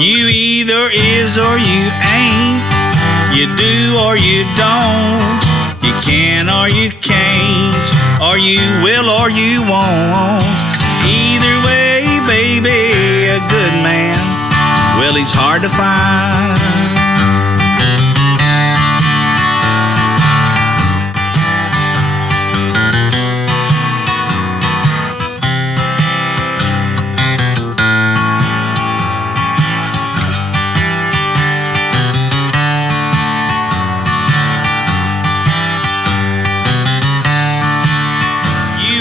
You either is or you ain't. You do or you don't. You can or you can't. Or you will or you won't. Either way, baby, a good man, well, he's hard to find.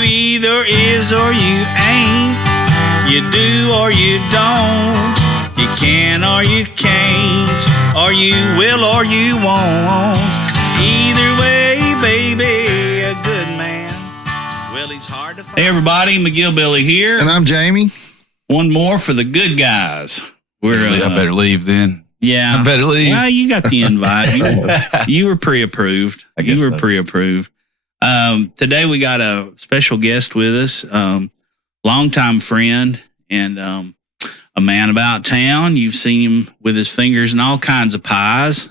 Either is or you ain't. You do or you don't. You can or you can't. Or you will or you won't. Either way, baby, a good man, well, he's hard to find. Hey, everybody, McGillbilly here. And I'm Jamie. One more for the good guys. I better leave then. Yeah. I better leave. Well, you got the invite. You were pre-approved. You were pre-approved. Today we got a special guest with us, longtime friend and a man about town. You've seen him with his fingers in all kinds of pies,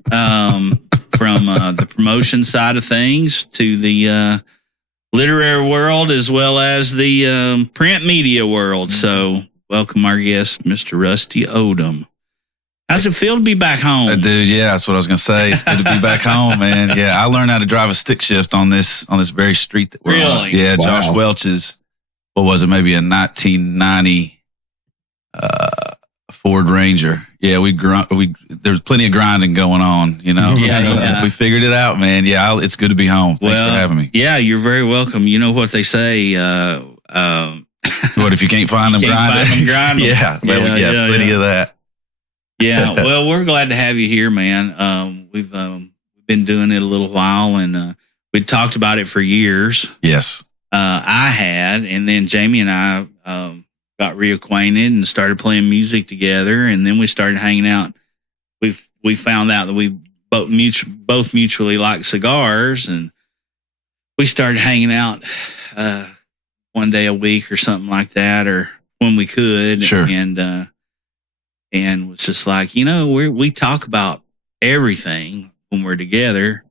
from the promotion side of things to the literary world as well as the print media world. So welcome our guest, Mr. Rusty Odom. How's it feel to be back home? Dude, yeah, that's what I was going to say. It's good to be back home, man. Yeah, I learned how to drive a stick shift on this very street that we're on. Yeah, wow. Josh Welch's, what was it, maybe a 1990 Ford Ranger. Yeah, there was plenty of grinding going on, you know. Yeah. We figured it out, man. Yeah, it's good to be home. Thanks for having me. Yeah, you're very welcome. You know what they say, what if you can't find them, grind them? Yeah, plenty of that. Yeah, well, we're glad to have you here, man. We've been doing it a little while, and we talked about it for years. Yes. I had, and then Jamie and I got reacquainted and started playing music together, and then we started hanging out. We found out that we both mutually like cigars, and we started hanging out one day a week or something like that, or when we could. Sure. And was just like, you know, we talk about everything when we're together.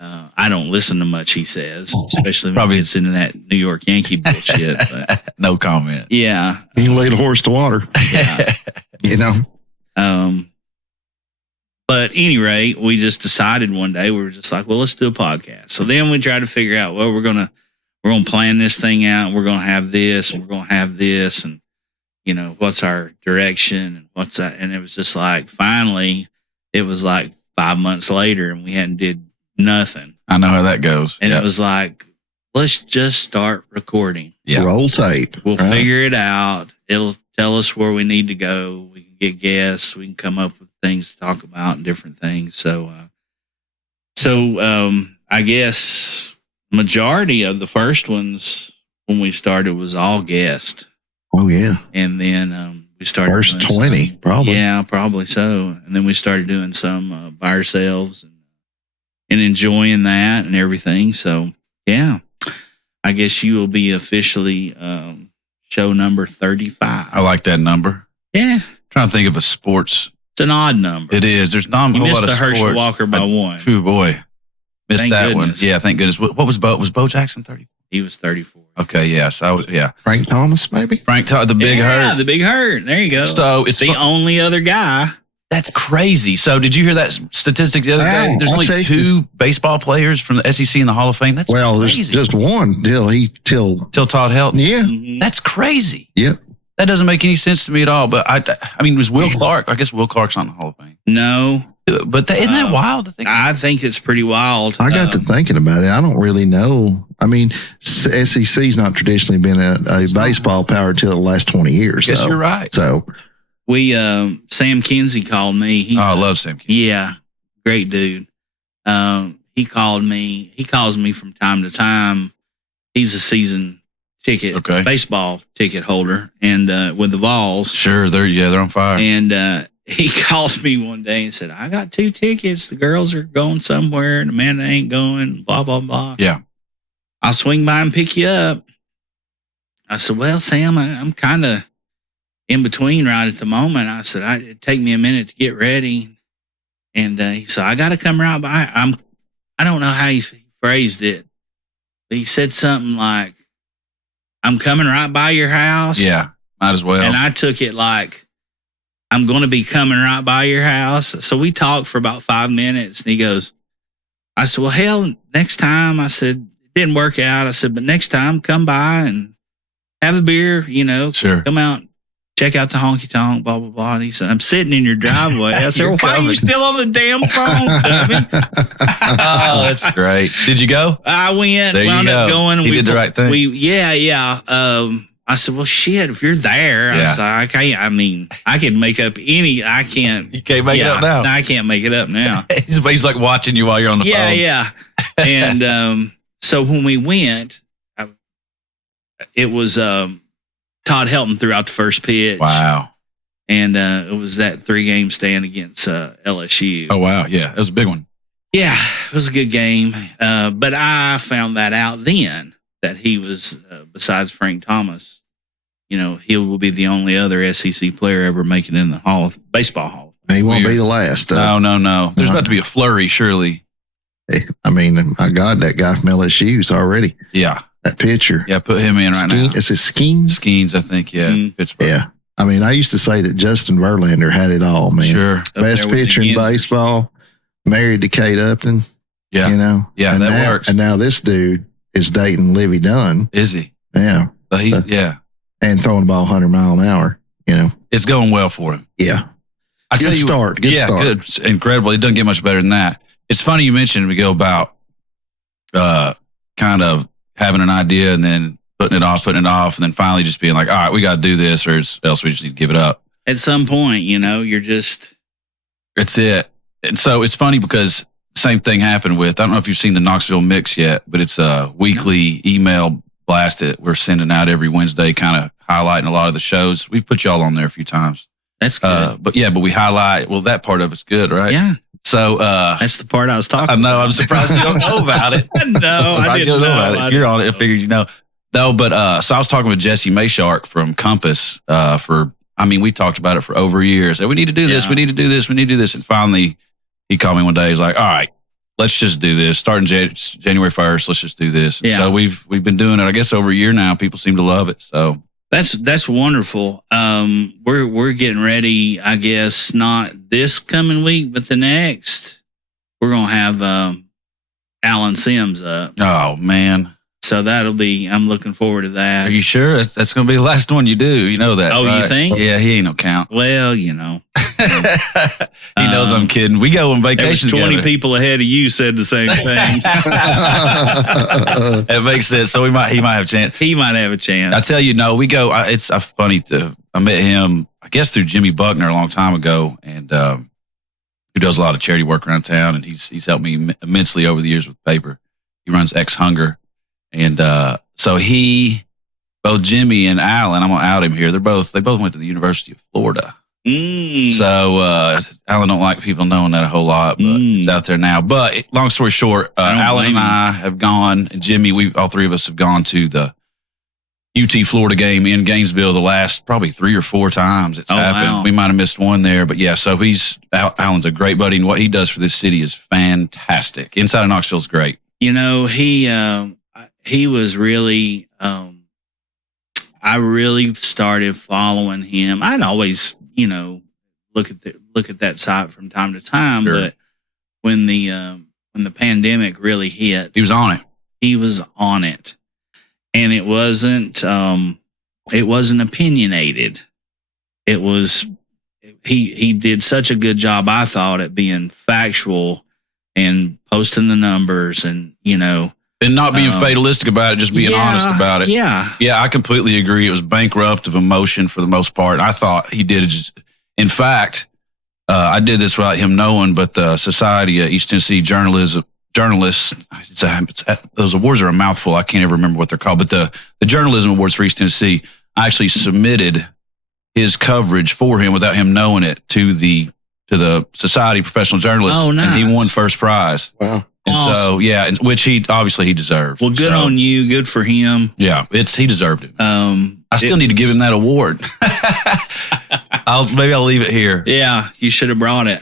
I don't listen to much he says, especially when he gets into that New York Yankee bullshit. But, no comment. Yeah. You can lead a horse to water. Yeah. You know? But at any rate, we just decided one day, we were just like, well, let's do a podcast. So then we tried to figure out, well, we're gonna plan this thing out. We're gonna have this, and we're gonna have this, and you know, what's our direction and what's that? And it was just like, finally, it was like 5 months later and we hadn't did nothing. I know how that goes. And It was like, let's just start recording. Yeah. Roll tape. We'll figure it out. It'll tell us where we need to go. We can get guests. We can come up with things to talk about and different things. So I guess majority of the first ones when we started was all guests. Oh, yeah. And then we started first 20, probably. Yeah, probably so. And then we started doing some by ourselves and enjoying that and everything. So, yeah, I guess you will be officially show number 35. I like that number. Yeah. I'm trying to think of a sports. It's an odd number. It is. There's not a whole lot of sports. Herschel Walker by one. True, boy. Missed Thank that goodness. one. Yeah, thank goodness. What was Bo? Was Bo Jackson 30? He was 34. Okay, yes. I was, yeah. Frank Thomas, maybe? The Big Hurt. Yeah, the Big Hurt. There you go. So it's the only other guy. That's crazy. So did you hear that statistic the other day? There's only 2 baseball players from the SEC in the Hall of Fame. That's crazy. There's just one till Todd Helton. Yeah. Mm-hmm. That's crazy. Yep. That doesn't make any sense to me at all. But I mean, was Will Clark? I guess Will Clark's not in the Hall of Fame. No. But isn't that wild to think? I think it's pretty wild. I got to thinking about it. I don't really know. I mean, SEC's not traditionally been a baseball power until the last 20 years. Yes, you're right. So Sam Kinsey called me. I love Sam Kinsey. Yeah, great dude. He called me. He calls me from time to time. He's a season ticket, baseball ticket holder, and with the Vols. Sure, they're on fire. And he called me one day and said, I got 2 tickets. The girls are going somewhere and Amanda ain't going, blah, blah, blah. Yeah. I'll swing by and pick you up. I said, well, Sam, I'm kind of, in between, right at the moment, I said, it'd take me a minute to get ready. And he said, I got to come right by. I don't know how he phrased it. But he said something like, I'm coming right by your house. Yeah, might as well. And I took it like, I'm going to be coming right by your house. So we talked for about 5 minutes. And he goes, I said, well, hell, next time. I said, it didn't work out. I said, but next time, come by and have a beer, Sure. Come out, check out the honky tonk, blah, blah, blah. And he said, I'm sitting in your driveway. I said, well, why are you still on the damn phone, dummy? Oh, that's great. Did you go? I went, there wound up going. You did the right thing. Yeah. I said, well, shit, if you're there, I was like, I can make up I can't. You can't make it up now. I can't make it up now. He's like watching you while you're on the phone. Yeah. And so when we went, it was Todd Helton threw out the first pitch. Wow. And it was that 3-game stand against LSU. Oh, wow. Yeah, it was a big one. Yeah, it was a good game. But I found that out then, that he was, besides Frank Thomas, he will be the only other SEC player ever making it in the Baseball Hall. He won't be the last. No. There's about to be a flurry, surely. I mean, my God, that guy from LSU's already. Yeah. That pitcher. Yeah, put him in right now. Is it Skeens? Skeens, I think, yeah. Pittsburgh. Yeah. I mean, I used to say that Justin Verlander had it all, man. Sure. Best pitcher in baseball, married to Kate Upton. Yeah. Yeah, and that works. And now this dude is dating Livy Dunn. Is he? Yeah. But and throwing the ball 100 mile an hour, It's going well for him. Yeah. Good start. Good. Incredible. It doesn't get much better than that. It's funny you mentioned, Miguel, about kind of having an idea and then putting it off, and then finally just being like, all right, we got to do this or else we just need to give it up. At some point, you're just... It's it. And so it's funny because the same thing happened with, I don't know if you've seen the Knoxville Mix yet, but it's a weekly email blast that we're sending out every Wednesday, kind of highlighting a lot of the shows. We've put y'all on there a few times. That's good. But we highlight, that part of it's good, right? Yeah. So that's the part I was talking about. I know. I'm surprised you don't know about it. No, I didn't know about it. You're on it. I figured you know. No, but so I was talking with Jesse Mayshark from Compass we talked about it for over a year. Said, we need to do this. We need to do this. We need to do this. And finally, he called me one day. He's like, all right, let's just do this. Starting January 1st, let's just do this. And so we've been doing it, I guess, over a year now. People seem to love it. So that's wonderful. We're getting ready, I guess, not this coming week, but the next. We're going to have Alan Sims up. Oh, man. So I'm looking forward to that. Are you sure? That's going to be the last one you do. You know that. Oh, right? You think? Yeah, he ain't no count. Well, He knows I'm kidding. We go on vacation 20 people ahead of you said the same thing. It makes sense. So he might have a chance. He might have a chance. I tell you, no, we go. It's funny I met him, I guess, through Jimmy Buckner a long time ago, and who does a lot of charity work around town, and he's helped me immensely over the years with paper. He runs Ex Hunger. And so both Jimmy and Alan, I'm gonna out him here. They both went to the University of Florida. So Alan don't like people knowing that a whole lot, but it's out there now. But long story short, Alan and I have gone, and Jimmy, all three of us have gone to the UT Florida game in Gainesville the last probably 3 or 4 times it's happened. Wow. We might have missed one there, but yeah. So Alan's a great buddy, and what he does for this city is fantastic. Inside of Knoxville is great. He was really, I really started following him. I'd always, look at that site from time to time, sure. But when the pandemic really hit, he was on it. He was on it, and it wasn't opinionated. It was, he did such a good job, I thought, at being factual and posting the numbers and, and not being fatalistic about it, just being honest about it. Yeah. Yeah, I completely agree. It was bankrupt of emotion for the most part. I thought he did it. In fact, I did this without him knowing, but the Society of East Tennessee Journalists, those awards are a mouthful. I can't ever remember what they're called, but the Journalism Awards for East Tennessee, I actually submitted his coverage for him without him knowing it to the Society of Professional Journalists. Oh, nice. And he won first prize. Wow. And awesome. So, which he obviously he deserved. Well, good on you. Good for him. Yeah, he deserved it. I still need to give him that award. Maybe I'll leave it here. Yeah, you should have brought it.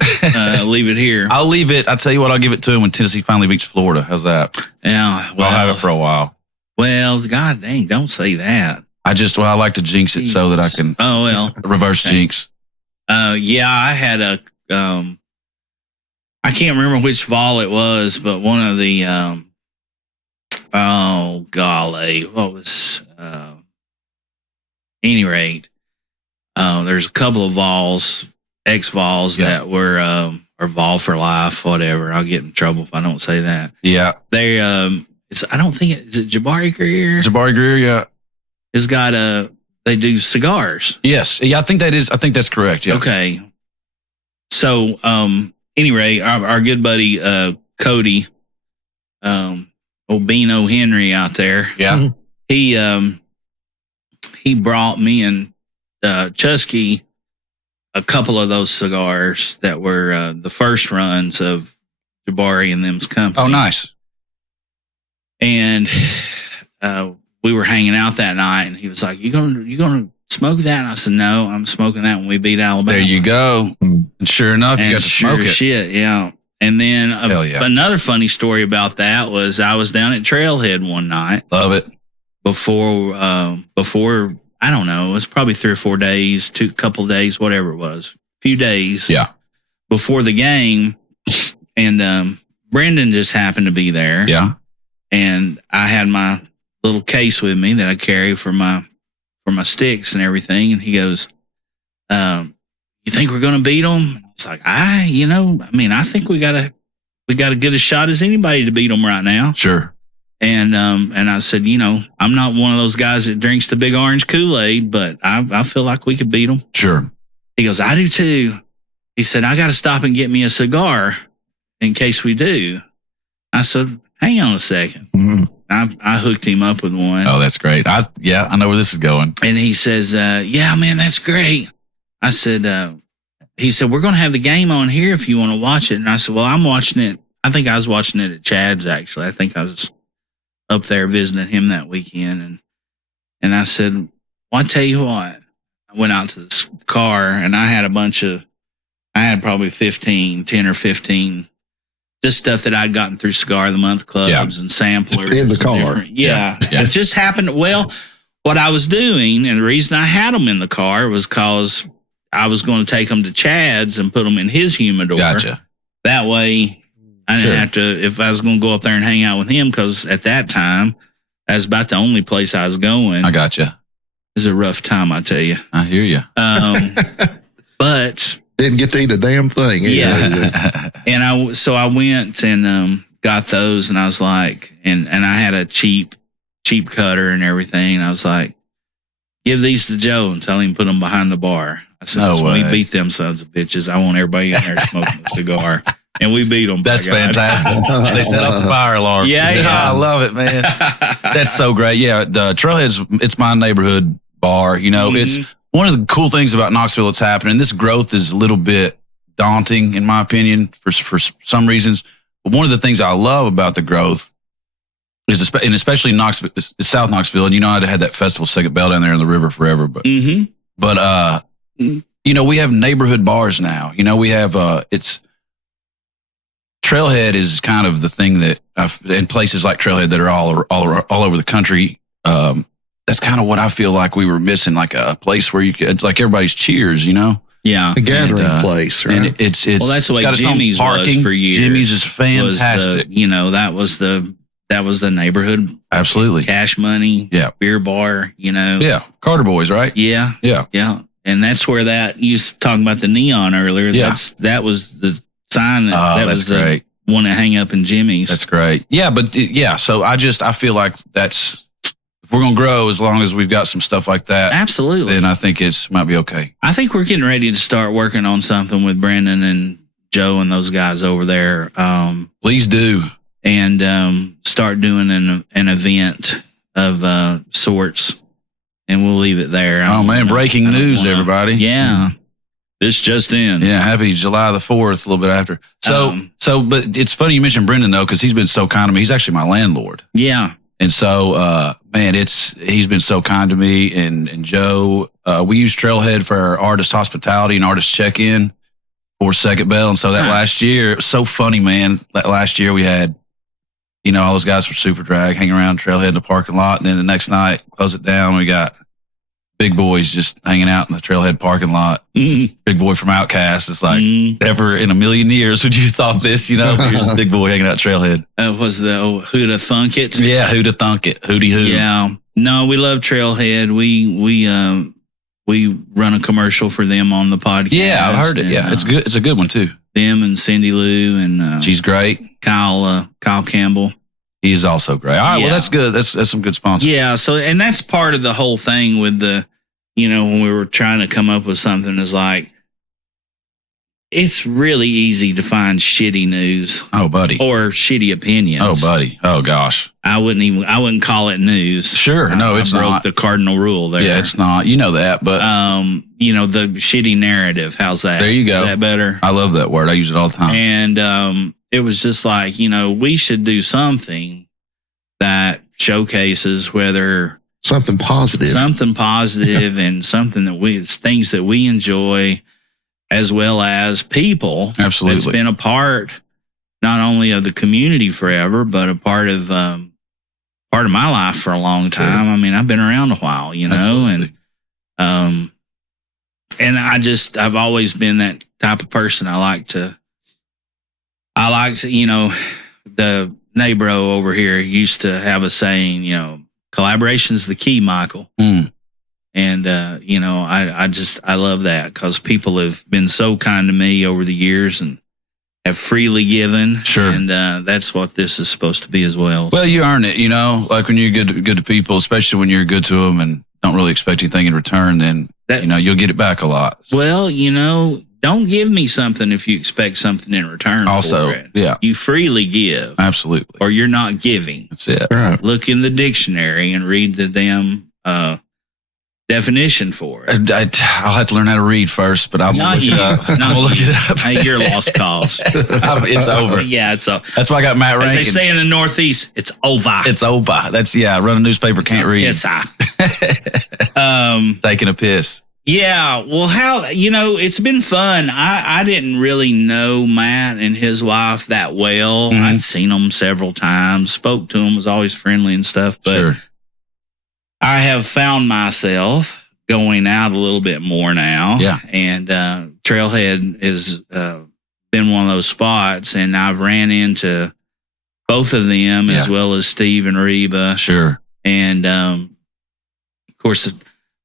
Leave it here. I'll leave it. I'll tell you what, I'll give it to him when Tennessee finally beats Florida. How's that? Yeah. Well, I'll have it for a while. Well, God dang, don't say that. I like to jinx it so that I can reverse jinx. Yeah, I had I can't remember which vol it was, but one of the, what was, any rate, there's a couple of vols, ex-vols that were, or vol for life, whatever. I'll get in trouble if I don't say that. Yeah. They, I don't think is it Jabari Greer? Jabari Greer, yeah. Has got they do cigars. Yes. Yeah, I think that's correct. Yeah. Okay. So, anyway, our good buddy, Cody, old Beano Henry out there. Yeah. He brought me and, Chusky a couple of those cigars that were, the first runs of Jabari and them's company. Oh, nice. And, we were hanging out that night, and he was like, "You gonna smoke that?" And I said, "No, I'm smoking that when we beat Alabama." There you go. And sure enough, you got to smoke it. Shit, yeah. And then another funny story about that was I was down at Trailhead one night. Love it. Before I don't know, it was probably 3 or 4 days, couple days, whatever it was, a few days. Yeah. Before the game, and Brendan just happened to be there. Yeah. And I had my little case with me that I carry for my sticks and everything. And he goes, "You think we're going to beat them?" It's like, I think we got as good a shot as anybody to beat them right now. Sure. And I said, I'm not one of those guys that drinks the big orange Kool-Aid, but I feel like we could beat them. Sure. He goes, "I do too." He said, "I got to stop and get me a cigar in case we do." I said, "Hang on a second." Mm-hmm. I hooked him up with one. Oh, that's great. I know where this is going. And he says, "Yeah, man, that's great." I said, he said, "We're going to have the game on here if you want to watch it." And I said, "Well, I'm watching it." I think I was watching it at Chad's, actually. I think I was up there visiting him that weekend. And I said, "Well, I tell you what." I went out to this car, and I had probably 10 or 15 just stuff that I'd gotten through Cigar of the Month clubs and samplers. In the car. Yeah. It just happened. Well, what I was doing, and the reason I had them in the car was because I was going to take them to Chad's and put them in his humidor. Gotcha. That way I didn't have to, if I was going to go up there and hang out with him, because at that time, that's about the only place I was going. I gotcha. It was a rough time, I tell you. I hear you. But didn't get to eat a damn thing. Yeah. And I went and got those, and I was like, and I had a cheap cutter and everything. And I was like, "Give these to Joe and tell him to put them behind the bar." I said, "When we beat them sons of bitches, I want everybody in there smoking a cigar." And we beat them. That's fantastic. They set off the fire alarm. Yeah. I love it, man. That's so great. Yeah, the Trailhead's, it's my neighborhood bar. It's one of the cool things about Knoxville that's happening. This growth is a little bit daunting, in my opinion, for some reasons. But one of the things I love about the growth is, and especially Knoxville, South Knoxville, and I'd had that festival Second Bell down there in the river forever. But we have neighborhood bars now. We have Trailhead is kind of the thing that, in places like Trailhead that are all over the country. That's kind of what I feel like we were missing, like a place where it's like everybody's cheers, Yeah, a gathering place, right? And it's that's the way Jimmy's was for years. Jimmy's is fantastic. That was the neighborhood. Absolutely. Cash Money. Yeah. Beer bar. Yeah. Carter Boys, right? Yeah. And that's where you was talking about the neon earlier. Yeah. That was the sign that was great. The one to hang up in Jimmy's. That's great. Yeah, but so I feel like that's, if we're going to grow, as long as we've got some stuff like that. Absolutely. Then I think might be okay. I think we're getting ready to start working on something with Brandon and Joe and those guys over there. Please do. And start doing an event of sorts, and we'll leave it there. Oh, man, breaking news, everybody. Yeah. This just in. Yeah, happy July the 4th, a little bit after. But it's funny you mentioned Brendan, though, because he's been so kind to me. He's actually my landlord. Yeah. And so, man, he's been so kind to me. And Joe, we use Trailhead for our artist hospitality and artist check-in for Second Bell. And so that last year, it was so funny, man. That last year we had, all those guys from Super Drag hanging around Trailhead in the parking lot. And then the next night, close it down, we got big boys just hanging out in the Trailhead parking lot. Big boy from Outkast. It's like, never in a million years would you have thought this, here's a big boy hanging out Trailhead. Was the Who'da Thunk It? Yeah, Who'da Thunk It. Hootie Hoo. Yeah. No, we love Trailhead. We run a commercial for them on the podcast. Yeah, I've heard it. Yeah, it's good. It's a good one too. Them and Cindy Lou and she's great. Kyle Campbell. He's also great. All right, well, that's good. That's some good sponsors. Yeah, so and that's part of the whole thing with the, when we were trying to come up with something is like, it's really easy to find shitty news. Oh, buddy. Or shitty opinions. Oh, buddy. Oh, gosh. I wouldn't call it news. Sure. No, it's not. I broke not the cardinal rule there. Yeah, it's not. You know that, but the shitty narrative. How's that? There you go. Is that better? I love that word. I use it all the time. And it was just like, we should do something that showcases whether something positive and things that we enjoy, as well as people. Absolutely. That's been a part not only of the community forever, but a part of my life for a long time. Sure. I mean, I've been around a while, Absolutely. and I've always been that type of person. I like to, the neighbor over here used to have a saying, collaboration's the key, Michael. And, I love that because people have been so kind to me over the years and have freely given. Sure. And that's what this is supposed to be as well. Well, you earn it, like when you're good to people, especially when you're good to them and don't really expect anything in return, then, you'll get it back a lot. Well, don't give me something if you expect something in return. Also, for it. Yeah. You freely give. Absolutely. Or you're not giving. That's it. Right. Look in the dictionary and read the damn definition for it. I'll have to learn how to read first, but I'll look it up. I'm gonna look it up. Hey, you're lost cause. It's over. Yeah, it's over. That's why I got Matt Rankin. As they say in the Northeast, it's over. It's over. I run a newspaper, can't read. Piss Taking a piss. Yeah, well, it's been fun. I didn't really know Matt and his wife that well. I'd seen them several times, spoke to them, was always friendly and stuff. But sure. I have found myself going out a little bit more now. Yeah. And Trailhead has been one of those spots, and I've ran into both of them as well as Steve and Reba. Sure. And, of course,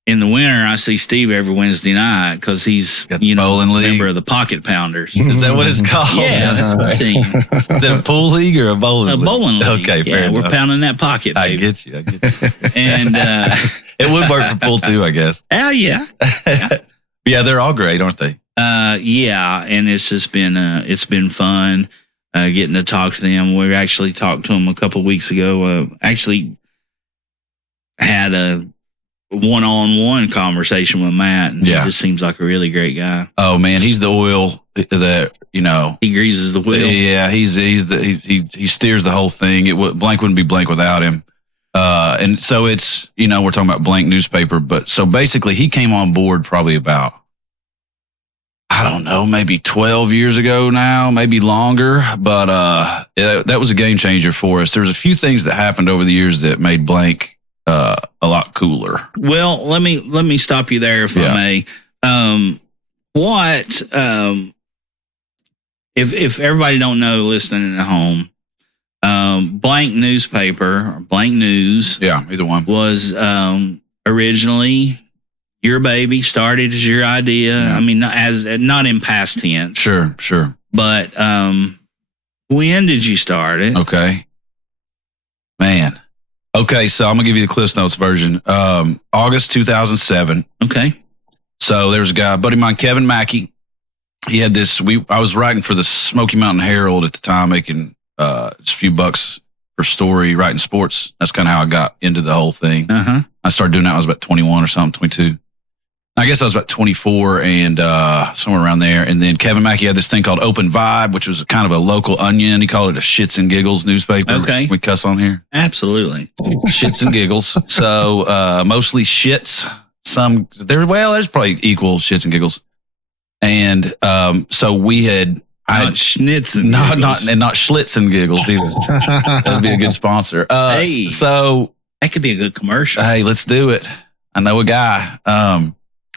in the winter, I see Steve every Wednesday night because he's a member of the Pocket Pounders. Is that what it's called? Yeah, that's what I'm saying. Is it a pool league or a bowling league? A bowling league. Okay, fair enough. We're pounding that pocket, baby. I get you. And it would work for pool too, I guess. Hell yeah. Yeah, they're all great, aren't they? Yeah, and it's just been it's been fun getting to talk to them. We actually talked to them a couple of weeks ago. Actually had a one-on-one conversation with Matt, and he just seems like a really great guy. Oh man, he's the oil that he greases the wheel. Yeah, he steers the whole thing. Blank wouldn't be Blank without him. And so it's we're talking about Blank newspaper, but so basically he came on board probably about I don't know, maybe 12 years ago now, maybe longer, but that was a game changer for us. There was a few things that happened over the years that made Blank a lot cooler. Well, let me stop you there if I may. If everybody don't know listening at home, Blank newspaper or Blank News, either one, was originally your baby, started as your idea. I mean, not in past tense. Sure. But when did you start it? Okay, man. Okay, so I'm going to give you the Cliff Notes version. August 2007. Okay. So there's a guy, a buddy of mine, Kevin Mackey. He had this, I was writing for the Smoky Mountain Herald at the time, making just a few bucks per story, writing sports. That's kind of how I got into the whole thing. Uh-huh. I started doing that when I was about 21 or something, 22. I guess I was about 24 and somewhere around there. And then Kevin Mackey had this thing called Open Vibe, which was kind of a local onion. He called it a shits and giggles newspaper. Okay. We cuss on here. Absolutely. Shits and giggles. So mostly shits. There's probably equal shits and giggles. And so we had... Not schnitz and giggles. Not schlitz and giggles either. That'd be a good sponsor. Hey. So... That could be a good commercial. Hey, let's do it. I know a guy.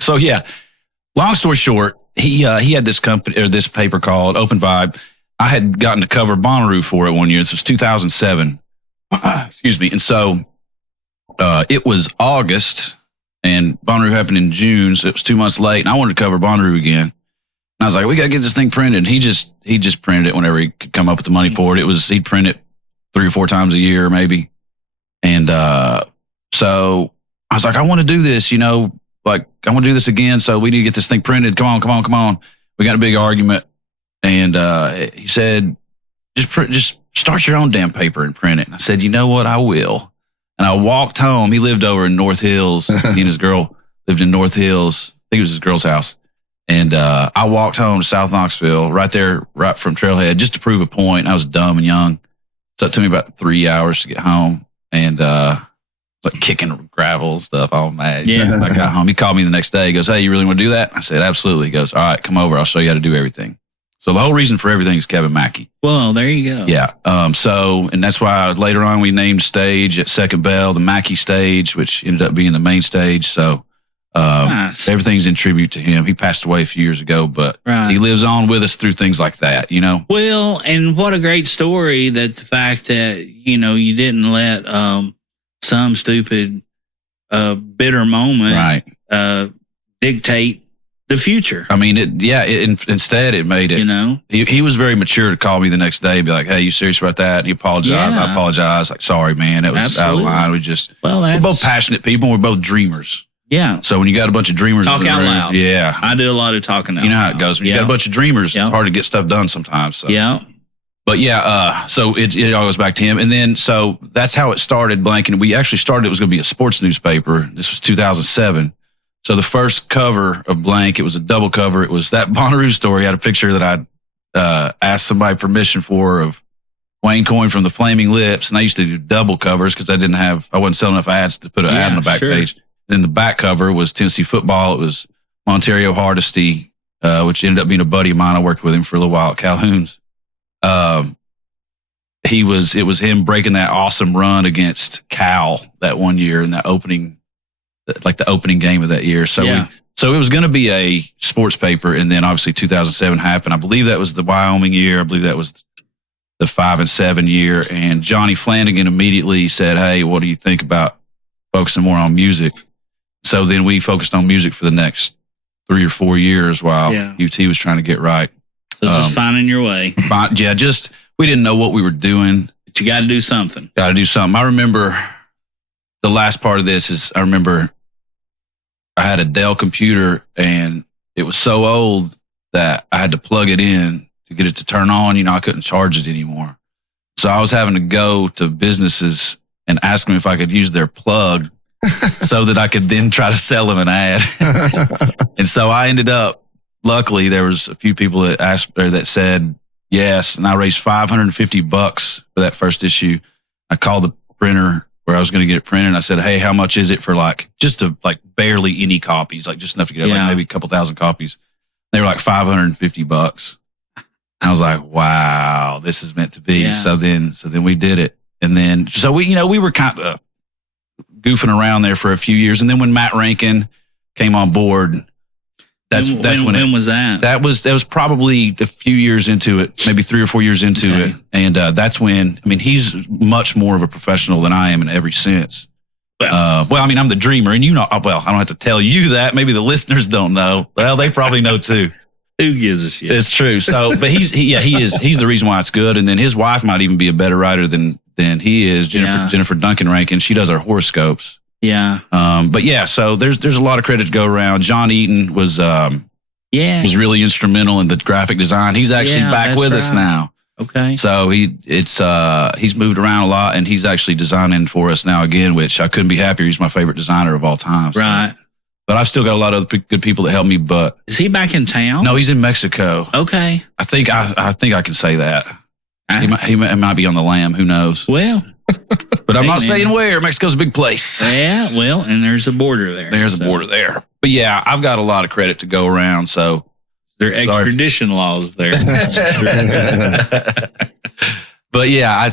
So yeah, long story short, he had this company or this paper called Open Vibe. I had gotten to cover Bonnaroo for it one year. This was 2007. Excuse me. And so it was August, and Bonnaroo happened in June, so it was 2 months late. And I wanted to cover Bonnaroo again. And I was like, we got to get this thing printed. And he just printed it whenever he could come up with the money for it. He'd print it 3 or 4 times a year, maybe. And so I was like, I want to do this, like, I want to do this again. So we need to get this thing printed. Come on. We got a big argument. And he said, just start your own damn paper and print it. And I said, you know what? I will. And I walked home. He lived over in North Hills. He and his girl lived in North Hills. I think it was his girl's house. And I walked home to South Knoxville, right there, right from Trailhead, just to prove a point. I was dumb and young. So it took me about 3 hours to get home. And like kicking gravel stuff, all mad. Yeah. I got home. He called me the next day. He goes, hey, you really want to do that? I said, absolutely. He goes, all right, come over. I'll show you how to do everything. So the whole reason for everything is Kevin Mackey. Well, there you go. Yeah. And that's why later on we named stage at Second Bell the Mackey stage, which ended up being the main stage. So nice. Everything's in tribute to him. He passed away a few years ago, but he lives on with us through things like that, Well, and what a great story that the fact that, you didn't let some stupid bitter moment dictate the future. I mean, instead it made it, he was very mature to call me the next day and be like, hey, you serious about that? And he apologized. Yeah. I apologized. Like, sorry, man, it was out of line. We're both passionate people. We're both dreamers. Yeah. So when you got a bunch of dreamers, talk out loud. Yeah. I do a lot of talking out loud. You know how it goes. When you got a bunch of dreamers, it's hard to get stuff done sometimes. So. Yeah. But yeah, so it all goes back to him. And then, so that's how it started, Blank. And we actually started, it was going to be a sports newspaper. This was 2007. So the first cover of Blank, it was a double cover. It was that Bonnaroo story. I had a picture that I asked somebody permission for of Wayne Coyne from the Flaming Lips. And I used to do double covers because I wasn't selling enough ads to put an ad on the back page. Then the back cover was Tennessee football. It was Montario Hardesty, which ended up being a buddy of mine. I worked with him for a little while at Calhoun's. It was him breaking that awesome run against Cal that one year in that opening, like the opening game of that year. So it was going to be a sports paper. And then obviously 2007 happened. I believe that was the Wyoming year. I believe that was the 5 and 7 year. And Johnny Flanagan immediately said, hey, what do you think about focusing more on music? So then we focused on music for the next 3 or 4 years while UT was trying to get right. So just finding your way. We didn't know what we were doing. But you got to do something. I remember the last part of this is I remember I had a Dell computer and it was so old that I had to plug it in to get it to turn on. I couldn't charge it anymore. So I was having to go to businesses and ask them if I could use their plug so that I could then try to sell them an ad. And so I ended up, luckily, there was a few people that asked or that said yes, and I raised $550 for that first issue. I called the printer where I was going to get it printed. And I said, hey, how much is it for barely any copies, like just enough to get maybe a couple thousand copies. They were like $550. I was like, wow, this is meant to be. Yeah. So then we did it. And then, so we were kind of goofing around there for a few years. And then when Matt Rankin came on board, when was that? That was probably a few years into it, maybe 3 or 4 years into it. And that's when, he's much more of a professional than I am in every sense. I'm the dreamer, and I don't have to tell you that. Maybe the listeners don't know. Well, they probably know too. Who gives a shit? It's true. So, but he's the reason why it's good. And then his wife might even be a better writer than he is, Jennifer Duncan Rankin. She does our horoscopes. Yeah. So there's a lot of credit to go around. John Eaton was really instrumental in the graphic design. He's actually back with us now. Okay. So he's moved around a lot, and he's actually designing for us now again, which I couldn't be happier. He's my favorite designer of all time. So. Right. But I've still got a lot of good people that help me. But is he back in town? No, he's in Mexico. Okay. I think I can say that. He might be on the lam. Who knows? Well, but I'm not saying where. Mexico's a big place. Yeah, well, and there's a border there. There's a border there. But yeah, I've got a lot of credit to go around. So there are extradition laws there. But yeah,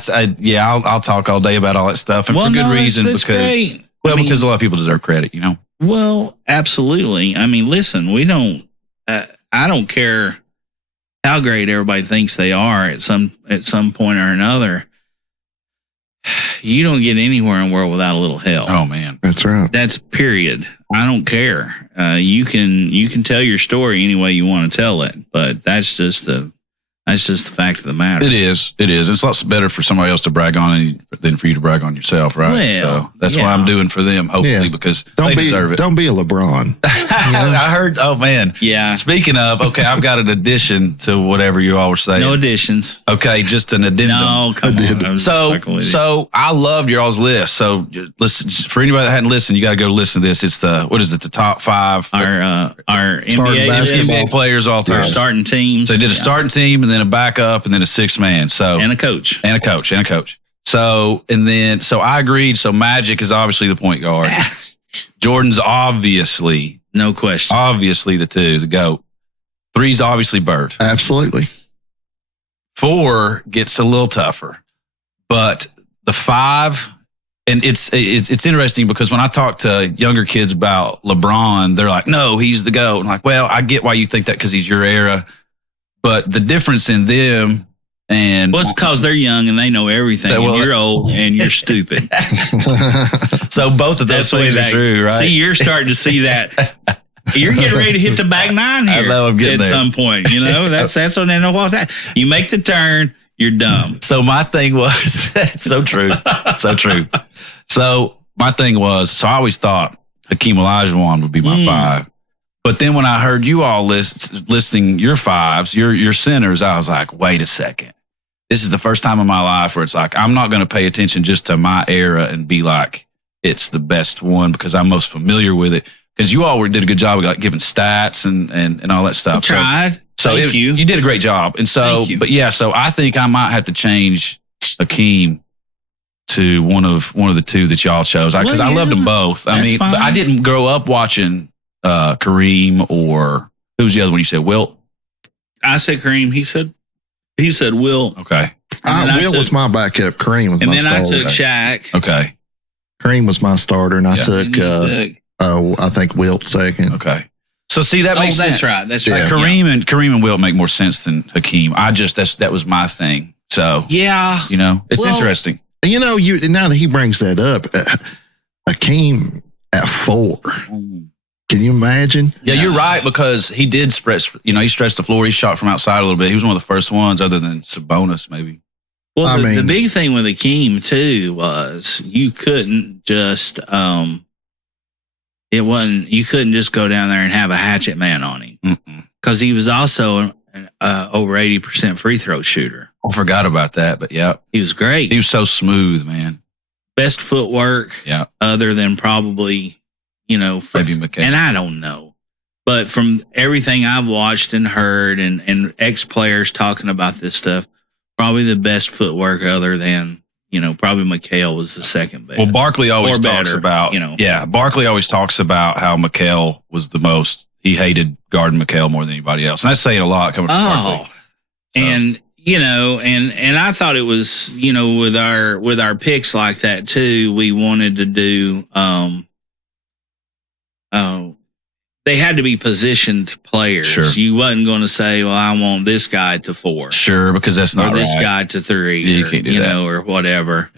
I'll talk all day about all that stuff, and for good reason, that's because great. Because a lot of people deserve credit, you know. Well, absolutely. I mean, listen, we don't. I don't care how great everybody thinks they are at some point or another. You don't get anywhere in the world without a little help. Oh man, that's right. That's period. I don't care. You can tell your story any way you want to tell it, but that's just the fact of the matter. It is. It's lots better for somebody else to brag on it than for you to brag on yourself, right? Well, so that's what I'm doing for them, hopefully, because they deserve it. Don't be a LeBron. I heard. Oh man. Yeah. Speaking of, okay, I've got an addition to whatever you all were saying. No additions. Okay, just an addendum. No, come on. So I loved your all's list. So listen, for anybody that hadn't listened, you got to go listen to this. It's the top 5 our NBA players all time. Our starting teams. So they did a starting team, and then a backup, and then a 6th man. So and a coach. So I agreed. So Magic is obviously the point guard. Jordan's obviously, no question, obviously the GOAT. 3's obviously Bird. Absolutely. 4 gets a little tougher, but the 5, and it's interesting because when I talk to younger kids about LeBron, they're like, "No, he's the GOAT." I'm like, "Well, I get why you think that because he's your era." But the difference in them and... Well, it's because they're young and they know everything. And you're old and you're stupid. So both of those things are true, right? See, you're starting to see that. You're getting ready to hit the back 9 here. I know, I'm getting at some point. You know, that's what they know what's that. You make the turn, you're dumb. So my thing was... It's so true. So true. So my thing was... So I always thought Hakeem Olajuwon would be my 5. But then when I heard you all listing your 5s, your centers, I was like, wait a second. This is the first time in my life where it's like, I'm not going to pay attention just to my era and be like, it's the best one because I'm most familiar with it. Because you all did a good job of like giving stats and all that stuff. I tried. So you did a great job. And so, but yeah, so I think I might have to change Hakeem to one of the 2 that y'all chose. Because I loved them both. I mean, but I didn't grow up watching Kareem, or who's the other one you said? Wilt? I said Kareem. He said Wilt. Okay. Wilt was my backup. Kareem was my starter. And then I took Shaq. Okay. Kareem was my starter, and I took I think Wilt second. Okay. So see, that makes sense. That's right. Kareem and Wilt make more sense than Hakeem. That was my thing. So yeah, it's interesting. Now that he brings that up, Hakeem at 4. Can you imagine? Yeah, you're right, because he did he stretched the floor. He shot from outside a little bit. He was one of the first ones, other than Sabonis, maybe. Well, the big thing with Hakeem too was you couldn't just you couldn't just go down there and have a hatchet man on him, because he was also an over 80% free throw shooter. I forgot about that, but yeah, he was great. He was so smooth, man. Best footwork, other than probably. Maybe McKay. And I don't know. But from everything I've watched and heard and ex-players talking about this stuff, probably the best footwork other than, probably McHale was the second best. Well, Barkley always talks about, Barkley always talks about how McHale was the most, he hated guarding McHale more than anybody else. And that's saying a lot coming from Barkley. So. And, and I thought it was, with our picks like that too, we wanted to do, they had to be positioned players. Sure. You wasn't going to say, well, I want this guy to 4. Sure, because that's not or this guy to 3. Yeah, you can't do that. Or whatever.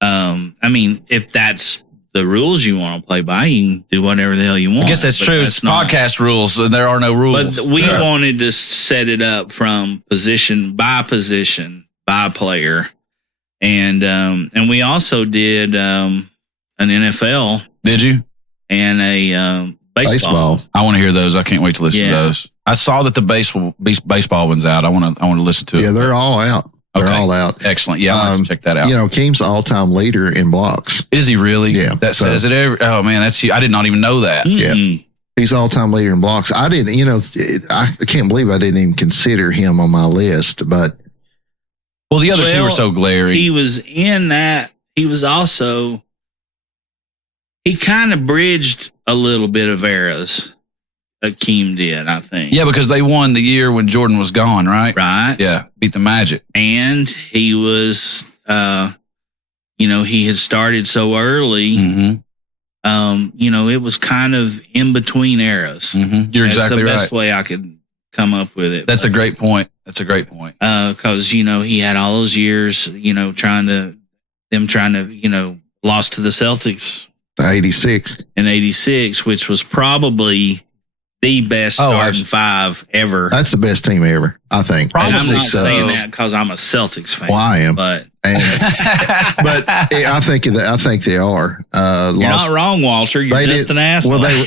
I mean, if that's the rules you want to play by, you can do whatever the hell you want. I guess that's true. It's podcast rules, and there are no rules. But we wanted to set it up from position by player. And we also did an NFL. Did you? And a baseball. I want to hear those. I can't wait to listen to those. I saw that the baseball one's out. I want to listen to it. Yeah, they're all out. They're all out. Excellent. Yeah, I'll have to check that out. Keem's all-time leader in blocks. Is he really? Yeah. That says it. Oh man, that's I did not even know that. Yeah. He's all-time leader in blocks. I didn't, I can't believe I didn't even consider him on my list, but. Well, the other two were so glaring. He was in that. He was also, he kind of bridged a little bit of eras. Akeem did, I think. Yeah, because they won the year when Jordan was gone, right? Right. Yeah, beat the Magic. And he was, he had started so early. Mm-hmm. It was kind of in between eras. Mm-hmm. You're exactly right. That's the best way I could come up with it. That's a great point. That's a great point. Because, he had all those years, trying to, lost to the Celtics. 86. In 86, which was probably the best starting five ever. That's the best team ever, I think. Probably. I'm not saying that because I'm a Celtics fan. Well, I am. But I think they are. You're not wrong, Walter. You're just an asshole. Well,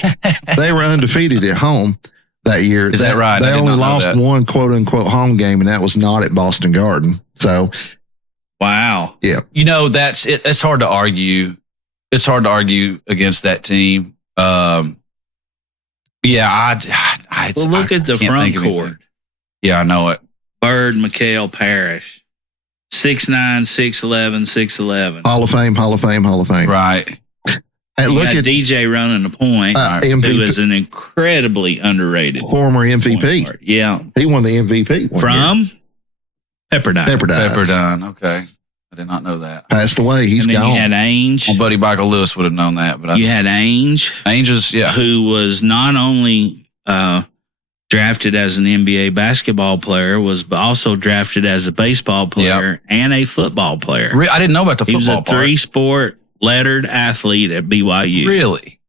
they were undefeated at home that year. Is that right? They only lost one quote unquote home game, and that was not at Boston Garden. So, wow. Yeah. That's it. It's hard to argue. It's hard to argue against that team. Yeah, look at the front court. Yeah, I know it. Bird, McHale, Parrish. 6'9", 6'11", 6'11". Hall of Fame. Right. And look at DJ running the point, who is an incredibly underrated former MVP. Yeah. He won the MVP from Pepperdine. Pepperdine. Okay. I did not know that. Passed away. He's gone. You had Ainge. My buddy Michael Lewis would have known that. But you had Ainge. Who was not only drafted as an NBA basketball player, was also drafted as a baseball player and a football player. I didn't know about the football part. He was a three-sport lettered athlete at BYU. Really?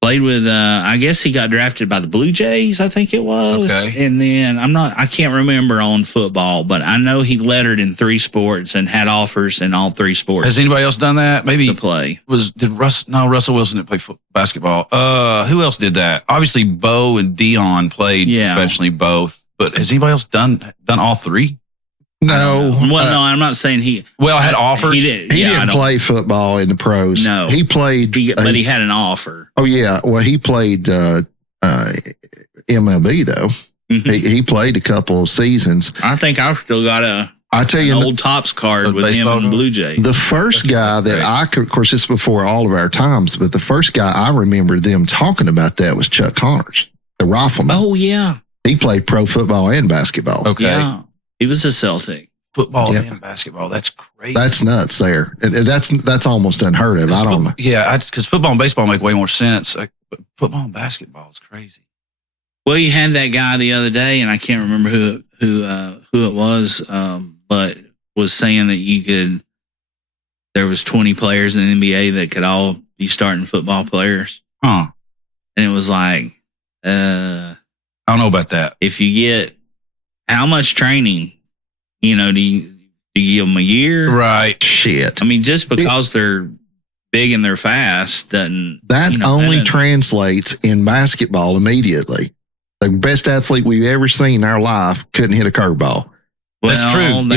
Played with, I guess he got drafted by the Blue Jays, I think it was. Okay. And then I can't remember on football, but I know he lettered in three sports and had offers in all three sports. Has anybody else done that? Maybe to play. Russell Wilson didn't play basketball. Who else did that? Obviously, Bo and Dion played professionally both. But has anybody else done all three? No. Well, no, I'm not saying he. Well, had offers. He didn't play football in the pros. No, he played, but he had an offer. Oh yeah, well he played MLB though. Mm-hmm. He played a couple of seasons. I think I've still got an old Topps card with him on Blue Jays. The first guy that of course, this is before all of our times, but the first guy I remember them talking about that was Chuck Connors, the rifleman. Oh yeah, he played pro football and basketball. Okay. Yeah. He was a Celtic. Football and basketball. That's crazy. That's nuts there. That's almost unheard of. I don't know. Yeah, because football and baseball make way more sense. But football and basketball is crazy. Well, you had that guy the other day, and I can't remember who it was, but was saying that there was 20 players in the NBA that could all be starting football players. Huh. And it was like, I don't know about that. If you get, how much training, do you give them a year? Right. Shit. I mean, just because they're big and they're fast doesn't. That only translates in basketball immediately. The best athlete we've ever seen in our life couldn't hit a curveball. Well, that's true.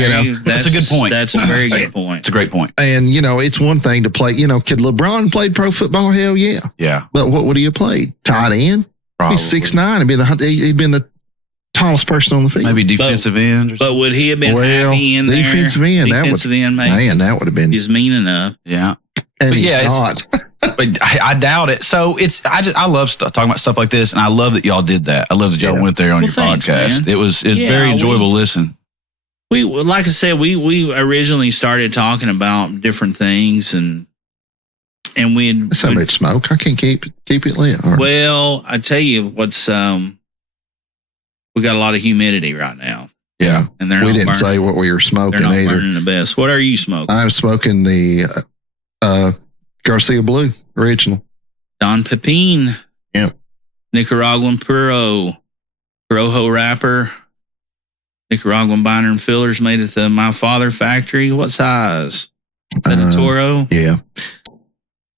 That's a good point. That's a very good point. It's a great point. And, it's one thing to play, could LeBron play pro football? Hell yeah. Yeah. But what would he have played? Tight end? Probably. He's 6'9". He'd been the tallest person on the field. Maybe defensive end. Or but would he have been happy in there? Defensive end. Man, that would have been. He's mean enough. Yeah. And he's not. But I doubt it. So I love talking about stuff like this, and I love that y'all did that. I love that y'all went there on your podcast. Man. It's very enjoyable to listen. We like I said, we originally started talking about different things, and we so much smoke. I can't keep it lit. Well, I tell you what's we got a lot of humidity right now. Yeah, and we didn't say what we were smoking they're not either. Burning the best. What are you smoking? I'm smoking the Garcia Blue original. Don Pepin. Yep. Nicaraguan Puro. Rojo wrapper. Nicaraguan binder and fillers made at the My Father factory. What size? A Toro? Yeah.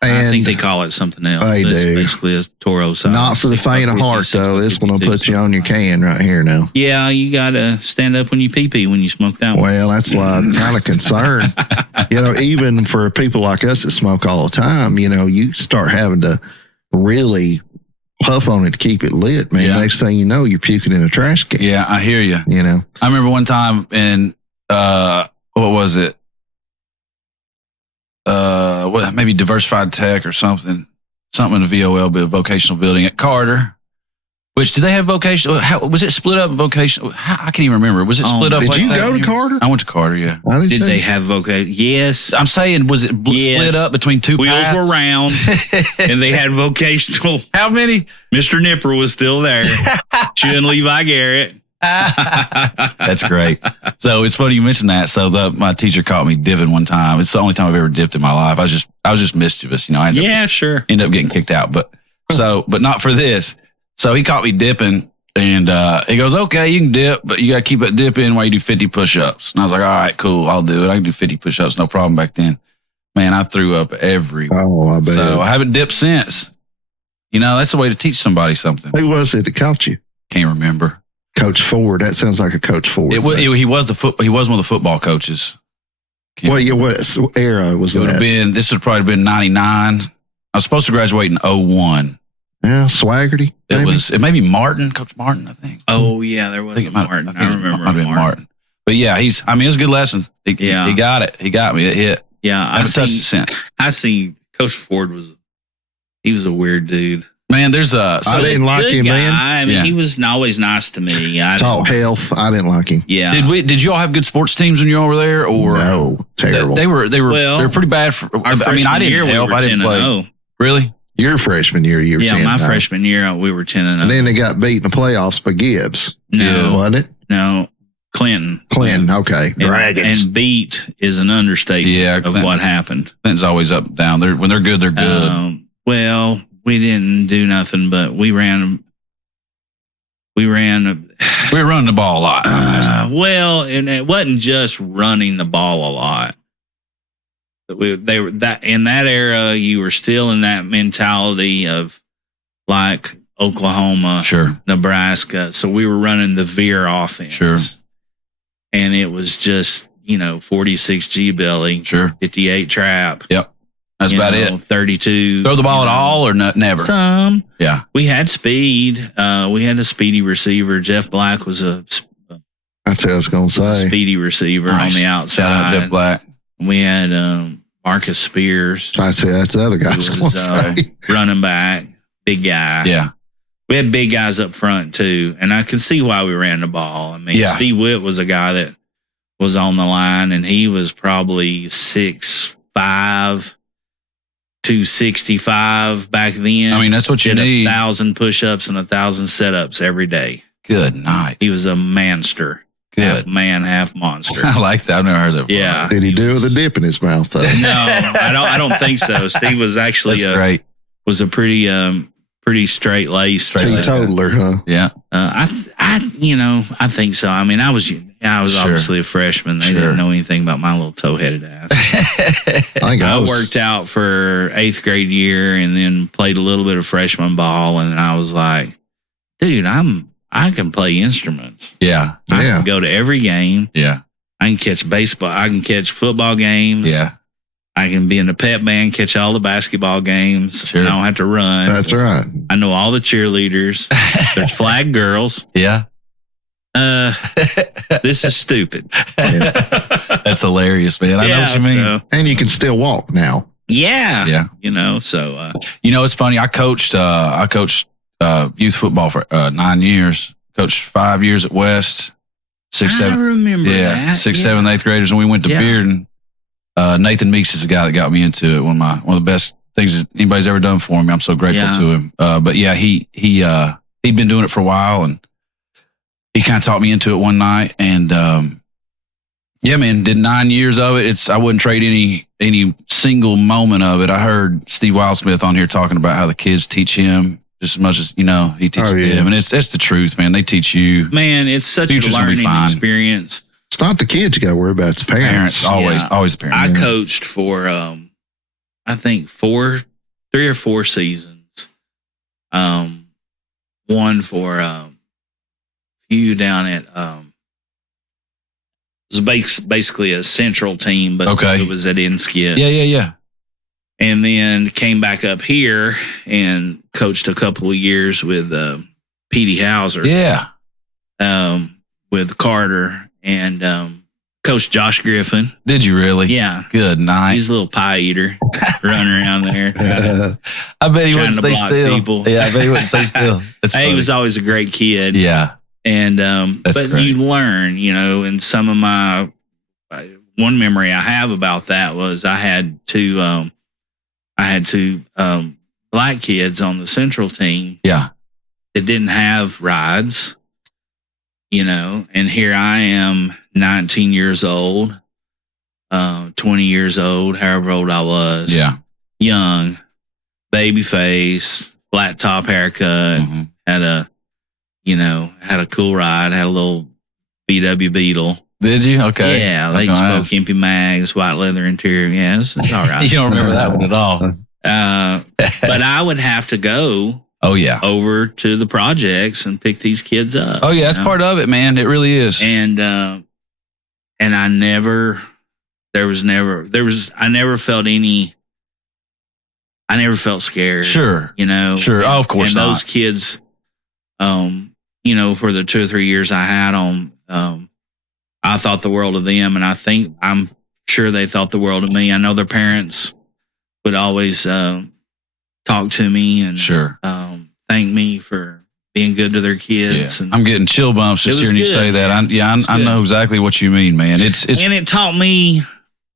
And I think they call it something else. They it's do. Basically a Toro size. Not for the faint of heart, though. This one will put you on your can right here now. Yeah, you got to stand up when you pee-pee when you smoke that one. Well, that's why I'm kind of concerned. Even for people like us that smoke all the time, you start having to really puff on it to keep it lit, man. Yeah. Next thing you know, you're puking in a trash can. Yeah, I hear you. You know, I remember one time in, what was it? Maybe Diversified Tech or something in the VOL, vocational building at Carter. Which, do they have vocational? How was it split up vocational? I can't even remember. Was it split up? Did like you that? go to Carter? I went to Carter, yeah. Did they have vocational? Yes. I'm saying, was it split up between two wheels paths? were round, and they had vocational. How many? Mr. Nipper was still there. She and Levi Garrett. That's great. So it's funny you mentioned that. So my teacher caught me dipping one time. It's the only time I've ever dipped in my life. I was just mischievous, you know. I ended up getting kicked out, but not for this. So he caught me dipping, and he goes, "Okay, you can dip, but you got to keep that dip in while you do 50 push-ups." And I was like, "All right, cool, I'll do it. I can do 50 push-ups, no problem." Back then, man, I threw up everywhere. Oh, I bet. So I haven't dipped since. You know, that's the way to teach somebody something. Who was it that caught you? Can't remember. Coach Ford. That sounds like a Coach Ford. He was one of the football coaches. What era was that? This would probably been 99. I was supposed to graduate in 01. Yeah, Swaggerty. It may be Martin, Coach Martin, I think. Oh yeah, there was Martin. I remember Martin. But yeah, it was a good lesson. He got it. He got me. It hit. Yeah, I haven't touched it since. I see Coach Ford he was a weird dude. Man, there's I didn't like him then. I mean, he was always nice to me. Talk health. I didn't like him. Yeah. Did you all have good sports teams when you all were there, or no? Terrible. They were pretty bad. I didn't help. I didn't play. Really? Your freshman year, you were 10. My freshman year, we were 10-0. And then they got beat in the playoffs by Gibbs. No, wasn't it? No, Clinton. Okay. Dragons. And beat is an understatement of what happened. Clinton's always up and down. When they're good, they're good. Well, we didn't do nothing, but we ran. We were running the ball a lot. And it wasn't just running the ball a lot. They were that in that era. You were still in that mentality of like Oklahoma, Nebraska. So we were running the veer offense, and it was just 46 G belly, 58 trap. Yep, that's about it. 32. Throw the ball at all or never? Some. Yeah, we had speed. We had a speedy receiver. Jeff Black was that's what I was going to say. A speedy receiver on the outside. Shout out Jeff Black. We had Marcus Spears. I say that's the other guy. Running back, big guy. Yeah. We had big guys up front too, and I could see why we ran the ball. I mean, Steve Witt was a guy that was on the line, and he was probably 6'5", 265 back then. I mean, that's what you need. 1,000 push-ups and 1,000 set-ups every day. Good night. He was a manster. Good. Half man, half monster. I like that. I've never heard that before. Yeah. Did he do it with a dip in his mouth though? No, I don't think so. Steve was actually great. Was a pretty straight laced teetotaler, huh? Yeah. I think so. I mean, I was obviously a freshman. They didn't know anything about my little toe-headed ass. I worked out for 8th grade year and then played a little bit of freshman ball, and I was like, dude, I can play instruments. Yeah. I can go to every game. Yeah. I can catch baseball. I can catch football games. Yeah. I can be in the pep band, catch all the basketball games. Sure. I don't have to run. That's right. I know all the cheerleaders. There's flag girls. Yeah. This is stupid. Yeah. That's hilarious, man. I know what you mean. And you can still walk now. Yeah. Yeah. It's funny. I coached youth football for 9 years. Coached 5 years at West. 6, 7. I remember that. 6, 7, 8th graders, and we went to Bearden. Nathan Meeks is the guy that got me into it. One of the best things that anybody's ever done for me. I'm so grateful to him. But yeah, he'd been doing it for a while, and he kind of taught me into it one night. And did 9 years of it. I wouldn't trade any single moment of it. I heard Steve Wildsmith on here talking about how the kids teach him just as much as he teaches them, and it's the truth, man. They teach you. Man, it's such a learning experience. It's not the kids you got to worry about. It's the parents. Always the parents. I coached for, I think 3 or 4 seasons. One for a few down at, it was basically a central team, but it was at Inskid. Yeah. And then came back up here and coached a couple of years with Petey Hauser. Yeah. With Carter and Coach Josh Griffin. Did you really? Yeah. Good night. He's a little pie eater running around there. I bet he wouldn't stay still. People. Yeah, I bet he wouldn't stay still. He was always a great kid. Yeah. And but great. you learn, and some of my one memory I have about that was I had two black kids on the Central team. Yeah. That didn't have rides, and here I am 19 years old, 20 years old, however old I was. Yeah. Young, baby face, flat top haircut, had a cool ride, had a little VW Beetle. Did you? Okay. Yeah, they spoke Impy Mags, white leather interior. Yeah, it's all right. You don't remember that one at all. But I would have to go over to the projects and pick these kids up. Oh, yeah, that's part of it, man. It really is. And I never felt scared. Sure. Sure. And, of course and not. those kids, for the 2 or 3 years I had them, I thought the world of them, and I'm sure they thought the world of me. I know their parents would always talk to me and thank me for being good to their kids. Yeah. And I'm getting chill bumps just hearing you say that. I know exactly what you mean, man. It's and it taught me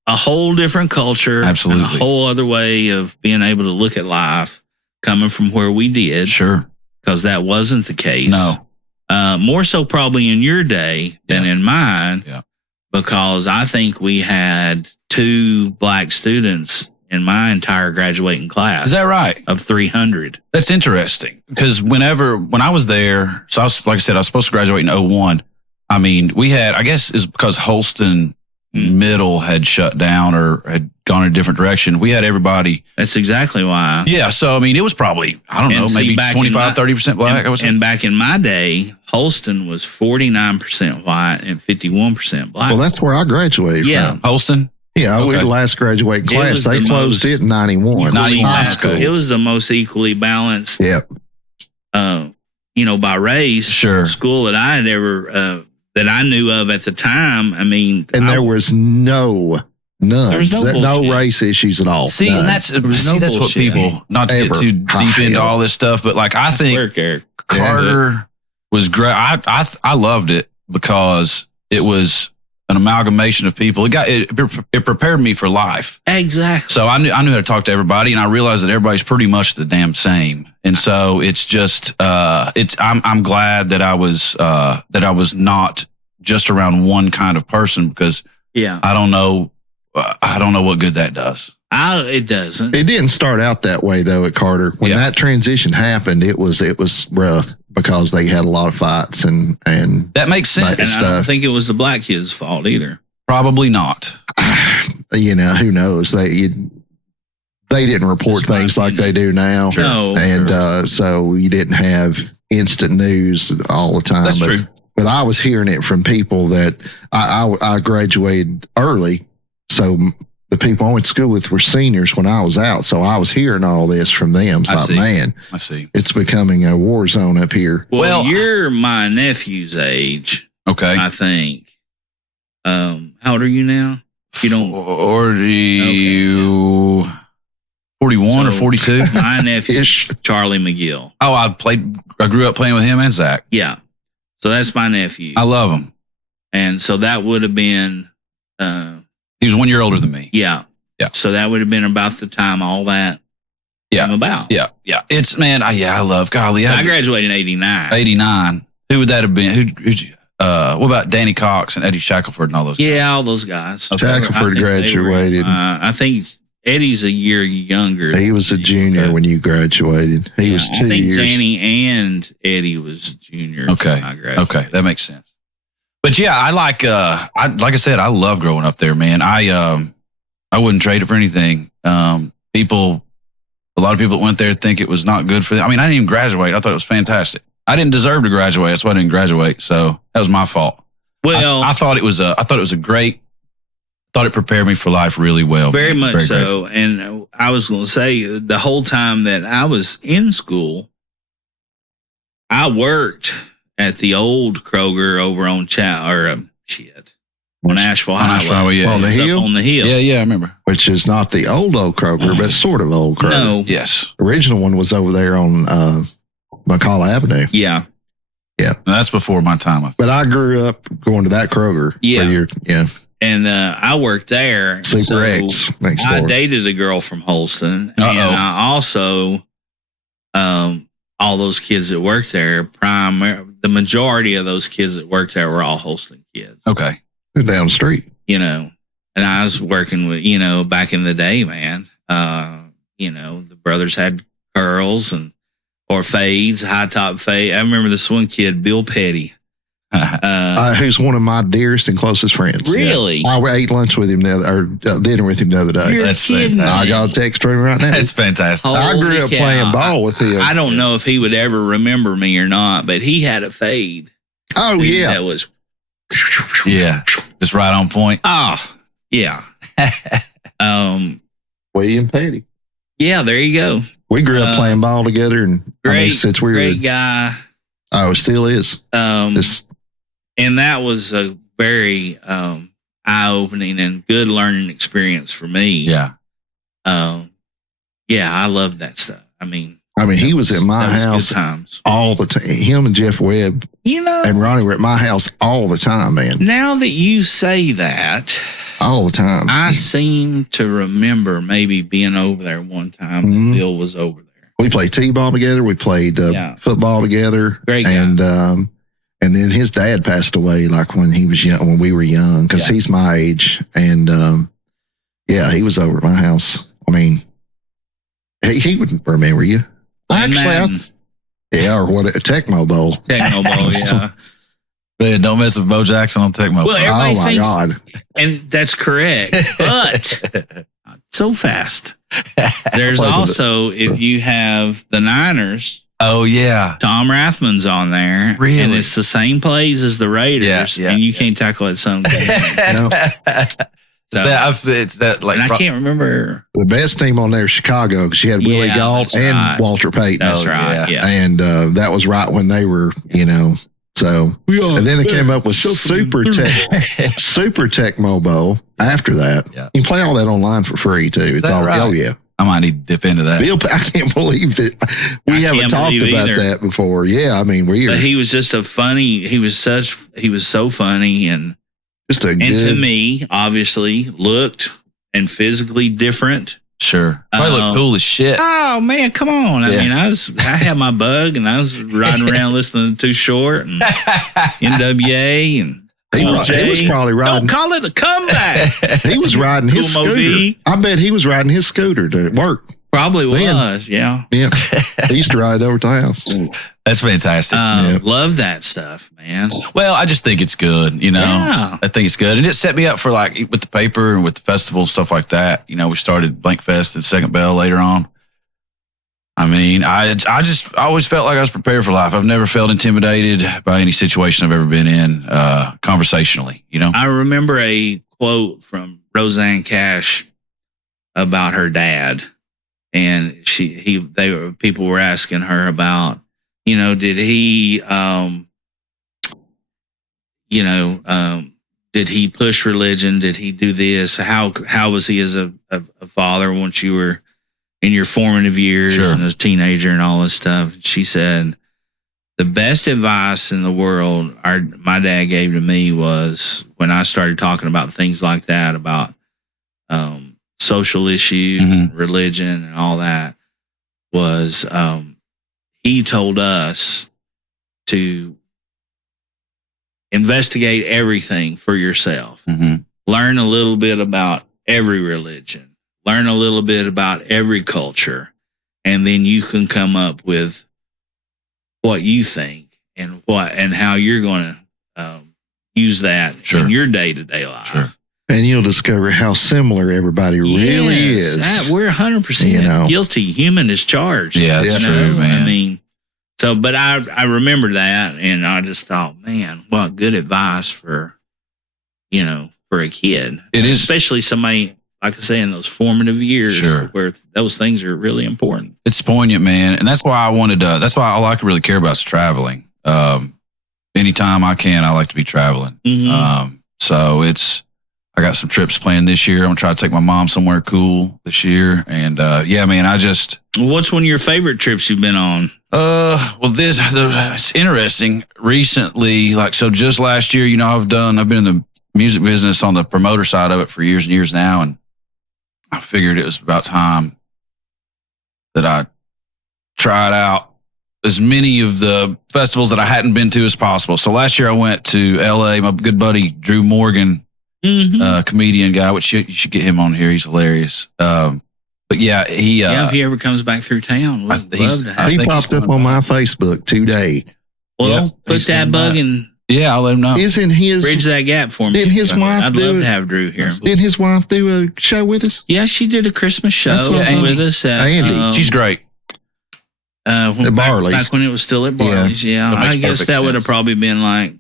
a whole different culture, absolutely, and a whole other way of being able to look at life, coming from where we did. Sure, because that wasn't the case. No. More so probably in your day than in mine, because I think we had 2 black students in my entire graduating class. Is that right? Of 300. That's interesting, because when I was there, so I was, like I said, I was supposed to graduate in 2001. I mean, we had, I guess it's because Holston Middle had shut down or had gone in a different direction. We had everybody. That's exactly why. Yeah. So, I mean, it was probably, I don't know, maybe 25, 30% black. And back in my day, Holston was 49% white and 51% black. Well, that's where I graduated from. Holston? Yeah, we were the last graduating class. They closed it in 91. High school. It was the most equally balanced. Yep. By race. Sure. School that I had ever that I knew of at the time. I mean, and there was none. There was no race issues at all. See, none. and that's what people, not to get too deep into all this stuff, but like I think Carter was great. I loved it because it was an amalgamation of people. It prepared me for life. Exactly. So I knew how to talk to everybody, and I realized that everybody's pretty much the damn same. And so it's just I'm glad that I was not just around one kind of person, because I don't know what good that does. It doesn't. It didn't start out that way though at Carter. When that transition happened, it was rough because they had a lot of fights and that makes sense. And I don't think it was the black kids' fault either. Probably not. Who knows? They didn't report things like they do now. Sure. No, and so you didn't have instant news all the time. That's true. But I was hearing it from people that I graduated early, so the people I went to school with were seniors when I was out. So I was hearing all this from them. So man, I see. It's becoming a war zone up here. Well, you're my nephew's age. Okay. I think. How old are you now? You don't 41 or 42. My nephew, Charlie McGill. Oh, I grew up playing with him and Zach. Yeah. So that's my nephew. I love him. And so that would have been he was 1 year older than me. Yeah. Yeah. So that would have been about the time all that came about. Yeah. Yeah. It's, man, I love, golly. I graduated in 89. 89. Who would that have been? What about Danny Cox and Eddie Shackelford and all those guys? Yeah, all those guys. Shackelford graduated. I think Eddie's a year younger. He was a junior when you graduated. He was 2 years. I think Danny and Eddie was juniors. Okay. When I graduated. Okay. That makes sense. But yeah, I like I said, I love growing up there, man. I wouldn't trade it for anything. A lot of people that went there think it was not good for them. I mean, I didn't even graduate. I thought it was fantastic. I didn't deserve to graduate. That's why I didn't graduate. So that was my fault. Well, I thought it was a great thought it prepared me for life really well. Very much Very so. And I was going to say, the whole time that I was in school, I worked at the old Kroger over on on Asheville Highway. Yeah. On the hill? On the hill. Yeah, I remember. Which is not the old Kroger, but sort of old Kroger. No. Yes. The original one was over there on McCall Avenue. Yeah. Yeah. And that's before my time. But I grew up going to that Kroger. Yeah. Yeah. And I worked there. Super X next door. I dated a girl from Holston. And I also, all those kids that worked there, the majority of those kids that worked there were all Holston kids. Okay. Down the street. And I was working with, back in the day, man, the brothers had curls or fades, high top fade. I remember this one kid, Bill Petty. Who's one of my dearest and closest friends. Really? Yeah. I ate lunch with him dinner with him the other day. That's fantastic. I got a text from him right now. That's fantastic. I grew up playing ball with him. I don't know if he would ever remember me or not, but he had a fade. Oh, yeah. That was. Yeah. Just right on point. Oh, yeah. William Petty. Yeah, there you go. We grew up playing ball together, and great guy. Oh, it still is. And that was a very eye-opening and good learning experience for me. Yeah. I love that stuff. I mean, he was at my house all the time. Him and Jeff Webb, and Ronnie were at my house all the time, man. Now that you say that, all the time, I seem to remember maybe being over there one time. When Bill was over there. We played t-ball together. We played football together. Great guy. And then his dad passed away, like when he was young, when we were young, because he's my age. And he was over at my house. I mean, he wouldn't remember you. Or what? A Tecmo Bowl. Tecmo Bowl, yeah. Man, don't mess with Bo Jackson on Tecmo Bowl. Well, oh my God! And that's correct, but not so fast. There's also, if you have the Niners. Oh yeah, Tom Rathman's on there. Really? And it's the same plays as the Raiders, and you can't tackle it some. It's that like. And I can't remember the best team on there, Chicago, because you had Willie Gault and Walter Payton. That's right. Yeah. And that was right when they were, So, and then it came up with Super Tecmo Bowl after that. Yeah. You can play all that online for free too. It's all right? Oh yeah. I might need to dip into that. Bill, I can't believe that we haven't talked about that before. Yeah, I mean, but he was just he was so funny and to me, obviously, looked and physically different. Sure. Probably look cool as shit. Oh man, come on. I mean, I had my bug and I was riding around listening to Too Short and NWA and he was probably riding. Don't call it a comeback. He was riding his scooter. I bet he was riding his scooter to work. Probably was, yeah. Yeah. He used to ride over to the house. That's fantastic. Love that stuff, man. Well, I just think it's good, Yeah. I think it's good. And it set me up for like with the paper and with the festival and stuff like that. We started Blank Fest at Second Bell later on. I mean, I always felt like I was prepared for life. I've never felt intimidated by any situation I've ever been in, conversationally, I remember a quote from Roseanne Cash about her dad. And people were asking her about, did he, did he push religion? Did he do this? How was he as a father once you were in your formative years and as a teenager and all this stuff? She said, the best advice in the world my dad gave to me was when I started talking about things like that, about social issues, religion, and all that, was he told us to investigate everything for yourself. Learn a little bit about every religion. Learn a little bit about every culture. And then you can come up with what you think and how you're going to use that in your day-to-day life. Sure. And you'll discover how similar everybody really is. We're 100% guilty. Human is charged. Yeah, that's true, man. I mean, but I remember that, and I just thought, man, what good advice for for a kid. It is. Especially somebody, like I say, in those formative years where those things are really important. It's poignant, man. And that's why I wanted to, that's why all I could really care about is traveling. Anytime I can, I like to be traveling. So I got some trips planned this year. I'm going to try to take my mom somewhere cool this year. And yeah, man, what's one of your favorite trips you've been on? Well, it's interesting. Recently, so just last year, I've been in the music business on the promoter side of it for years and years now. And I figured it was about time that I tried out as many of the festivals that I hadn't been to as possible. So last year I went to LA. My good buddy, Drew Morgan, comedian guy, which you should get him on here. He's hilarious. But yeah, if he ever comes back through town, we'd love to have him. He popped up on my Facebook today. Well, put that bug in. Yeah, I'll let him know. Bridge that gap for me. Didn't his wife I'd love to have Drew here. Didn't his wife do a show with us? Yeah, she did a Christmas show with us. Andy. She's great. At Barley's. Back when it was still at Barley's, yeah. I guess that would have probably been like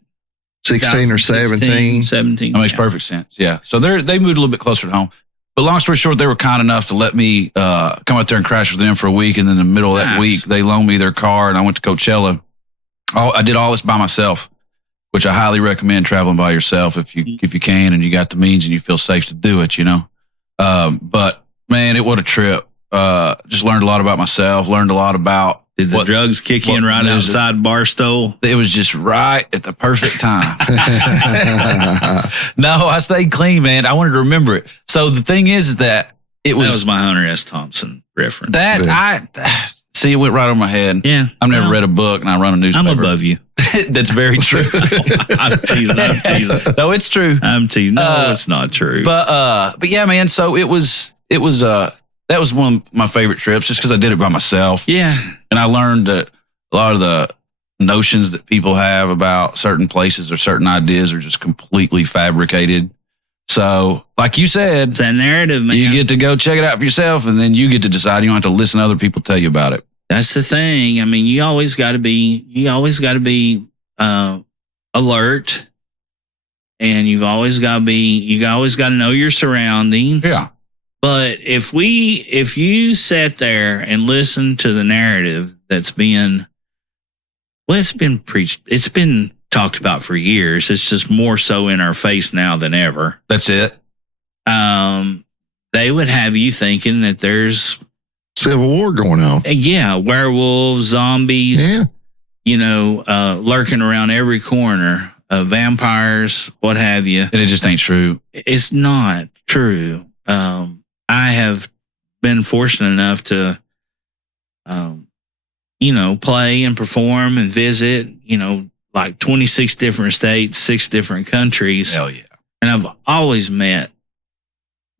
16 or 17. 17. That makes perfect sense. Yeah. So they moved a little bit closer to home. But long story short, they were kind enough to let me come out there and crash with them for a week. And then in the middle of that week, they loaned me their car and I went to Coachella. I did all this by myself, which I highly recommend traveling by yourself if you can and you got the means and you feel safe to do it, But man, what a trip. Just learned a lot about myself, learned a lot about. Did the drugs kick in right outside Barstow? It was just right at the perfect time. No, I stayed clean, man. I wanted to remember it. So the thing is that that was my Hunter S. Thompson reference. See, it went right over my head. Yeah. I've never read a book and I run a newspaper. I'm above you. That's very true. I'm teasing. No, it's true. I'm teasing. No, it's not true. But yeah, man. So that was one of my favorite trips just because I did it by myself. Yeah. And I learned that a lot of the notions that people have about certain places or certain ideas are just completely fabricated. So, like you said, it's that narrative, man. You get to go check it out for yourself and then you get to decide. You don't have to listen to other people tell you about it. That's the thing. I mean, you always got to be alert, and you always got to know your surroundings. Yeah. But if you sat there and listened to the narrative that's it's been preached, it's been talked about for years. It's just more so in our face now than ever. That's it. They would have you thinking that there's Civil War going on. Yeah, werewolves, zombies, lurking around every corner, vampires, what have you. And it just ain't true. It's not true. I have been fortunate enough to, play and perform and visit, like 26 different states, 6 different countries. Hell yeah. And I've always met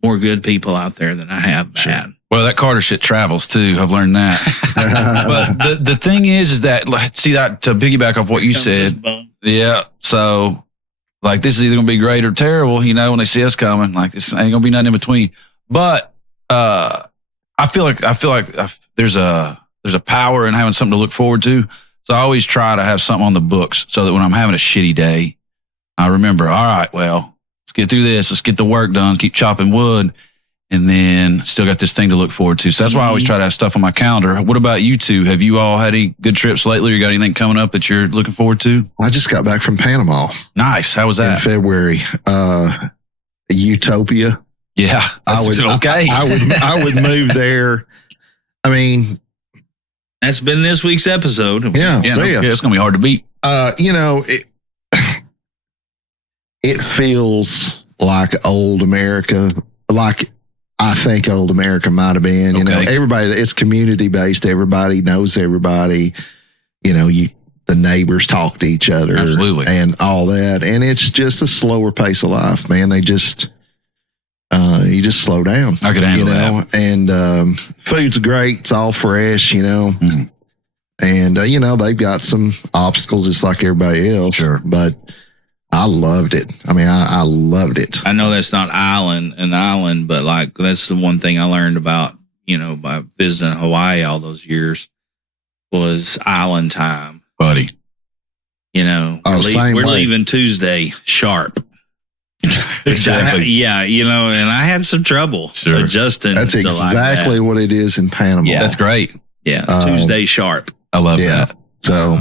more good people out there than I have bad. Well, that Carter shit travels too. I've learned that. But the thing is that, see, that to piggyback off what you said. Yeah. So, this is either going to be great or terrible, when they see us coming. This ain't going to be nothing in between. But I feel like there's a power in having something to look forward to. So I always try to have something on the books so that when I'm having a shitty day, I remember, all right, well, let's get through this. Let's get the work done. Keep chopping wood. And then still got this thing to look forward to. So that's why I always try to have stuff on my calendar. What about you two? Have you all had any good trips lately or got anything coming up that you're looking forward to? I just got back from Panama. Nice. How was that? In February. Utopia. Yeah. I would move there. I mean, that's been this week's episode. Yeah. It's going to be hard to beat. It feels like old America, like I think old America might have been. Everybody, it's community based. Everybody knows everybody. The neighbors talk to each other. Absolutely. And all that. And it's just a slower pace of life, man. They just, you just slow down. I could handle that. And food's great. It's all fresh, And, they've got some obstacles just like everybody else. Sure. But I loved it. I mean, I loved it. I know that's not an island, but that's the one thing I learned about, by visiting Hawaii all those years was island time. Buddy. We're leaving Tuesday sharp. Exactly. Yeah, and I had some trouble adjusting. That's exactly what it is in Panama. Yeah, that's great. Yeah, Tuesday sharp. I love that. So,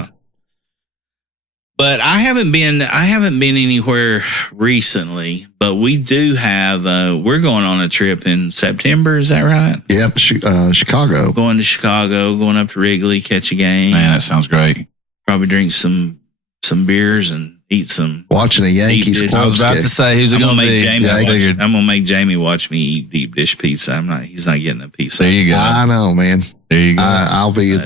but I haven't been anywhere recently. But we do have. We're going on a trip in September. Is that right? Yep, Chicago. Going to Chicago. Going up to Wrigley, catch a game. Man, that sounds great. Probably drink some beers and eat some. Watching a Yankees. I was about to say, who's it going to be? I'm going to make Jamie watch me eat deep dish pizza. He's not getting a pizza. There you go. I know, man. There you go. I'll be.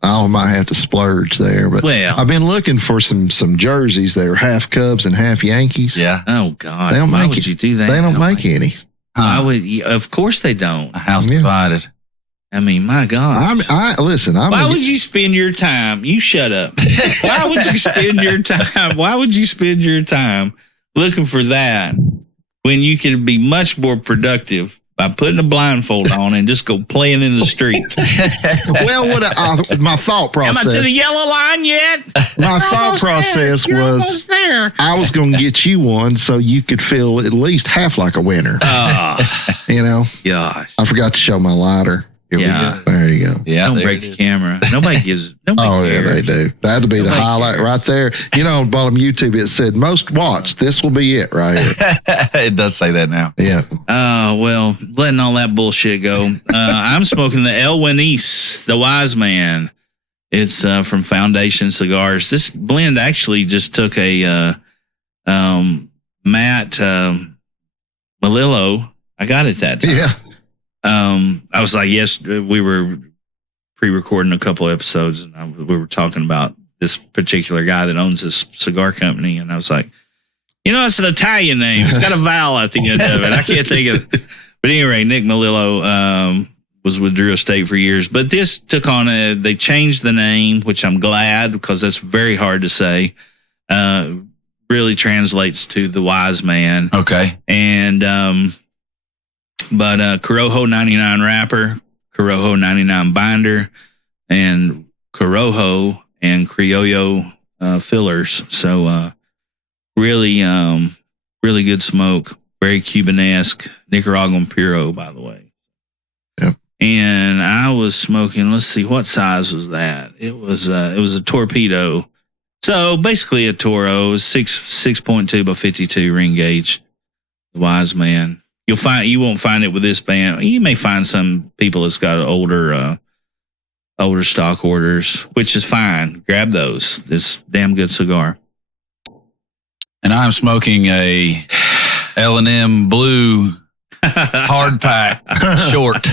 I might have to splurge there, but I've been looking for some jerseys that are half Cubs and half Yankees. Yeah. Oh God. Why would you do that? They don't make any. I would. Of course they don't. A house divided. I mean, my God. Listen. Why would you spend your time? You shut up. Why would you spend your time? Why would you spend your time looking for that when you could be much more productive by putting a blindfold on and just go playing in the street? Well, my thought process. Am I to the yellow line yet? My thought process was there. I was going to get you one so you could feel at least half like a winner. Gosh. I forgot to show my lighter. Here we go. There you go. Yeah, don't break the camera. Nobody cares. Yeah, they do. That'd be the highlight right there. On the bottom of YouTube, it said most watched. This will be it right here. It does say that now. Yeah. Well, letting all that bullshit go. I'm smoking the El Juanice, the Wise Man. It's from Foundation Cigars. This blend actually just took a Matt Malillo. I got it that time. Yeah. I was like, yes, we were pre-recording a couple episodes, and we were talking about this particular guy that owns this cigar company, and I was like, it's an Italian name. It's got a vowel at the end of it. I can't think of it. But anyway, Nick Malillo was with Drew Estate for years, but this took on they changed the name, which I'm glad, because that's very hard to say. Really translates to the Wise Man. Okay. And but Corojo 99 wrapper, Corojo 99 binder, and Corojo and Criollo fillers. So really good smoke, very Cubanesque, Nicaraguan Puro, by the way. Yep. And I was smoking. Let's see, what size was that? It was a torpedo. So basically a Toro, 6.2 by 52 ring gauge. The Wise Man. You won't find it with this band. You may find some people that's got older stock orders, which is fine. Grab those. This damn good cigar. And I'm smoking a L&M Blue hard pack short.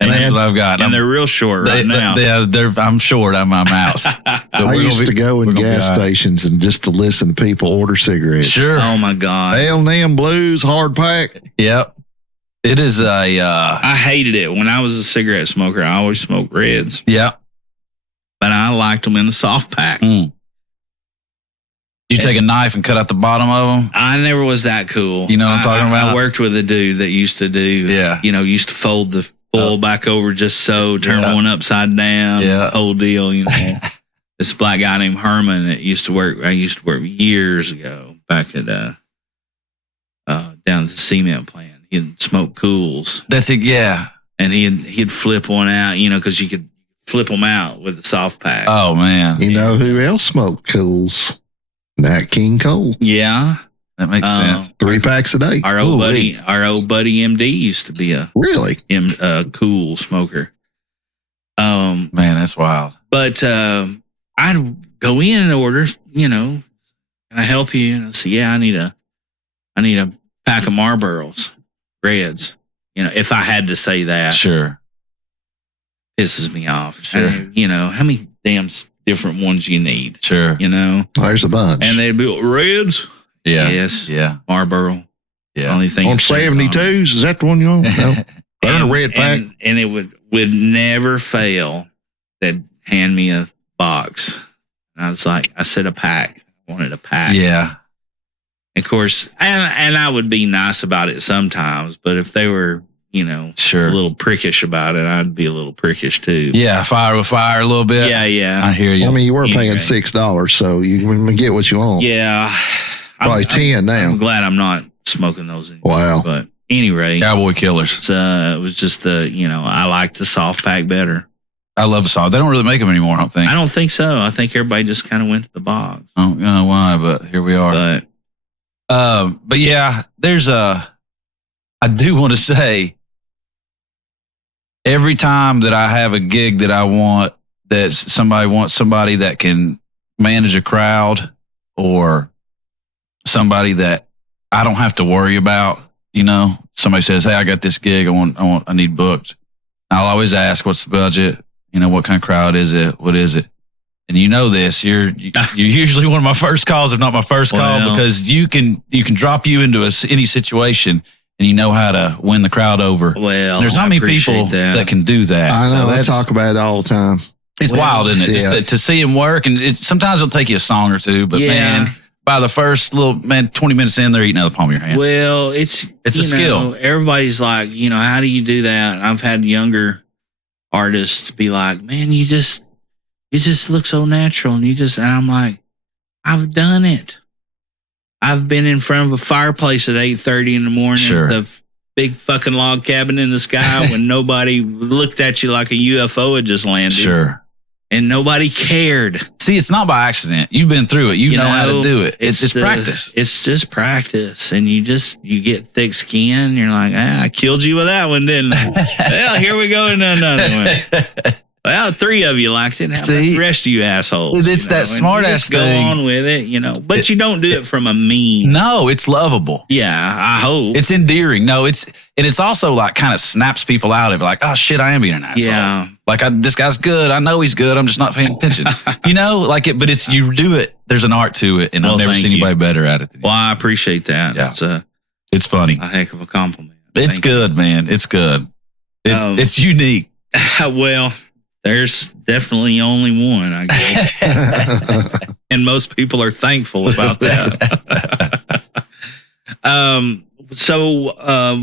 And that's what I've got. And they're real short right now. I'm short. I'm out. I used to go in gas stations and just to listen to people order cigarettes. Sure. Oh my God. L&M Blues hard pack. Yep. It is I hated it when I was a cigarette smoker. I always smoked reds. Yeah. But I liked them in the soft pack. Did you take a knife and cut out the bottom of them? I never was that cool. You know what I'm talking about? I worked with a dude that used to do. Yeah. Used to fold the full back over just so, turn one upside down, whole deal, This black guy named Herman that used to work years ago back at down at the cement plant. He'd smoke cools. That's it, yeah. And he'd flip one out, because you could flip them out with the soft pack. Oh man. You know who else smoked cools? Nat King Cole. Yeah. That makes sense. 3 packs a day. Our old buddy MD used to be a cool smoker. Man, that's wild. But I'd go in and order, can I help you? And I'd say, yeah, I need a pack of Marlboros, reds. If I had to say that. Sure. Pisses me off. Sure. How many damn different ones you need? Sure. There's a bunch. And they'd be reds. Yeah. Yes. Yeah. Marlboro. Yeah. Only thing on 72s, is that the one you want? No. They're in a red pack. And it would never fail. They'd hand me a box. And I was like, I said a pack. I wanted a pack. Yeah. Of course, and I would be nice about it sometimes, but if they were, sure, a little prickish about it, I'd be a little prickish too. Yeah, fire with fire a little bit. Yeah. I hear you. I mean, you were paying $6, so you get what you want. Yeah. Probably 10 now. I'm glad I'm not smoking those anymore. Wow. But anyway, Cowboy Killers. it was just I like the soft pack better. I love the soft. They don't really make them anymore, I don't think. I don't think so. I think everybody just kind of went to the box. I don't know why, but here we are. But yeah, I do want to say, every time that I have a gig that I want, that somebody wants somebody that can manage a crowd, or somebody that I don't have to worry about, somebody says, hey, I got this gig. I need booked. I'll always ask, what's the budget? What kind of crowd is it? What is it? And this, you're usually one of my first calls, if not my first call, because you can drop you into any situation and you know how to win the crowd over. Well, and there's not many people that can do that. I know. I talk about it all the time. It's wild, isn't it? Just to see him work, and sometimes it'll take you a song or two, but man, by the first 20 minutes in, they're eating out of the palm of your hand. Well, it's a skill. Everybody's like, how do you do that? I've had younger artists be like, man, you just look so natural, and I'm like, I've done it. I've been in front of a fireplace at 8:30 in the morning, sure. The big fucking log cabin in the sky when nobody looked at you like a UFO had just landed. Sure. And nobody cared. See, it's not by accident. You've been through it. You know how to do it. It's practice. It's just practice. And you get thick skin. You're like, I killed you with that one, didn't I? Well, here we go into another one. Well, 3 of you liked it. How about the rest of you assholes? It's that smart ass thing. Go on with it, But you don't do it from a mean. No, it's lovable. Yeah, I hope. It's endearing. No, it's also like kind of snaps people out of it. Like, oh shit, I am being an asshole. Yeah. Like this guy's good. I know he's good. I'm just not paying attention. But it's, you do it. There's an art to it, and I've never seen anybody better at it than you. Well, I appreciate that. Yeah. It's funny. A heck of a compliment. It's good, man. It's good. It's unique. Well, there's definitely only one, I guess. And most people are thankful about that. So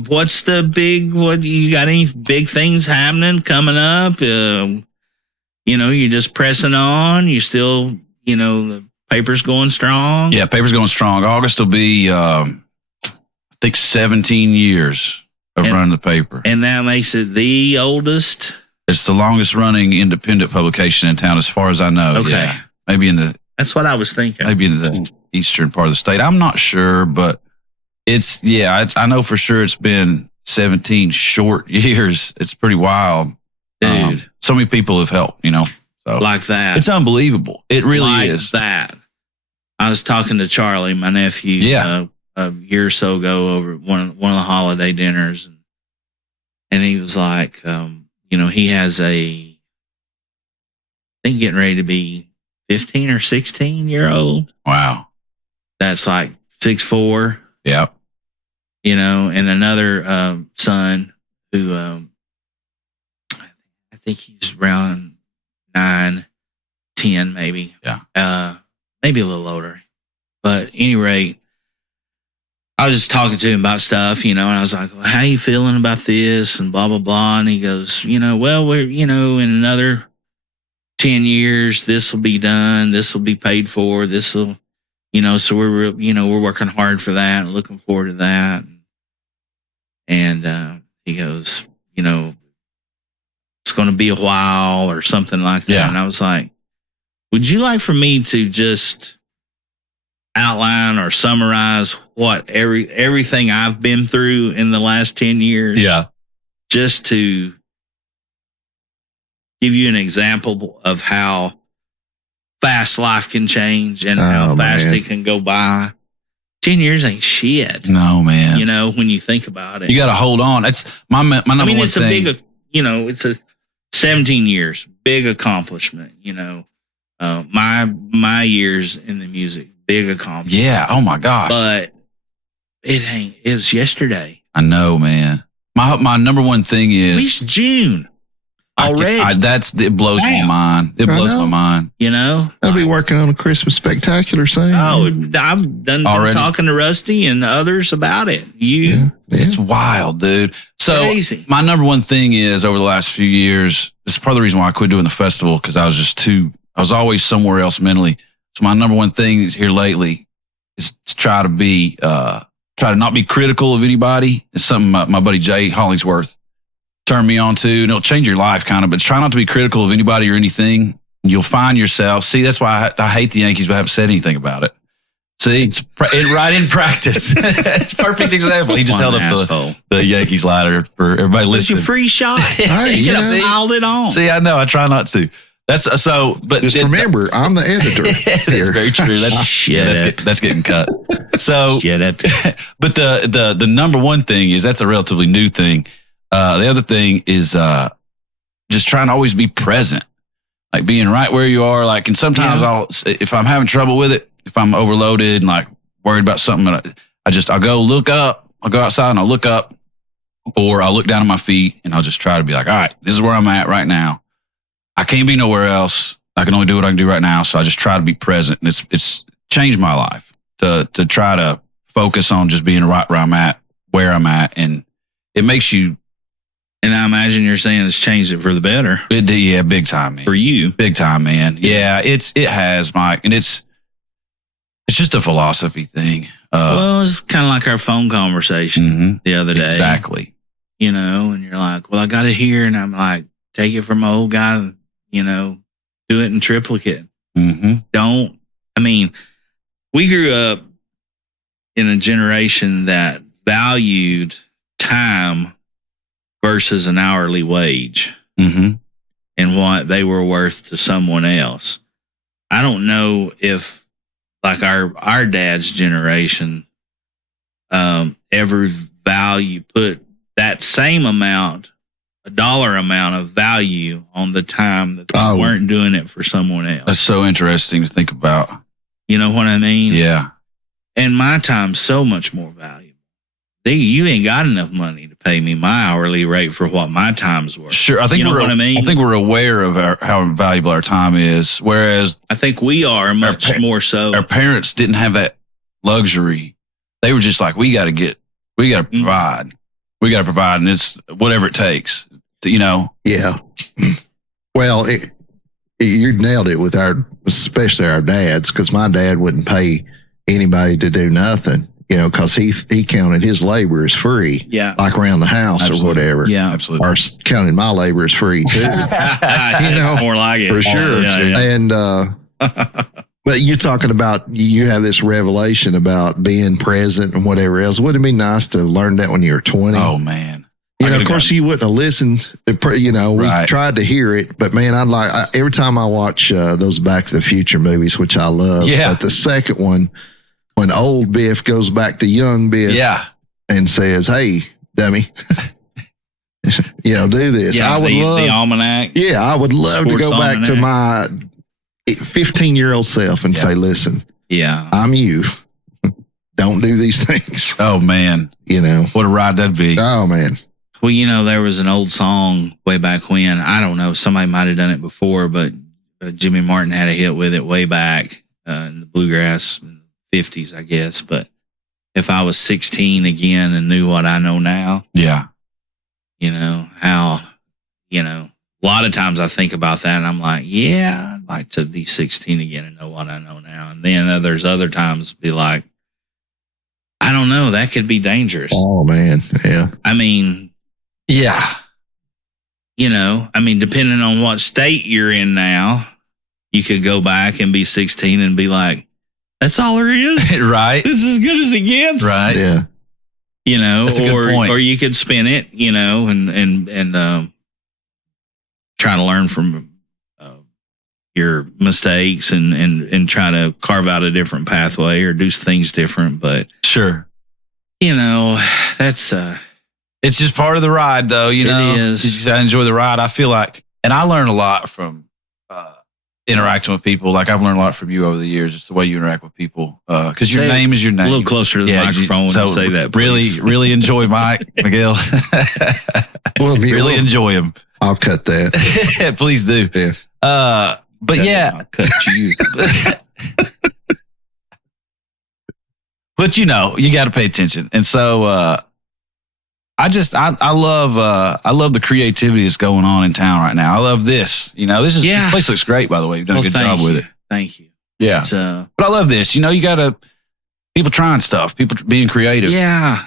what's you got any big things happening coming up? You're just pressing on. You still, the paper's going strong. Yeah, paper's going strong. August will be, I think 17 years of running the paper. And that makes it the oldest. It's the longest running independent publication in town, as far as I know. Okay. Yeah. Maybe that's what I was thinking. Maybe in the eastern part of the state. I'm not sure, but I know for sure it's been 17 short years. It's pretty wild. Dude. So many people have helped, So like that. It's unbelievable. It really is. Like that. I was talking to Charlie, my nephew, a year or so ago over one of the holiday dinners. And he was like, he has I think getting ready to be 15 or 16-year-old. Wow. That's like 6'4". Yeah. And another son who I think he's around 9, 10 maybe. Yeah. Maybe a little older. But at any rate, I was just talking to him about stuff, and I was like, well, how you feeling about this and blah, blah, blah. And he goes, well, we're, in another 10 years, this will be done. This will be paid for. This will, so we're working hard for that and looking forward to that. And he goes, it's going to be a while or something like that. Yeah. And I was like, would you like for me to just outline or summarize what everything I've been through in the last 10 years? Yeah. Just to give you an example of how fast life can change and how fast it can go by. 10 years ain't shit. No, man. When you think about it. You got to hold on. It's my number one thing. It's a big, it's a 17 years, big accomplishment, my years in the music, big accomplishment. Yeah. Oh my gosh. But it was yesterday. I know, man. My number one thing is, at least June already. It blows my mind. It blows my mind. I'll be working on a Christmas spectacular soon. Oh, I've been talking to Rusty and others about it. Yeah. It's wild, dude. So crazy. My number one thing is, over the last few years, this is part of the reason why I quit doing the festival, because I was always somewhere else mentally. So my number one thing here lately is try to not be critical of anybody. It's something my buddy Jay Hollingsworth turned me on to, and it'll change your life kind of, but try not to be critical of anybody or anything. You'll find yourself. See, that's why I hate the Yankees, but I haven't said anything about it. See, it's right in practice. It's a perfect example. He just held up the Yankees ladder for everybody listening. It's your free shot. Hey, you just piled it on. See, I know. I try not to. That's so. But just remember, I'm the editor. That's very true. That's getting cut. So, but the number one thing is that's a relatively new thing. The other thing is just trying to always be present, like being right where you are. Like, and sometimes if I'm having trouble with it, if I'm overloaded and like worried about something, I'll go look up. I'll go outside and I'll look up, or I'll look down at my feet and I'll just try to be like, all right, this is where I'm at right now. I can't be nowhere else. I can only do what I can do right now. So I just try to be present, and it's changed my life to try to focus on just being right where I'm at, and it makes you. And I imagine you're saying it's changed it for the better. Yeah, big time, man. For you, big time, man. Yeah, it has, Mike, and it's just a philosophy thing. Well, it's kind of like our phone conversation the other day. Exactly. You know, and you're like, well, I got it here, and I'm like, take it from my old guy. You know, do it in triplicate. We grew up in a generation that valued time versus an hourly wage and what they were worth to someone else. I don't know if like our dad's generation ever put that same amount, a dollar amount of value on the time that they weren't doing it for someone else. That's so interesting to think about. You know what I mean? Yeah. And my time's so much more valuable. You ain't got enough money to pay me my hourly rate for what my time's worth. Sure. I think I think we're aware of how valuable our time is. Whereas I think we are much more so. Our parents didn't have that luxury. They were just like, we got to provide. We got to provide, and it's whatever it takes. You know. Yeah. Well, you nailed it with especially our dads, because my dad wouldn't pay anybody to do nothing. You know, because he counted his labor as free, like around the house or whatever. Yeah, absolutely. Or counting my labor as free too. You know, more like it for sure. And but you're talking about you have this revelation about being present and whatever else. Wouldn't it be nice to learn that when you were 20? Oh man. You know, of course, you wouldn't have listened. You know, we tried to hear it, but man, every time I watch those Back to the Future movies, which I love, but the second one, when old Biff goes back to young Biff and says, hey, dummy, you know, do this. Yeah, I would love the almanac. Yeah, I would love to go back to my 15-year-old self and say, listen, I'm you. Don't do these things. Oh, man. You know. What a ride that'd be. Oh, man. Well, you know, there was an old song way back when. I don't know. Somebody might have done it before, but Jimmy Martin had a hit with it way back in the bluegrass 50s, I guess. But if I was 16 again and knew what I know now, you know, how, you know, a lot of times I think about that and I'm like, yeah, I'd like to be 16 again and know what I know now. And then there's other times be like, I don't know, that could be dangerous. Oh, man. Yeah. I mean, you know, depending on what state you're in now, you could go back and be 16 and be like, that's all there is. Right. This is as good as it gets. Right. Yeah. You know, that's a good point. Or you could spin it, you know, and try to learn from your mistakes and try to carve out a different pathway or do things different. But sure, you know, that's it's just part of the ride, though. You know, it is. I enjoy the ride. I feel like, and I learn a lot from interacting with people. Like I've learned a lot from you over the years, just the way you interact with people. Because your name is your name. A little closer to the microphone to say that. Please. Really enjoy Mike Miguel. Really enjoy him. I'll cut that. Please do. Yeah. But I'll cut you. But you know, you got to pay attention, and so I love the creativity that's going on in town right now. I love this. You know, this place looks great. By the way, you've done a good job with it. Thank you. Yeah. But I love this. You know, you got to people trying stuff, people being creative. Yeah.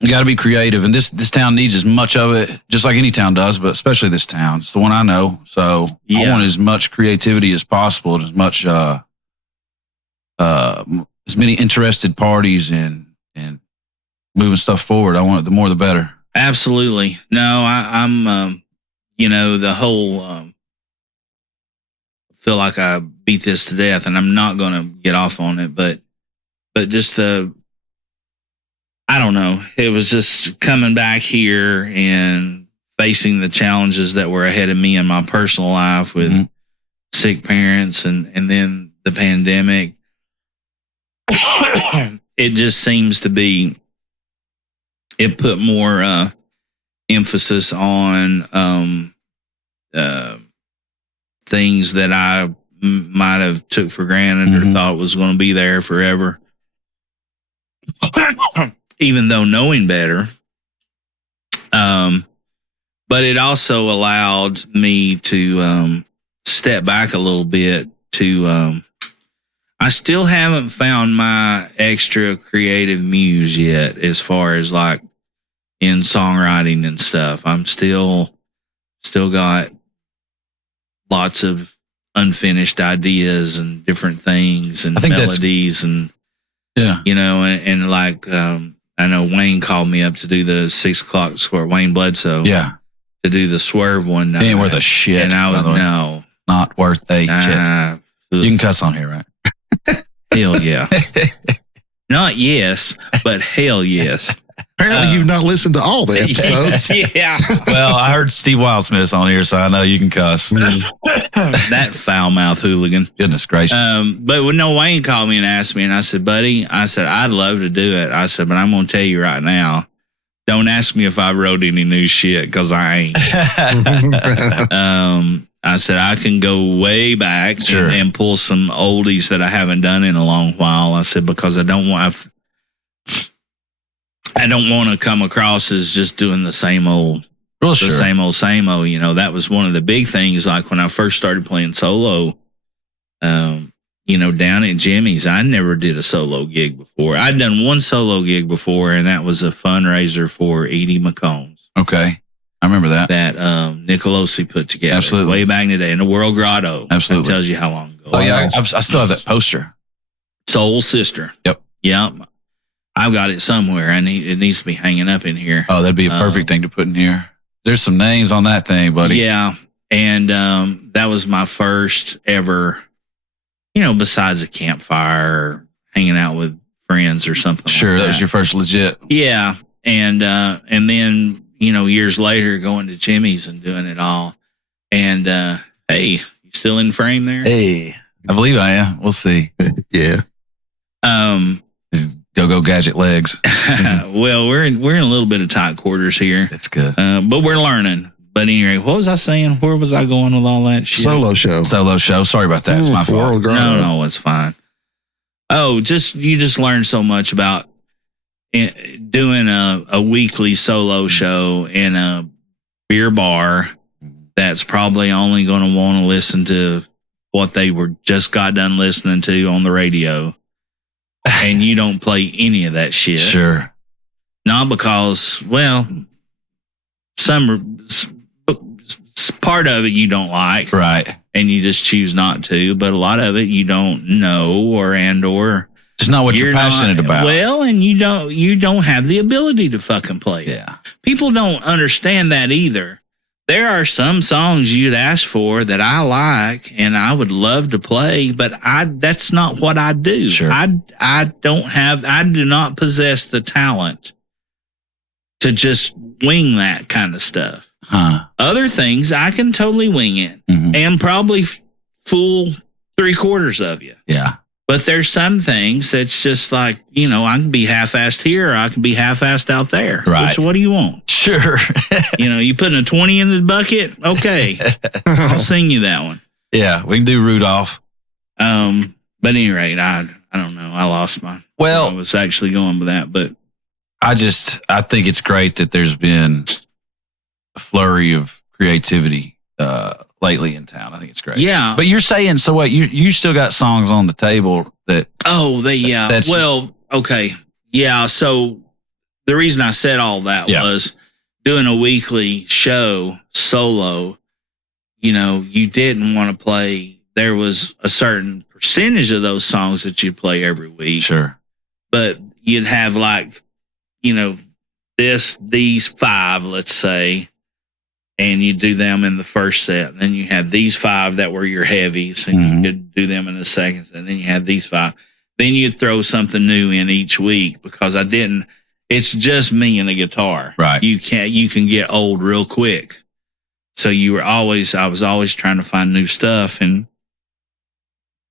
You got to be creative. And this town needs as much of it, just like any town does, but especially this town. It's the one I know. So I want as much creativity as possible and as much, as many interested parties and moving stuff forward. I want it, the more the better. Absolutely. No, I'm, the whole, feel like I beat this to death, and I'm not going to get off on it, but just I don't know. It was just coming back here and facing the challenges that were ahead of me in my personal life with sick parents and then the pandemic. It just seems to be, it put more emphasis on things that I might have took for granted or thought was going to be there forever. Even though knowing better. But it also allowed me to step back a little bit to I still haven't found my extra creative muse yet as far as like in songwriting and stuff. I'm still got lots of unfinished ideas and different things and melodies and and like I know Wayne called me up to do the 6 o'clock square. Wayne Bledsoe, to do the Swerve one night. He ain't worth a shit. And I was not worth a shit. You can cuss on here, right? Hell yeah. Not yes, but hell yes. Apparently, you've not listened to all the episodes. Yeah. Well, I heard Steve Wildsmith's on here, so I know you can cuss. That foul mouth hooligan. Goodness gracious. But when Wayne called me and asked me, and I said, buddy, I'd love to do it. I said, but I'm going to tell you right now, don't ask me if I wrote any new shit, because I ain't. I said, I can go way back and pull some oldies that I haven't done in a long while. I said, because I don't want to come across as just doing the same old, same old. That was one of the big things. Like when I first started playing solo, down at Jimmy's, I never did a solo gig before. I'd done one solo gig before, and that was a fundraiser for Edie McCombs. Okay. I remember that. That Nicolosi put together. Absolutely. Way back in the day in the World Grotto. Absolutely. That tells you how long ago. Oh, yeah. I still have that poster. Soul Sister. Yep. I've got it somewhere. It needs to be hanging up in here. Oh, that'd be a perfect thing to put in here. There's some names on that thing, buddy. Yeah. And that was my first ever, besides a campfire, hanging out with friends or something. Sure, like that was your first legit. Yeah. And then, years later, going to Jimmy's and doing it all. And hey, you still in frame there? Hey, I believe I am. We'll see. Yeah. Go gadget legs. Well, we're in a little bit of tight quarters here. That's good. But we're learning. But anyway, what was I saying? Where was I going with all that shit? Solo show. Sorry about that. It's my fault. No, it's fine. Oh, you just learn so much about doing a weekly solo show in a beer bar that's probably only going to want to listen to what they just got done listening to on the radio. And you don't play any of that shit. Sure. Not because, some part of it you don't like. Right. And you just choose not to. But a lot of it you don't know or just not what you're passionate about. Well, and you don't have the ability to fucking play it. Yeah. People don't understand that either. There are some songs you'd ask for that I like and I would love to play, but that's not what I do. Sure. I do not possess the talent to just wing that kind of stuff. Huh. Other things I can totally wing it and probably fool 3/4 of you. Yeah. But there's some things that's just like, I can be half-assed here or I can be half-assed out there. Right. What do you want? Sure. You putting a 20 in the bucket? Okay. I'll sing you that one. Yeah, we can do Rudolph. But at any rate, I don't know. I lost I was actually going with that, but I think it's great that there's been a flurry of creativity lately in town. I think it's great. Yeah. But you're saying, so what, you still got songs on the table that... Oh, that's... Well, okay. Yeah. So the reason I said all that was doing a weekly show solo, you didn't want to play. There was a certain percentage of those songs that you'd play every week. Sure. But you'd have these 5, let's say, and you do them in the first set. And then you had these 5 that were your heavies, and you could do them in the second set. And then you had these 5. Then you'd throw something new in each week because it's just me and a guitar. Right. You can get old real quick. So I was always trying to find new stuff. And,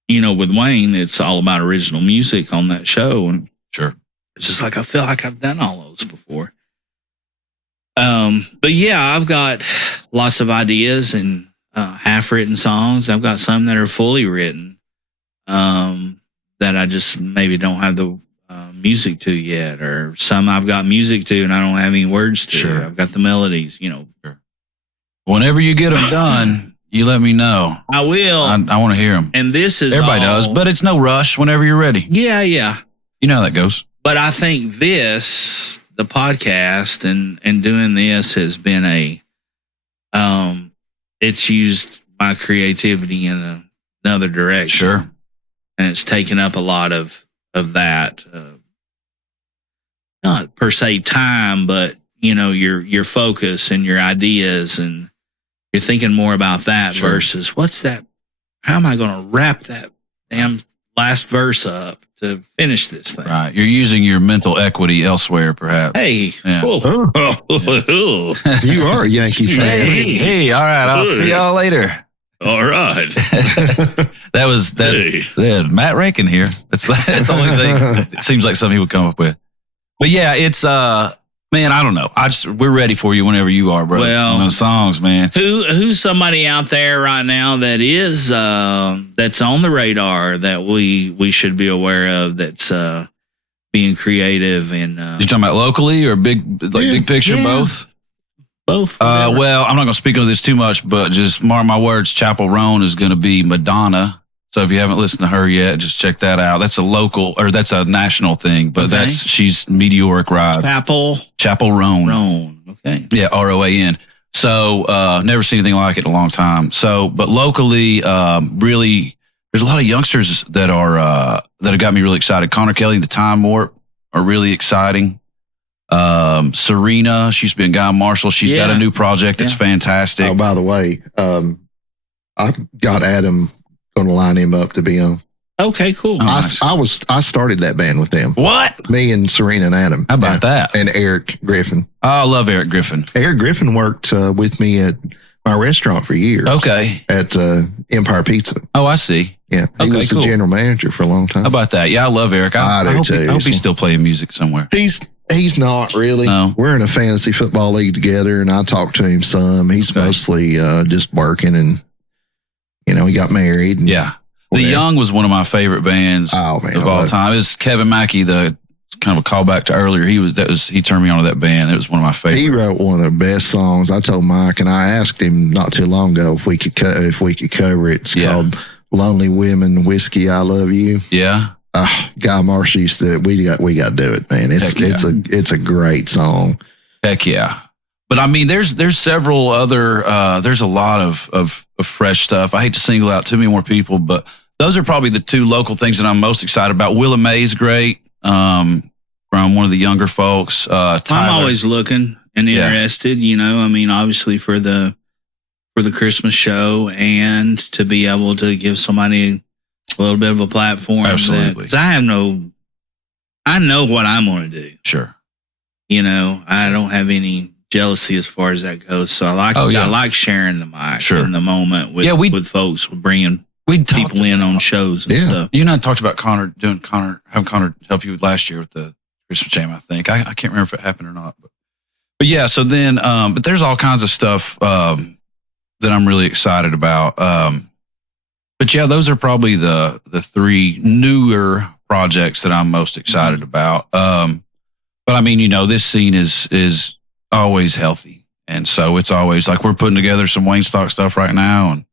with Wayne, it's all about original music on that show. And sure. It's just like, I feel like I've done all those before. But yeah, I've got lots of ideas and half-written songs. I've got some that are fully written that I just maybe don't have the music to yet, or some I've got music to and I don't have any words to. Sure. I've got the melodies, Sure. Whenever you get them done, you let me know. I will. I want to hear them. And this is everybody does, but it's no rush. Whenever you're ready. Yeah. You know how that goes. But I think the podcast and doing this has been it's used my creativity in another direction. Sure. And it's taken up a lot of that, not per se time, but your focus and your ideas, and you're thinking more about that versus what's that? How am I going to wrap that damn last verse up to finish this thing? Right. You're using your mental equity elsewhere, perhaps. Hey, yeah. You are a Yankee fan. Hey, all right. I'll see y'all later. All right. That was Matt Rankin here. That's the only thing it seems like something he would come up with. But yeah, it's man, I don't know. We're ready for you whenever you are, bro. Well, on those songs, man. Who's somebody out there right now that is that's on the radar that we should be aware of, that's being creative and you talking about locally or big picture, both? Both. Well, I'm not going to speak into this too much, but just mark my words, Chapel Roan is going to be Madonna. So if you haven't listened to her yet, just check that out. That's that's a national thing, but she's Meteoric Ride. Chapel Roan. Okay. Yeah, ROAN. So never seen anything like it in a long time. So, but locally, really, there's a lot of youngsters that have got me really excited. Connor Kelly and the Time Warp are really exciting. Serena, she's been Guy Marshall. She's got a new project that's fantastic. Oh, by the way, I got Adam going to line him up to be on. Okay, cool. I started that band with them. What? Me and Serena and Adam. How about that? And Eric Griffin. Oh, I love Eric Griffin. Eric Griffin worked with me at my restaurant for years. Okay. At Empire Pizza. Oh, I see. Yeah. He was the general manager for a long time. How about that? Yeah, I love Eric. I do too. I hope he's still playing music somewhere. He's not really. No. We're in a fantasy football league together, and I talk to him some. He's mostly just working, and he got married. And The Young was one of my favorite bands of all time. It was Kevin Mackey, the kind of a callback to earlier. He turned me on to that band. It was one of my favorites. He wrote one of the best songs. I told Mike, and I asked him not too long ago if we could cover it. It's called "Lonely Women, Whiskey, I Love You." Yeah. Guy Marshall used to. We got to do it, man. It's a great song. Heck yeah. But I mean, there's several other. There's a lot of fresh stuff. I hate to single out too many more people, but those are probably the two local things that I'm most excited about. Willa Mae's great. From one of the younger folks. I'm always looking and interested. I mean, obviously for the Christmas show, and to be able to give somebody a little bit of a platform. Absolutely. Because I know what I'm going to do. Sure. I don't have any jealousy as far as that goes. So I like sharing the mic in the moment with folks, with bringing people in on shows and stuff. You and I talked about having Connor help you last year with the Christmas Jam, I think. I can't remember if it happened or not. But yeah, so then, but there's all kinds of stuff that I'm really excited about. But yeah, those are probably the three newer projects that I'm most excited about. But I mean, this scene is always healthy. And so it's always like we're putting together some Wayne Stock stuff right now, and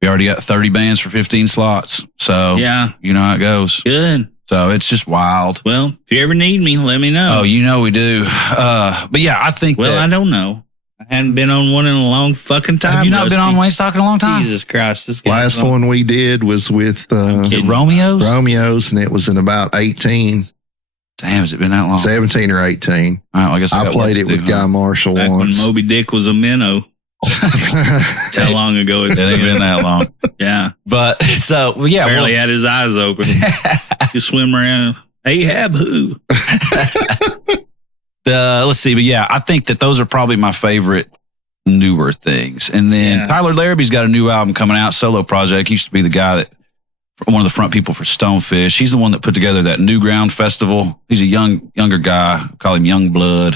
we already got 30 bands for 15 slots. So you know how it goes. Good. So it's just wild. Well, if you ever need me, let me know. Oh, you know we do. But yeah, I think I don't know. I hadn't been on one in a long fucking time. Have you not been on Wayne's Talk in a long time? Jesus Christ. This last one we did was with Romeo's, and it was in about 18. Damn, has it been that long? 17 or 18. All right, well, I guess I played it with Guy Marshall back once. When Moby Dick was a minnow. That's how long ago it's been. It ain't been that long. Yeah. But so, yeah. Barely had his eyes open. You swim around. Ahab who? Let's see. But yeah, I think that those are probably my favorite newer things. And then Tyler Larrabee's got a new album coming out, solo project. He used to be the guy that, one of the front people for Stonefish. He's the one that put together that New Ground Festival. He's a younger guy. I call him Young Blood.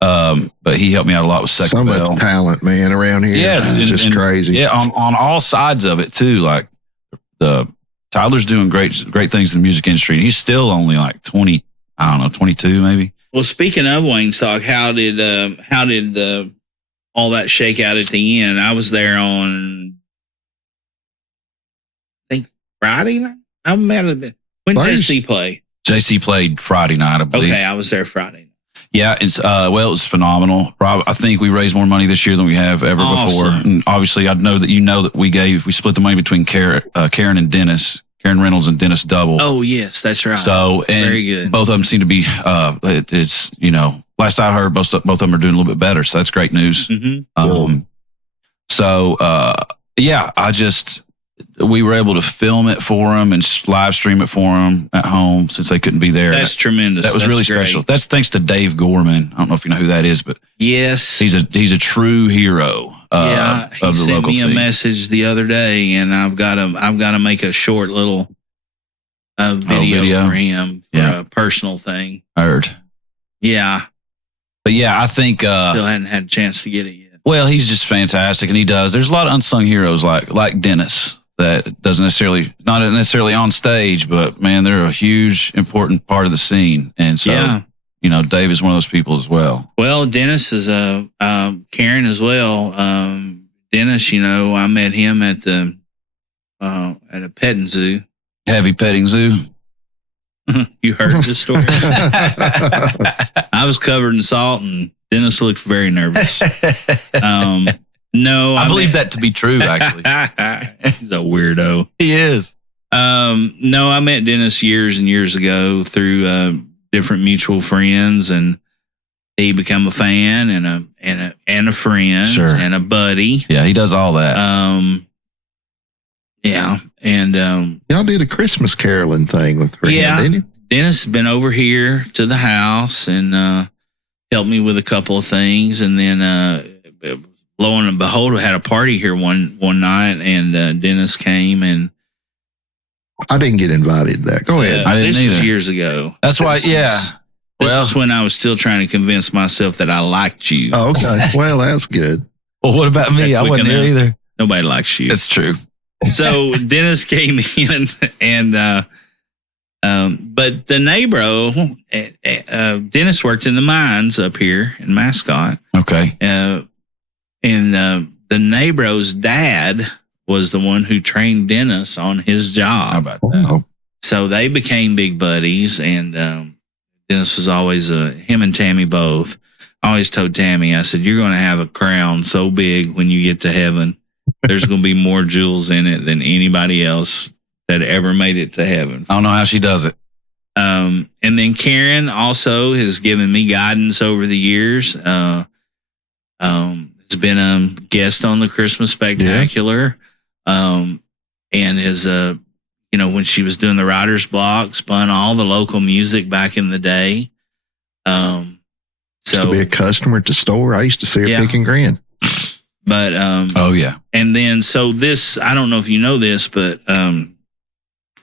But he helped me out a lot with Second Bell. So much talent, man, around here. Yeah, it's just crazy. Yeah, on all sides of it too. Like Tyler's doing great things in the music industry. He's still only like 20, I don't know, 22 maybe. Well, speaking of Wayne's Talk, how did all that shake out at the end? I was there on, I think Friday night. I might have been. When did JC play? JC played Friday night, I believe. Okay, I was there Friday night. Yeah, it's it was phenomenal. I think we raised more money this year than we have ever before. And obviously, I know that we split the money between Karen and Dennis, Karen Reynolds and Dennis Double. Oh yes, that's right. So very good. Both of them seem to be. It's last I heard, both of them are doing a little bit better. So that's great news. Mm-hmm. We were able to film it for them and live stream it for them at home since they couldn't be there. That's tremendous. That was really special. That's thanks to Dave Gorman. I don't know if you know who that is, but yes, he's a true hero. He of the sent local me scene. a message the other day, and I've got to make a short little video for him for a personal thing. Heard. Yeah, but yeah, I think still hadn't had a chance to get it yet. Well, he's just fantastic, and he does. There's a lot of unsung heroes like Dennis. That doesn't not necessarily on stage, but man, they're a huge, important part of the scene. And so, Dave is one of those people as well. Well, Dennis is Karen as well. Dennis, I met him at a petting zoo. Heavy petting zoo. You heard the story. I was covered in salt, and Dennis looked very nervous. No, I believe that to be true, actually. He's a weirdo. He is. No, I met Dennis years and years ago through different mutual friends, and he became a fan and a friend and a buddy. Yeah, he does all that. Yeah, and y'all did a Christmas caroling thing with him, didn't you? Dennis has been over here to the house and helped me with a couple of things, and then lo and behold, we had a party here one night, and Dennis came, and I didn't get invited to that. Go ahead. I didn't this either. was years ago. That's why, This is when I was still trying to convince myself that I liked you. Oh, okay. Well, that's good. Well, what about me? I wasn't there either. Nobody likes you. That's true. So Dennis came in, and but the neighbor, Dennis worked in the mines up here in Mascot. Okay. And the neighbor's dad was the one who trained Dennis on his job. How about that? Oh. So they became big buddies, and Dennis was always him and Tammy both. I always told Tammy, I said, you're going to have a crown so big when you get to heaven. There's going to be more jewels in it than anybody else that ever made it to heaven. I don't know how she does it. And then Karen also has given me guidance over the years. Has been a guest on the Christmas Spectacular. And is when she was doing the writer's block, spun all the local music back in the day. To be a customer at the store, I used to see her pick and grin. But and then so this, I don't know if you know this, but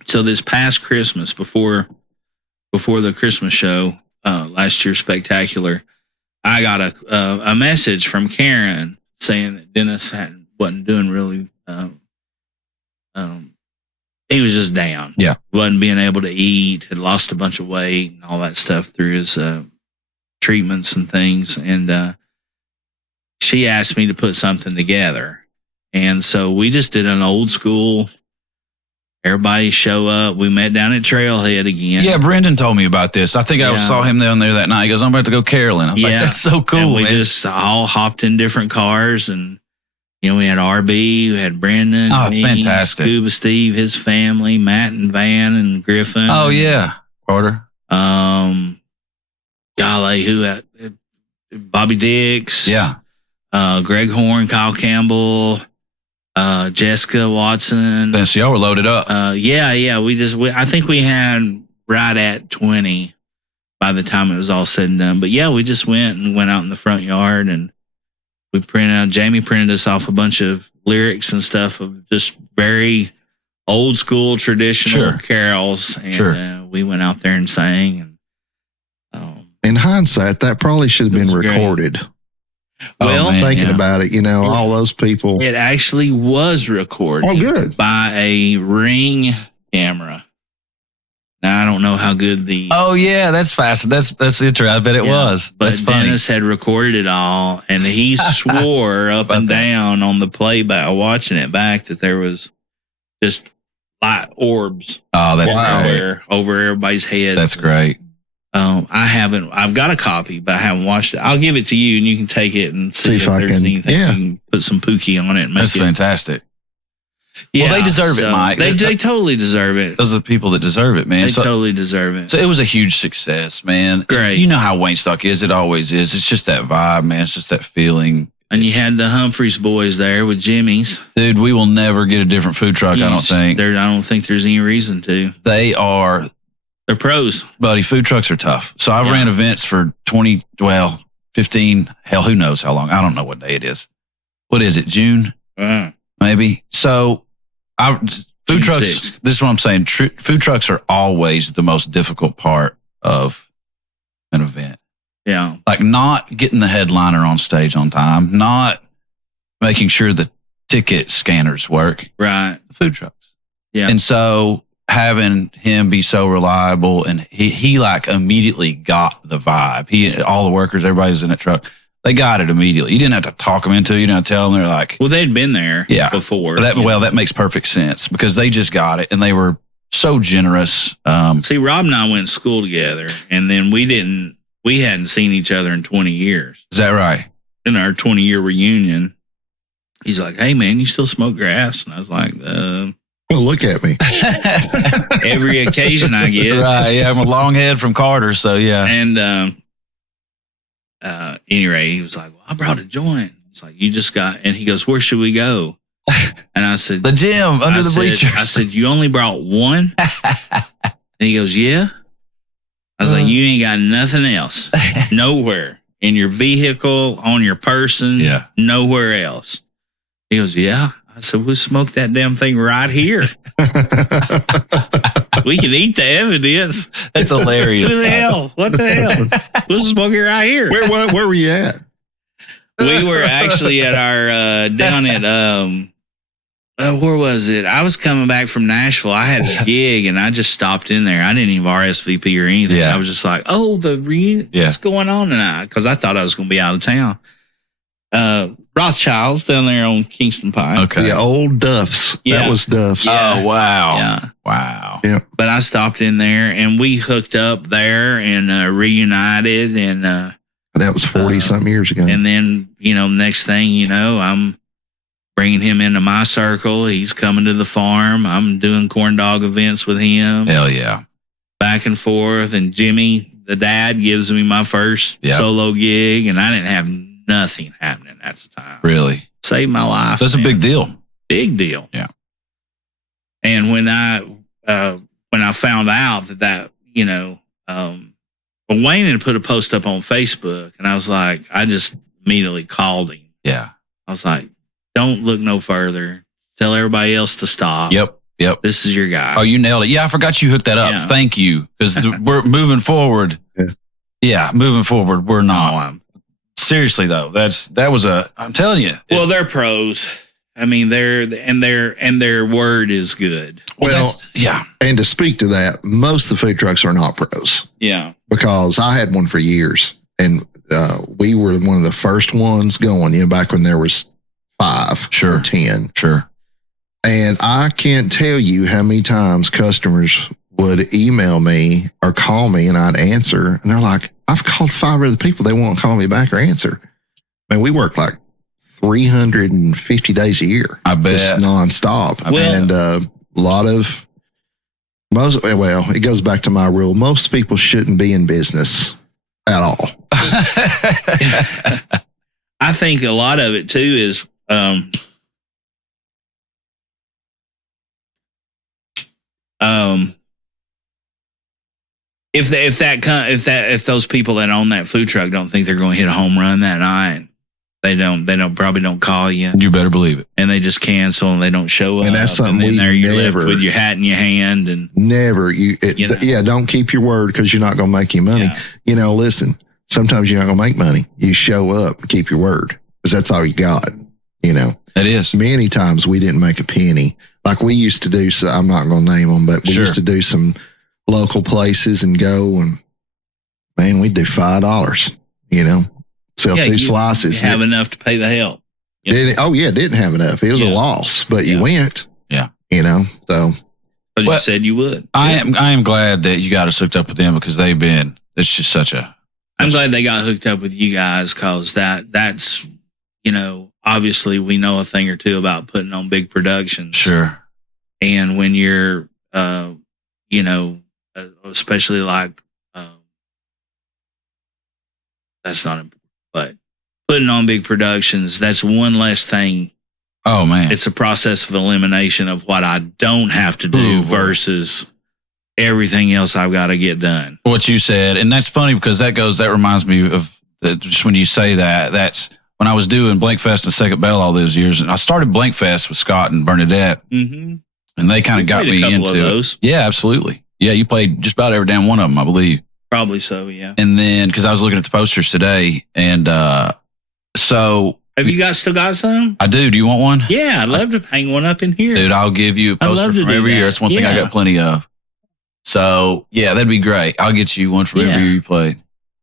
so this past Christmas, before the Christmas show, last year's Spectacular, I got a message from Karen saying that Dennis wasn't doing really. He was just down. Yeah, wasn't being able to eat. Had lost a bunch of weight and all that stuff through his treatments and things. And she asked me to put something together, and so we just did an old school Everybody show up. We met down at Trailhead again. Yeah, Brendan told me about this. I think I saw him down there that night. He goes, I'm about to go caroling. I was like, that's so cool. And we just all hopped in different cars, and we had RB, we had Brendan, me, fantastic. Scuba Steve, his family, Matt and Van and Griffin. Oh yeah, Carter. Golly, who had Bobby Dix. Yeah. Greg Horn, Kyle Campbell, Jessica Watson. So y'all were loaded up. Yeah. I think we had right at 20 by the time it was all said and done. But yeah, we just went out in the front yard, and Jamie printed us off a bunch of lyrics and stuff of just very old school traditional carols. And we went out there and sang. And in hindsight, that probably should have been recorded. Great. Well, thinking about it, all those people. It actually was recorded by a Ring camera. Now, I don't know how good the... Oh, yeah, that's fast. That's interesting. I bet it was. But that's funny. Dennis had recorded it all, and he swore up and down on the playback, watching it back, that there was just light orbs. Oh, that's great. Over everybody's head. That's great. I've got a copy, but I haven't watched it. I'll give it to you, and you can take it and see if there's anything. You can put some Pookie on it and make That's fantastic. Yeah, well, they deserve it, Mike. They totally deserve it. Those are the people that deserve it, man. They totally deserve it. So it was a huge success, man. Great. You know how Wayne Stock is. It always is. It's just that vibe, man. It's just that feeling. And you had the Humphreys boys there with Jimmy's. Dude, we will never get a different food truck, I don't think. I don't think there's any reason to. They're pros. Buddy, food trucks are tough. So I've ran events for 15, hell, who knows how long. I don't know what day it is. What is it, June? Maybe. So food trucks, 6th. This is what I'm saying. Food trucks are always the most difficult part of an event. Yeah. Like not getting the headliner on stage on time, not making sure the ticket scanners work. Right. Food trucks. Yeah. And so having him be so reliable, and he like immediately got the vibe. All the workers, everybody's in that truck, they got it immediately. You didn't have to talk them into it. You didn't have to tell them. They're like, well, they'd been there before. That makes perfect sense because they just got it, and they were so generous. See, Rob and I went to school together, and then we hadn't seen each other in 20 years. Is that right? In our 20-year reunion, he's like, hey, man, you still smoke grass? And I was like, well, look at me. Every occasion I get. Right, yeah, I'm a long head from Carter, so yeah. And anyway, he was like, well, I brought a joint. It's like, you just got, and he goes, where should we go? And I said, the gym under the bleachers. I said, you only brought one? And he goes, yeah. I was like, you ain't got nothing else. Nowhere. In your vehicle, on your person, nowhere else. He goes, yeah. I said, we'll smoke that damn thing right here. We can eat the evidence. That's hilarious. Who the hell? What the hell? We'll smoke it right here. Where were you at? We were actually at our, down at, where was it? I was coming back from Nashville. I had a gig, and I just stopped in there. I didn't even RSVP or anything. Yeah. I was just like, oh, what's going on tonight? Because I thought I was going to be out of town. Rothschild's down there on Kingston Pike. Okay. Yeah, old Duff's. Yeah. That was Duff's. Yeah. Oh, wow. Yeah. Wow. Yeah. But I stopped in there, and we hooked up there and reunited. And that was 40-something years ago. And then, next thing I'm bringing him into my circle. He's coming to the farm. I'm doing corn dog events with him. Hell yeah. Back and forth. And Jimmy, the dad, gives me my first solo gig, and I didn't have nothing happening at the time. Really? Saved my life. That's a big deal. Big deal. Yeah. And when I found out that Wayne had put a post up on Facebook, and I was like, I just immediately called him. Yeah. I was like, don't look no further. Tell everybody else to stop. Yep. This is your guy. Oh, you nailed it. Yeah, I forgot you hooked that up. Yeah. Thank you. Because we're moving forward. Yeah, moving forward, we're not. Seriously though, I'm telling you. Well, they're pros. I mean, their word is good. Well, and to speak to that, most of the food trucks are not pros. Yeah. Because I had one for years, and we were one of the first ones going, back when there was 5 or 10. Sure. And I can't tell you how many times customers would email me or call me and I'd answer. And they're like, I've called 5 other people. They won't call me back or answer. Man, we work like 350 days a year. I bet. Just nonstop. And a lot of, it goes back to my rule. Most people shouldn't be in business at all. I think a lot of it too is, if those people that own that food truck don't think they're going to hit a home run that night, they probably don't call you. You better believe it. And they just cancel and they don't show up. And that's something and then you're never, left with your hat in your hand and don't keep your word because you're not going to make any money. Yeah. Listen, sometimes you're not going to make money. You show up and keep your word because that's all you got. It is. Many times we didn't make a penny. Like we used to do, so I'm not going to name them, but we used to do some local places and go and, man, we'd do $5, sell 2 slices. You have enough to pay the help. Didn't have enough. It was a loss, but you went. Yeah. So. But you said you would. I am glad that you got us hooked up with them because it's just such a. I'm glad they got hooked up with you guys because that's, obviously we know a thing or two about putting on big productions. Sure. And when you're, especially like, that's not important, but putting on big productions, that's one less thing. Oh, man. It's a process of elimination of what I don't have to do versus everything else I've got to get done. What you said, and that's funny because that reminds me of just when you say that's when I was doing Blankfest and Second Bell all those years, and I started Blankfest with Scott and Bernadette, and they kind of got me into those. Yeah, absolutely. Yeah, you played just about every damn one of them, I believe. Probably so, yeah. And then, because I was looking at the posters today, and so... Have you still got some? I do. Do you want one? Yeah, I'd love to hang one up in here. Dude, I'll give you a poster from every year. That's one thing I got plenty of. So, yeah, that'd be great. I'll get you one from every year you played.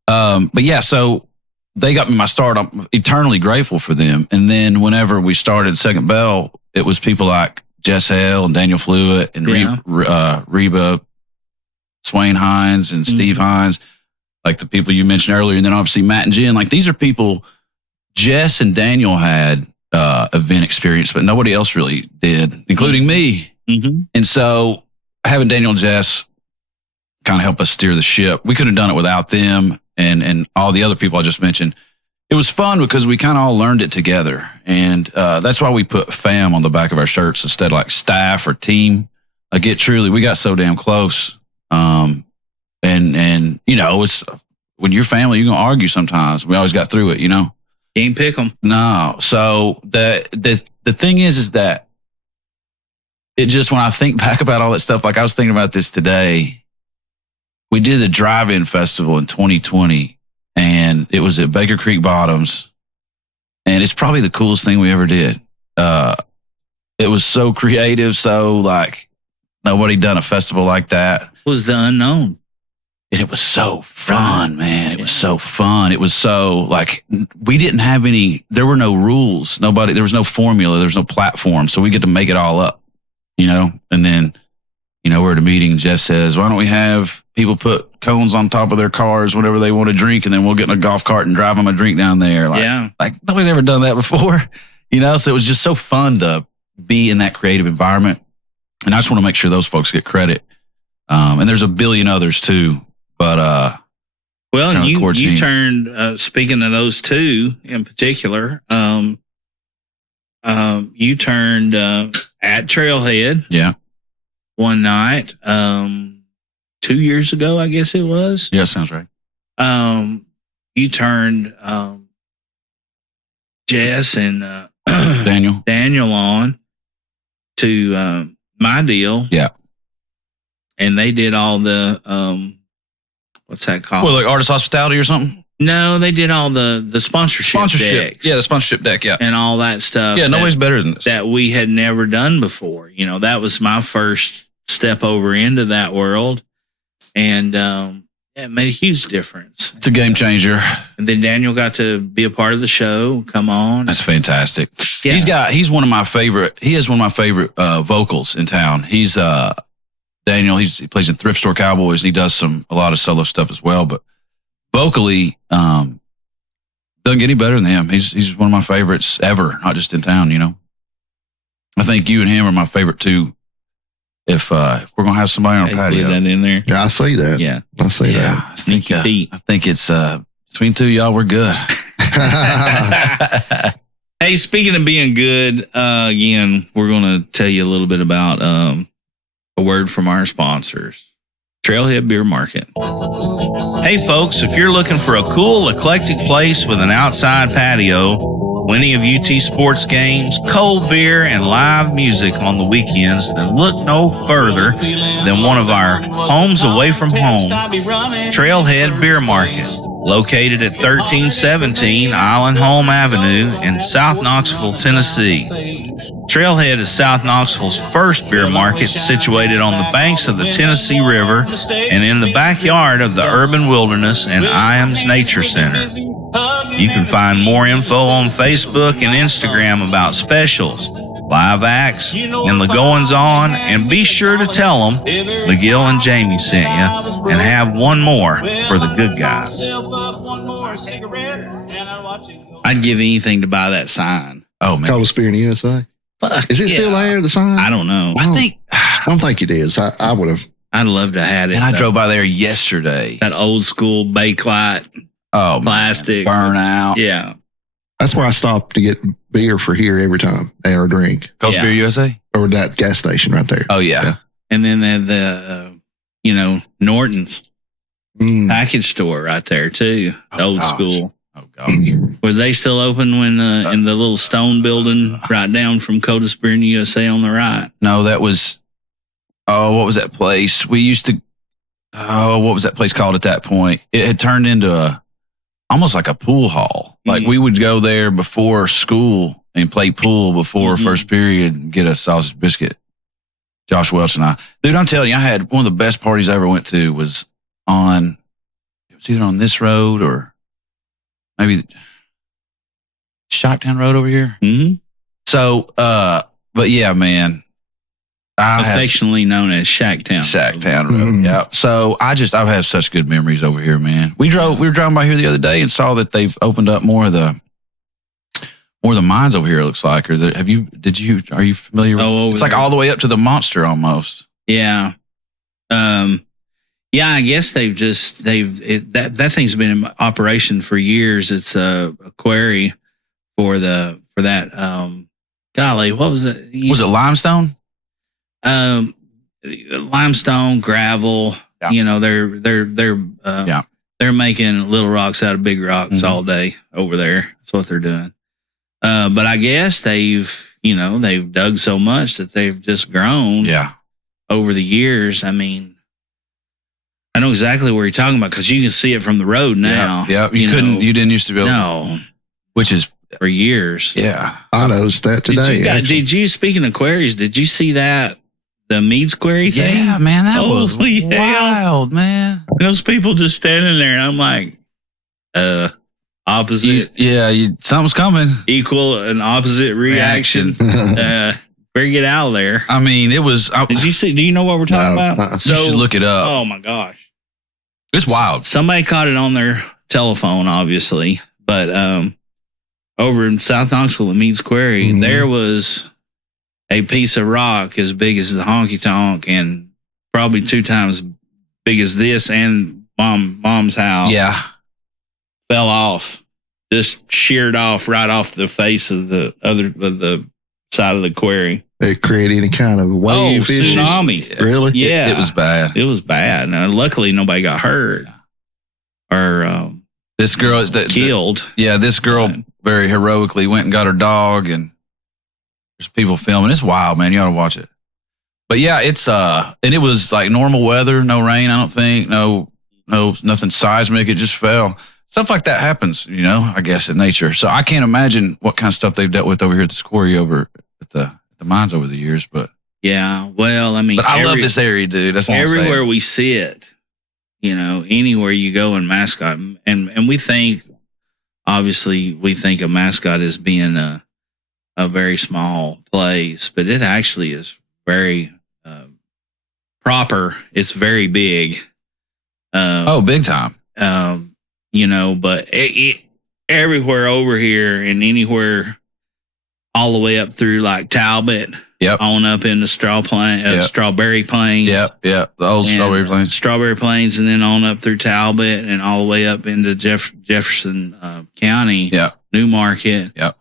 But yeah, so they got me my start. I'm eternally grateful for them. And then whenever we started Second Bell, it was people like Jess Hale and Daniel Flewitt and Reba Swain Hines and Steve Hines, like the people you mentioned earlier. And then obviously Matt and Jen, like these are people. Jess and Daniel had event experience, but nobody else really did, including me. And so having Daniel and Jess kind of help us steer the ship, we couldn't have done it without them and all the other people I just mentioned. It was fun because we kind of all learned it together. And that's why we put fam on the back of our shirts instead of like staff or team. Like we got so damn close. And it's when you're family, you're going to argue sometimes. We always got through it, Can't pick them. No. So the thing is that it just, when I think back about all that stuff, like I was thinking about this today, we did the drive-in festival in 2020 and it was at Baker Creek Bottoms. And it's probably the coolest thing we ever did. It was so creative. So like nobody done a festival like that. It was the unknown. And it was so fun, man. It was so fun. It was so like, we didn't have there were no rules. There was no formula. There was no platform. So we get to make it all up, and then, we're at a meeting. Jess says, why don't we have people put cones on top of their cars, whatever they want to drink. And then we'll get in a golf cart and drive them a drink down there. Like nobody's ever done that before, so it was just so fun to be in that creative environment. And I just want to make sure those folks get credit. And there's a billion others too. But you turned. Speaking of those two in particular, you turned at Trailhead. Yeah. One night, 2 years ago, I guess it was. Yeah, sounds right. You turned Jess and Daniel on to my deal. Yeah. And they did all the what's that called? Well, like artist hospitality or something? No, they did all the sponsorship decks. Yeah, the sponsorship deck, yeah. And all that stuff. Yeah, nobody's better than this. That we had never done before. That was my first step over into that world. And it made a huge difference. It's a game changer. And then Daniel got to be a part of the show. Come on. That's fantastic. Yeah. He has one of my favorite vocals in town. He's Daniel, he plays in Thrift Store Cowboys, and he does a lot of solo stuff as well, but vocally, doesn't get any better than him. He's one of my favorites ever, not just in town, you know. I think you and him are my favorite too. If we're gonna have somebody on a patio, that in there. Yeah, I see that. Yeah, I see that. I think it's between two of y'all, we're good. Hey, speaking of being good, again, we're gonna tell you a little bit about a word from our sponsors. Trailhead Beer Market. Hey folks, if you're looking for a cool, eclectic place with an outside patio, plenty of UT sports games, cold beer, and live music on the weekends, then look no further than one of our homes away from home, Trailhead Beer Market, located at 1317 Island Home Avenue in South Knoxville, Tennessee. Trailhead is South Knoxville's first beer market, situated on the banks of the Tennessee River and in the backyard of the Urban Wilderness and Iams Nature Center. You can find more info on Facebook and Instagram about specials, live acts, and the goings-on, and be sure to tell them McGill and Jamie sent you, and have one more for the good guys. I'd give anything to buy that sign. Oh, man. Coldest beer in the USA. Fuck, is it still there, the sign? I don't know. I don't think it is. I would have. I'd love to have it. And I drove by there yesterday. That old school Bakelite. Oh, plastic. Burn out. Yeah. That's where I stop to get beer for here every time, or a drink. Coast Beer USA? Or that gas station right there. Oh, yeah. And then they have the, Norton's package store right there, too. Old school. Oh, God. Was they still open when in the little stone building right down from Coldest Beer in the USA on the right? No, that was, what was that place? We used to, what was that place called at that point? It had turned into almost like a pool hall. Like we would go there before school and play pool before first period and get a sausage biscuit. Josh Welch and I. Dude, I'm telling you, I had one of the best parties I ever went to was either on this road or maybe Shocktown Road over here. Mm-hmm. So, but yeah, man. Affectionately known as Shacktown. Shacktown Road. Yeah. So I've had such good memories over here, man. We were driving by here the other day and saw that they've opened up more of the mines over here, it looks like. Or are you familiar with it's like all the way up to the Monster almost. Yeah. Yeah, I guess that thing's been in operation for years. It's a quarry for that golly, what was it? Was it limestone? Limestone, gravel. Yeah. They're making little rocks out of big rocks all day over there. That's what they're doing. But I guess they've dug so much that they've just grown. Yeah. Over the years. I mean, I know exactly where you're talking about because you can see it from the road now. Yeah. You didn't used to be able to. No. Which is for years. Yeah. I noticed that today. Speaking of quarries, did you see that? The Meads Quarry thing? Yeah, man, that was wild, man. Those people just standing there, and I'm like, opposite. Something's coming. Equal and opposite reaction. Better get out of there. I mean, it was. Did you see? Do you know what we're talking about? You should look it up. Oh my gosh, it's wild. Somebody caught it on their telephone, obviously, but over in South Knoxville at Meads Quarry, there was a piece of rock as big as the honky tonk and probably 2 times big as this and mom's house. Yeah. Fell off, just sheared off right off the face of the side of the quarry. It created any kind of wave tsunami. Yeah. Really? Yeah. It was bad. It was bad. Now, luckily nobody got hurt or this girl is killed. This girl very heroically went and got her dog, and there's people filming. It's wild, man. You ought to watch it. But yeah, it's and it was like normal weather, no rain, I don't think, no nothing seismic. It just fell. Stuff like that happens, I guess, in nature. So I can't imagine what kind of stuff they've dealt with over here at the quarry over at the mines over the years. But yeah, well, I mean, but I love this area, dude. That's all everywhere we see it. anywhere you go in mascot, and we think, obviously, we think a mascot as being a very small place, but it actually is very proper. It's very big. Big time. But everywhere over here and anywhere, all the way up through like Talbot. Yep. On up into Strawberry Plains. Yep. The old Strawberry Plains. Strawberry Plains, and then on up through Talbot and all the way up into Jefferson County. Yep. Newmarket. Yep.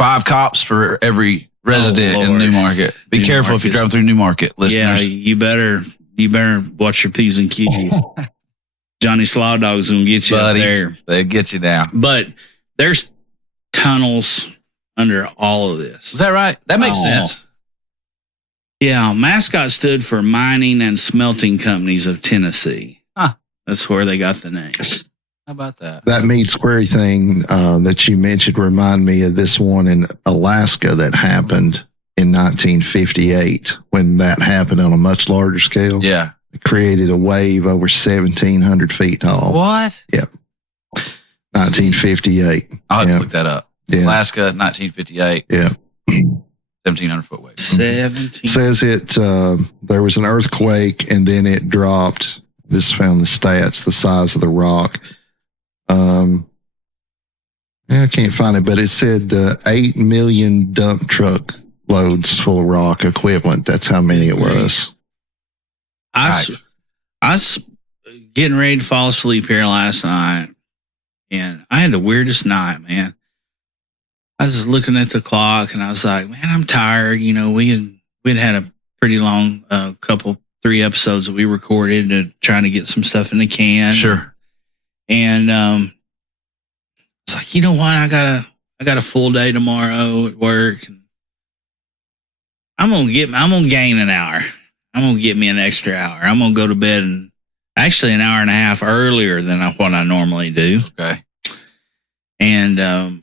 5 cops for every resident in Newmarket. Be careful if you're driving through Newmarket, listeners. Yeah, you better watch your P's and Q's. Johnny Slaw Dog's gonna get you up there. They'll get you now. But there's tunnels under all of this. Is that right? That makes sense. Yeah, mascot stood for Mining and Smelting Companies of Tennessee. Huh. That's where they got the name. How about that? That meat square thing that you mentioned remind me of this one in Alaska that happened in 1958 when that happened on a much larger scale. Yeah. It created a wave over 1,700 feet tall. What? Yep. 1958. I'll have to look that up. Yeah. Alaska, 1958. Yeah. 1,700 foot wave. 17. Says there was an earthquake and then it dropped. This found the stats, the size of the rock. I can't find it, but it said 8 million dump truck loads full of rock equivalent. That's how many it was. I was getting ready to fall asleep here last night, and I had the weirdest night, man. I was looking at the clock, and I was like, man, I'm tired. We'd had a pretty long 3 episodes that we recorded and trying to get some stuff in the can. Sure. And it's like, you know what? I got a full day tomorrow at work. And I'm gonna gain an hour. I'm gonna get me an extra hour. I'm gonna go to bed and actually an hour and a half earlier than what I normally do. Okay. And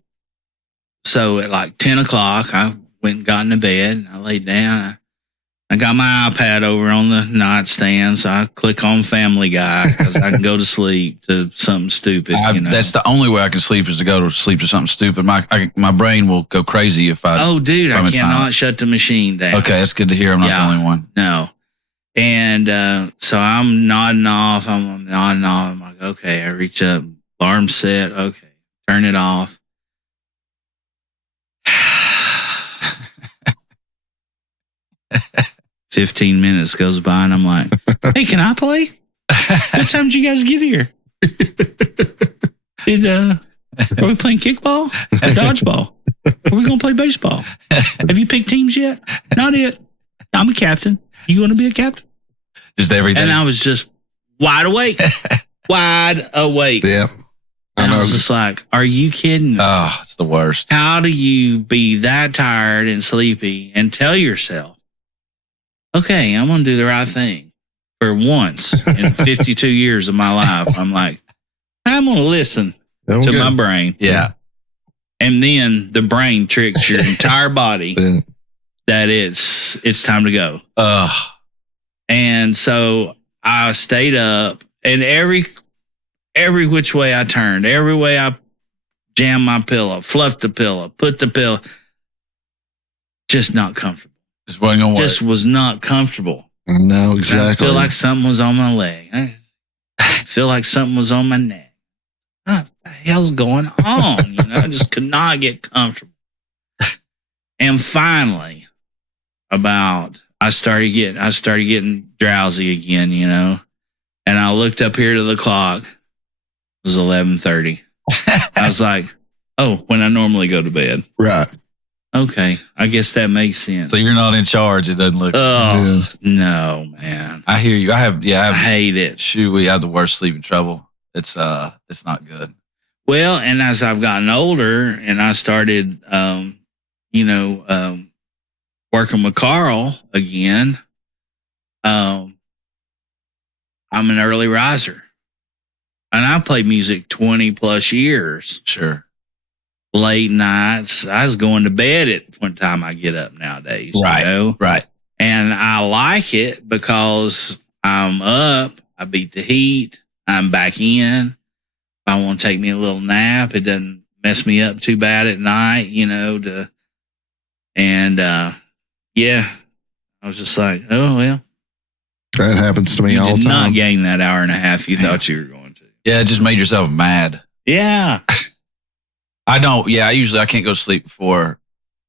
so at like 10 o'clock, I went and got into bed. I laid down. I got my iPad over on the nightstand, so I click on Family Guy because I can go to sleep to something stupid. That's the only way I can sleep is to go to sleep to something stupid. My brain will go crazy if I. Oh, dude, I cannot shut the machine down. Okay, that's good to hear. I'm not the only one. No. And so I'm nodding off. I'm like, okay, I reach up, alarm set. Okay, turn it off. 15 minutes goes by and I'm like, hey, can I play? What time did you guys get here? Are we playing kickball or dodgeball? Are we going to play baseball? Have you picked teams yet? Not yet. I'm a captain. You going to be a captain? Just everything. And I was just wide awake. Yeah. And I was just like, are you kidding me? Oh, it's the worst. How do you be that tired and sleepy and tell yourself, okay, I'm going to do the right thing for once in 52 years of my life? I'm like, I'm going to listen to my brain. Yeah. And then the brain tricks your entire body that it's time to go. And so I stayed up, and every which way I turned, every way I jammed my pillow, fluffed the pillow, put the pillow, just not comfortable. Just wasn't gonna work. Just was not comfortable. No, exactly. I feel like something was on my leg. I feel like something was on my neck. What the hell's going on? I just could not get comfortable. And finally, I started getting drowsy again, and I looked up here to the clock. It was 11:30. I was like, oh, when I normally go to bed. Right. Okay, I guess that makes sense. So you're not in charge. It doesn't look. Oh no, man! I hear you. I hate it. Shoot, we have the worst sleeping trouble. It's not good. Well, and as I've gotten older, and I started, working with Carl again, I'm an early riser, and I played music 20 plus years. Sure. Late nights. I was going to bed at one time I get up nowadays. Right. Right. And I like it because I'm up. I beat the heat. I'm back in. If I want to take me a little nap, it doesn't mess me up too bad at night, yeah, I was just like, oh, well. That happens to me all the time. You did not gain that hour and a half you thought you were going to. Yeah, it just made yourself mad. Yeah. I don't. Yeah, I can't go to sleep before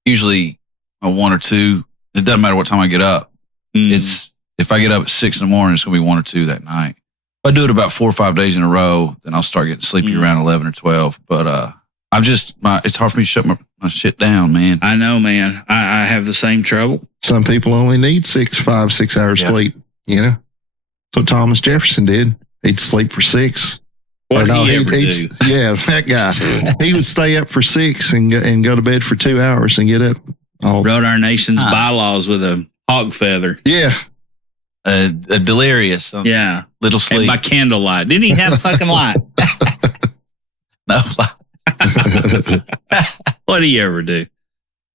usually a 1 or 2. It doesn't matter what time I get up. It's if I get up at 6 in the morning, it's going to be 1 or 2 that night. If I do it about 4 or 5 days in a row, then I'll start getting sleepy around 11 or 12. But it's hard for me to shut my shit down, man. I know, man. I have the same trouble. Some people only need 6 hours sleep. That's what Thomas Jefferson did. He'd sleep for 6. What did he ever do? Yeah, that guy. He would stay up for 6 and go to bed for 2 hours and get up. Wrote our nation's bylaws with a hog feather. Yeah. A delirious. Yeah. Little sleep. And by candlelight. Didn't he have a fucking light? No. What did he ever do?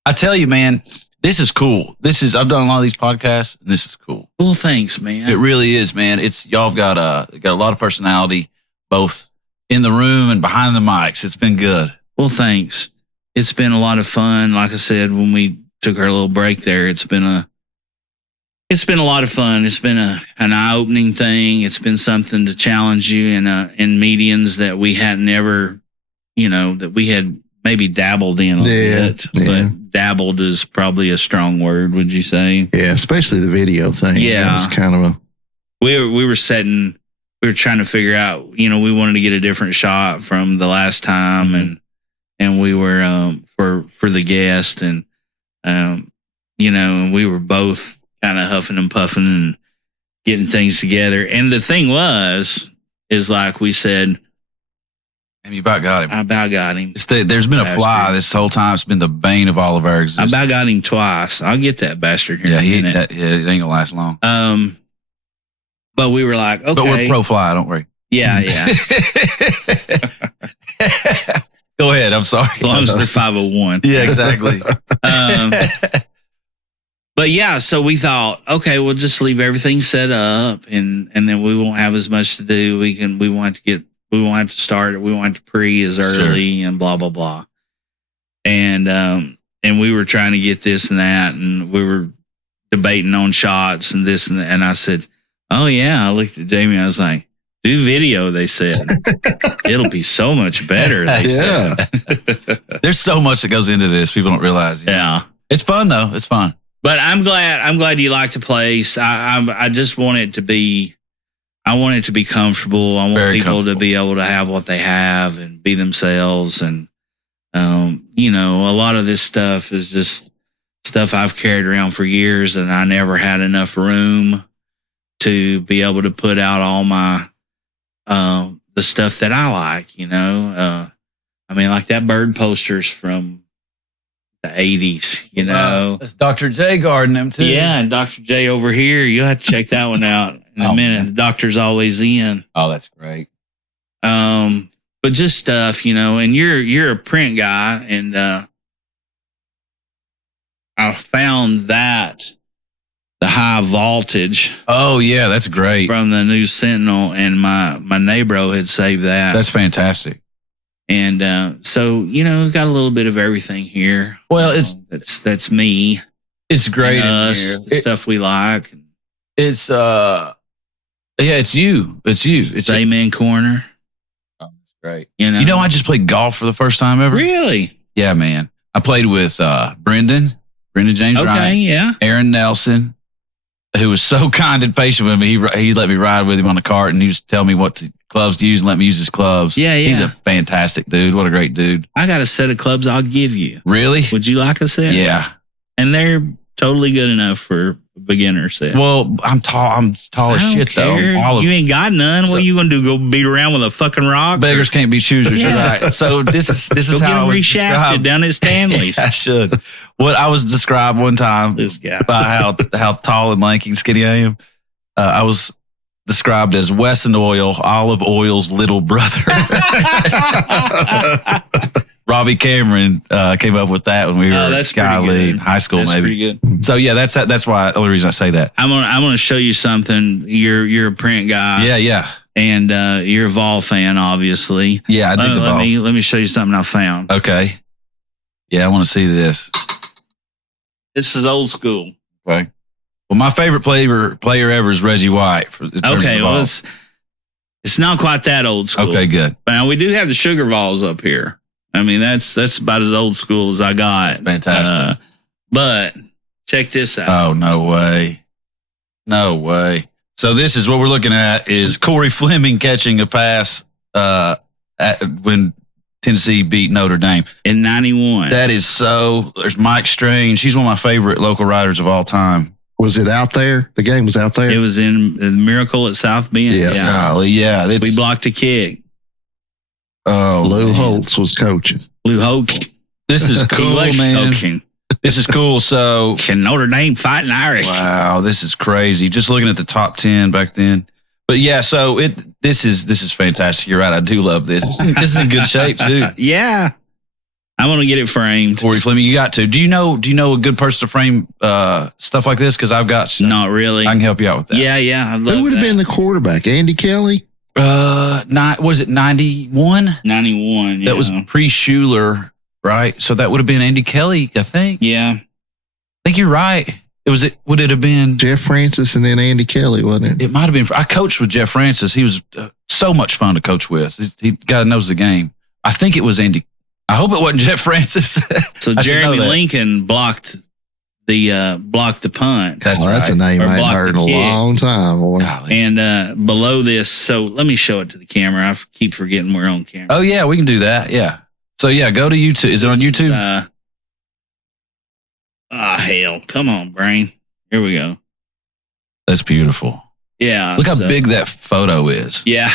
I tell you, man, this is cool. I've done a lot of these podcasts, and this is cool. Well, thanks, man. It really is, man. Y'all have got a lot of personality, both in the room and behind the mics. It's been good. Well, thanks. It's been a lot of fun. Like I said, when we took our little break there, it's been a lot of fun. It's been an eye-opening thing. It's been something to challenge you in mediums that we hadn't ever, that we had maybe dabbled in a bit. Yeah. But dabbled is probably a strong word, would you say? Yeah, especially the video thing. Yeah. It's kind of we were trying to figure out, we wanted to get a different shot from the last time, and we were for the guest, and and we were both kind of huffing and puffing and getting things together. And the thing is like we said, and you about got him. I about got him. There's been a fly this whole time. It's been the bane of all of our existence. I about got him twice. I'll get that bastard here. Yeah, it ain't gonna last long. But we were like, okay. But we're pro fly, don't worry. Yeah. Go ahead. I'm sorry. As long as they're 501. Yeah, exactly. But yeah, so we thought, okay, we'll just leave everything set up, and then we won't have as much to do. We won't have to start it. We won't have to pre as early and blah blah blah. And we were trying to get this and that, and we were debating on shots and this and that. And I said, oh yeah. I looked at Jamie. I was like, do video. They said it'll be so much better. They said. There's so much that goes into this. People don't realize. Yeah, it's fun though. It's fun. But I'm glad you like the place. I just want it to be. I want it to be comfortable. I want people to be able to have what they have and be themselves. And, a lot of this stuff is just stuff I've carried around for years, and I never had enough room to be able to put out all my, the stuff that I like, like that bird posters from the 80s, That's Dr. J guarding them too. Yeah, and Dr. J over here, you'll have to check that one out in a minute. Man. The doctor's always in. Oh, that's great. But just stuff, and you're a print guy, and I found that the high voltage. Oh yeah, that's great. From the new Sentinel, and my neighbor had saved that. That's fantastic. And so got a little bit of everything here. Well, that's me. It's great. Us, the stuff we like. It's it's you. It's Amen Corner. Oh, that's great. I just played golf for the first time ever. Really? Yeah, man. I played with Brendan James Ryan. Yeah. Aaron Nelson, who was so kind and patient with me. He let me ride with him on the cart, and he was telling me what clubs to use and let me use his clubs. Yeah. He's a fantastic dude. What a great dude. I got a set of clubs I'll give you. Really? Would you like a set? Yeah. And they're totally good enough for a beginner set. Well, I'm tall as shit though. You ain't got none. What are you gonna do? Go beat around with a fucking rock? Beggars can't be choosers. Yeah. Right. So this is how I was reshafted down at Stanley's. Yeah, I should. What I was described one time this guy by how tall and lanky and skinny I am. I was described as Wesson Oil, Olive Oil's little brother. Robbie Cameron came up with that when we were in high school, that's maybe. Pretty good. So yeah, that's why the only reason I say that. I'm gonna show you something. You're a print guy. Yeah. And you're a Vol fan, obviously. Yeah, I dig the Vols. Let me show you something I found. Okay. Yeah, I want to see this. This is old school. Okay. Well, my favorite player ever is Reggie White. Okay, well, it's not quite that old school. Okay, good. But now we do have the Sugar Vols up here. I mean, that's about as old school as I got. That's fantastic. But check this out. Oh, no way. No way. So this is what we're looking at is Corey Fleming catching a pass when Tennessee beat Notre Dame. In 91. That is so. There's Mike Strange. He's one of my favorite local writers of all time. Was it out there? The game was out there? It was in the Miracle at South Bend. Yeah. Golly, yeah. We blocked a kick. Oh, Lou Holtz was coaching. Lou Holtz. This is cool, man. Coaching. This is cool. So, can Notre Dame fighting Irish? Wow, this is crazy. Just looking at the top 10 back then. But yeah, so this is fantastic. You're right. I do love this. This is in good shape too. Yeah. I'm gonna get it framed. Corey Fleming, you got to. Do you know a good person to frame stuff like this? Because I've got some. Not really. I can help you out with that. Yeah. Who would have been the quarterback? Andy Kelly? Was it 91? 91. Yeah. That was pre-Schuler, right? So that would have been Andy Kelly, I think. Yeah. I think you're right. Would it have been Jeff Francis and then Andy Kelly, wasn't it? It might have been. I coached with Jeff Francis. He was so much fun to coach with. He guy knows the game. I think it was Andy. I hope it wasn't Jeff Francis. So Jeremy Lincoln blocked the punt. That's a name I ain't heard in a long time. Boy. And below this, so let me show it to the camera. I keep forgetting we're on camera. Oh yeah, we can do that. Yeah. So yeah, go to YouTube. Is it on YouTube? Hell. Come on, brain. Here we go. That's beautiful. Yeah. Look how big that photo is. Yeah.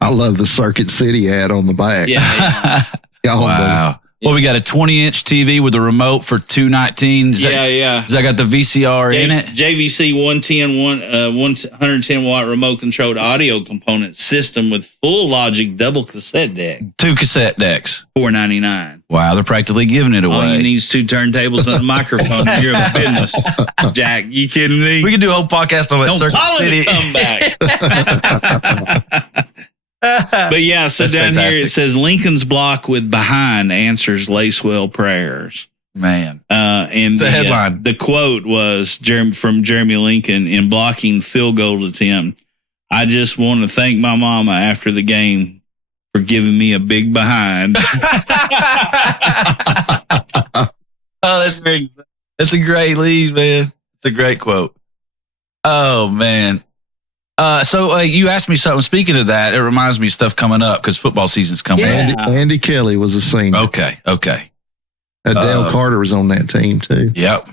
I love the Circuit City ad on the back. Yeah. Wow. Well, we got a 20-inch TV with a remote for $219. Does that got the VCR in it? JVC 110 watt remote controlled audio component system with full logic double cassette deck. 2 cassette decks. $4.99. Wow, they're practically giving it away. All you need is 2 turntables and a microphone. You're a business. Jack, you kidding me? We can do a whole podcast on that Circuit City. Come back. But yeah, so that's down fantastic. here it says Lincoln's block with behind answers Lacewell prayers. Man. And it's a headline. The quote was from Jeremy Lincoln in blocking field goal attempt. I just want to thank my mama after the game for giving me a big behind. That's great. That's a great lead, man. It's a great quote. Oh man. So you asked me something. Speaking of that, it reminds me of stuff coming up because football season's coming up. Andy Kelly was a senior. Okay. Dale Carter was on that team too. Yep.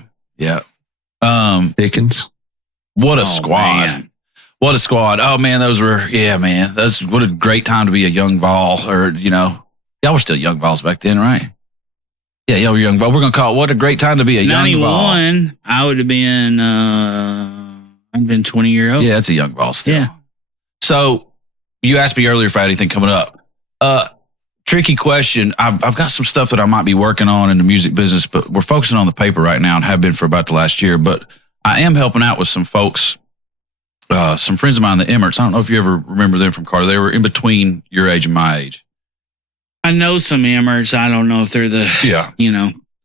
Dickens. What a squad. Man. What a squad. Oh man, what a great time to be a young Vol, or y'all were still young Vols back then, right? Yeah, y'all were young Vol. We're gonna call it what a great time to be a young Vol. 91, I would have been I've been 20 years old. Yeah, it's a young Vol still. Yeah. So you asked me earlier if I had anything coming up. Tricky question. I've got some stuff that I might be working on in the music business, but we're focusing on the paper right now and have been for about the last year. But I am helping out with some folks, some friends of mine, the Emmerts. I don't know if you ever remember them from Carter. They were in between your age and my age. I know some Emmerts. I don't know if they're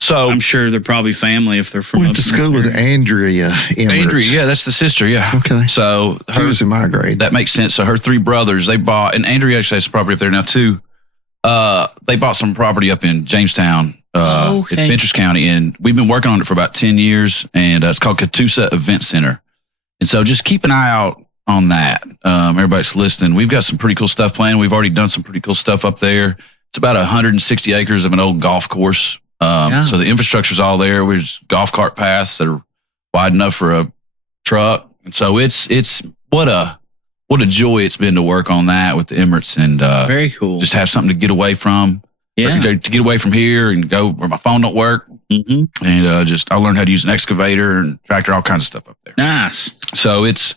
So I'm sure they're probably family if they're from. Went to school with Andrea Emmert. Andrea, yeah, that's the sister, yeah. Okay. So she was in my grade. That makes sense. So her 3 brothers, they bought, and Andrea actually has some property up there now too. They bought some property up in Jamestown, in Fentress County, and we've been working on it for about 10 years, and it's called Catoosa Event Center. And so just keep an eye out on that. Everybody's listening. We've got some pretty cool stuff planned. We've already done some pretty cool stuff up there. It's about 160 acres of an old golf course. So the infrastructure's all there. There's golf cart paths that are wide enough for a truck. And so it's what a joy it's been to work on that with the Emmerts, and very cool. Just have something to get away from. Yeah. To get away from here and go where my phone don't work. Mm-hmm. And I learned how to use an excavator and tractor, all kinds of stuff up there. Nice. So have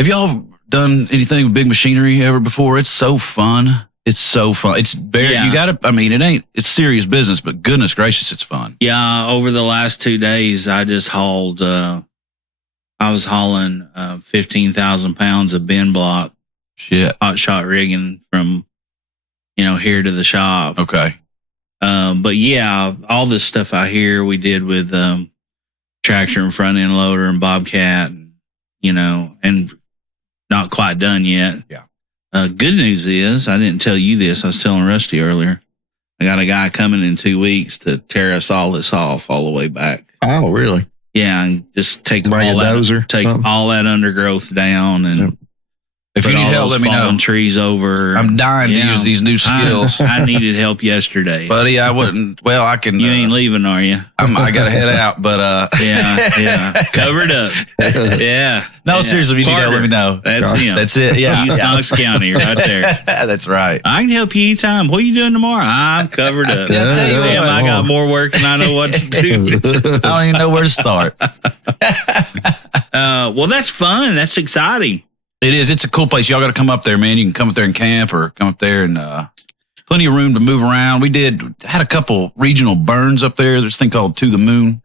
y'all done anything with big machinery ever before? It's so fun. It's so fun. It's very, Yeah. you got to, it's serious business, but goodness gracious, it's fun. Yeah, over the last 2 days, I just hauled, I was hauling 15,000 pounds of bin block Shit. hot shot rigging from, here to the shop. Okay. But yeah, all this stuff I hear we did with tractor and front end loader and Bobcat, and not quite done yet. Yeah. Good news is, I didn't tell you this. I was telling Rusty earlier. I got a guy coming in 2 weeks to tear us all this off all the way back. Oh, really? Yeah, and just take Bring a dozer, all that undergrowth down, and if you need help, let me know. Trees over. I'm dying to use these new skills. I needed help yesterday, buddy. I wouldn't. Well, I can. You ain't leaving, are you? I got to head out, but yeah, covered up. Yeah. No, seriously, if you need help, let me know. That's him. That's it. Yeah, East Knox County, right there. That's right. I can help you anytime. What are you doing tomorrow? I'm covered up. Damn, I got more work than I know what to do. I don't even know where to start. Well, that's fun. That's exciting. It is. It's a cool place. Y'all got to come up there, man. You can come up there and camp, or come up there and plenty of room to move around. We had a couple regional burns up there. There's a thing called To the Moon.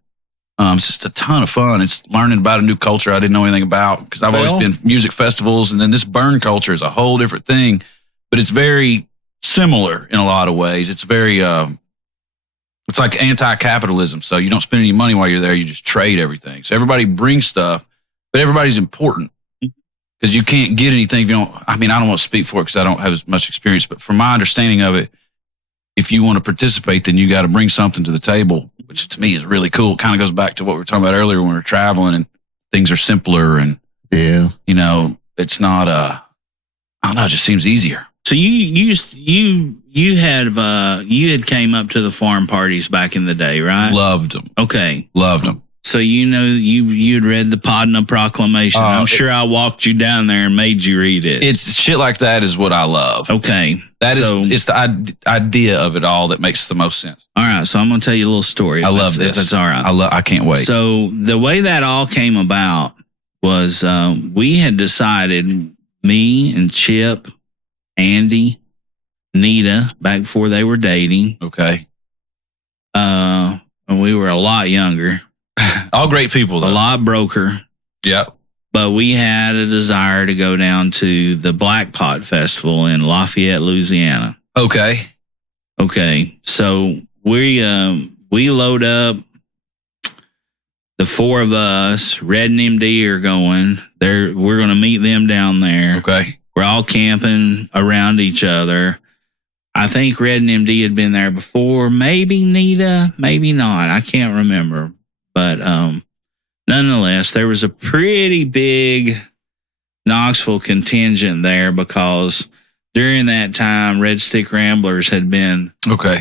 It's just a ton of fun. It's learning about a new culture I didn't know anything about, because I've always been music festivals, and then this burn culture is a whole different thing, but it's very similar in a lot of ways. It's very, it's like anti-capitalism. So you don't spend any money while you're there. You just trade everything. So everybody brings stuff, but everybody's important, because you can't get anything if you don't. I don't want to speak for it because I don't have as much experience, but from my understanding of it, if you want to participate, then you got to bring something to the table, which to me is really cool. It kind of goes back to what we were talking about earlier when we were traveling, and things are simpler, and it's not I don't know, it just seems easier. So you had came up to the farm parties back in the day, right? Loved them. Okay. Loved them. So you'd read the Podna Proclamation. I'm sure I walked you down there and made you read it. It's shit like that is what I love. Okay. It's the idea of it all that makes the most sense. All right. So I'm going to tell you a little story. I love this. If it's all right. I can't wait. So the way that all came about was we had decided, me and Chip, Andy, Nita, back before they were dating. Okay. When we were a lot younger. All great people, though. A lot broker. Yep. But we had a desire to go down to the Black Pot Festival in Lafayette, Louisiana. Okay. So we load up. The four of us, Red and MD, are going. We're going to meet them down there. Okay. We're all camping around each other. I think Red and MD had been there before. Maybe Nita, maybe not. I can't remember. But nonetheless, there was a pretty big Knoxville contingent there, because during that time, Red Stick Ramblers had been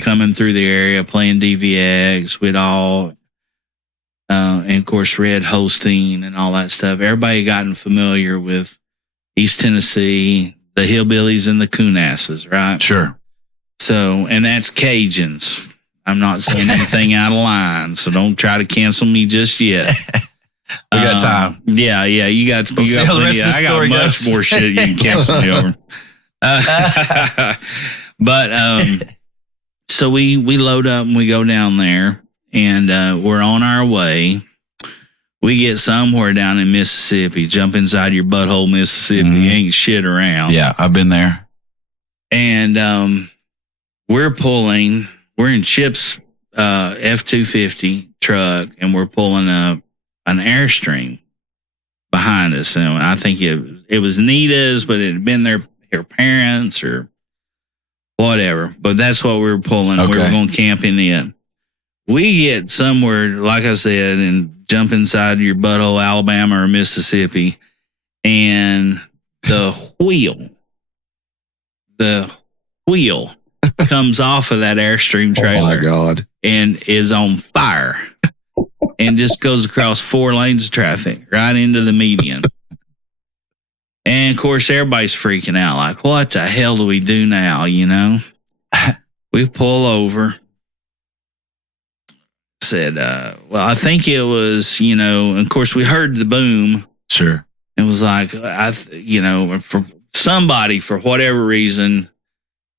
coming through the area playing DVX. We'd all, and of course, Red hosting and all that stuff. Everybody had gotten familiar with East Tennessee, the hillbillies and the coonasses, right? Sure. So, and that's Cajuns. I'm not saying anything out of line, so don't try to cancel me just yet. We got time. Yeah. You got plenty. I got much more shit you can cancel me over. But so we load up and we go down there, and we're on our way. We get somewhere down in Mississippi, jump inside your butthole, Mississippi. Ain't shit around. Yeah, I've been there. And we're in Chip's F-250 truck, and we're pulling up an Airstream behind us. And I think it was Nita's, but it had been her parents or whatever. But that's what we were pulling. Okay. We were going camping in. We get somewhere, like I said, and jump inside your butthole, Alabama or Mississippi, and the wheel comes off of that Airstream trailer. Oh my God. And is on fire and just goes across 4 lanes of traffic right into the median. And of course, everybody's freaking out, like, what the hell do we do now? We pull over. Said, well, I think it was, of course, we heard the boom. Sure. It was like, for somebody, for whatever reason,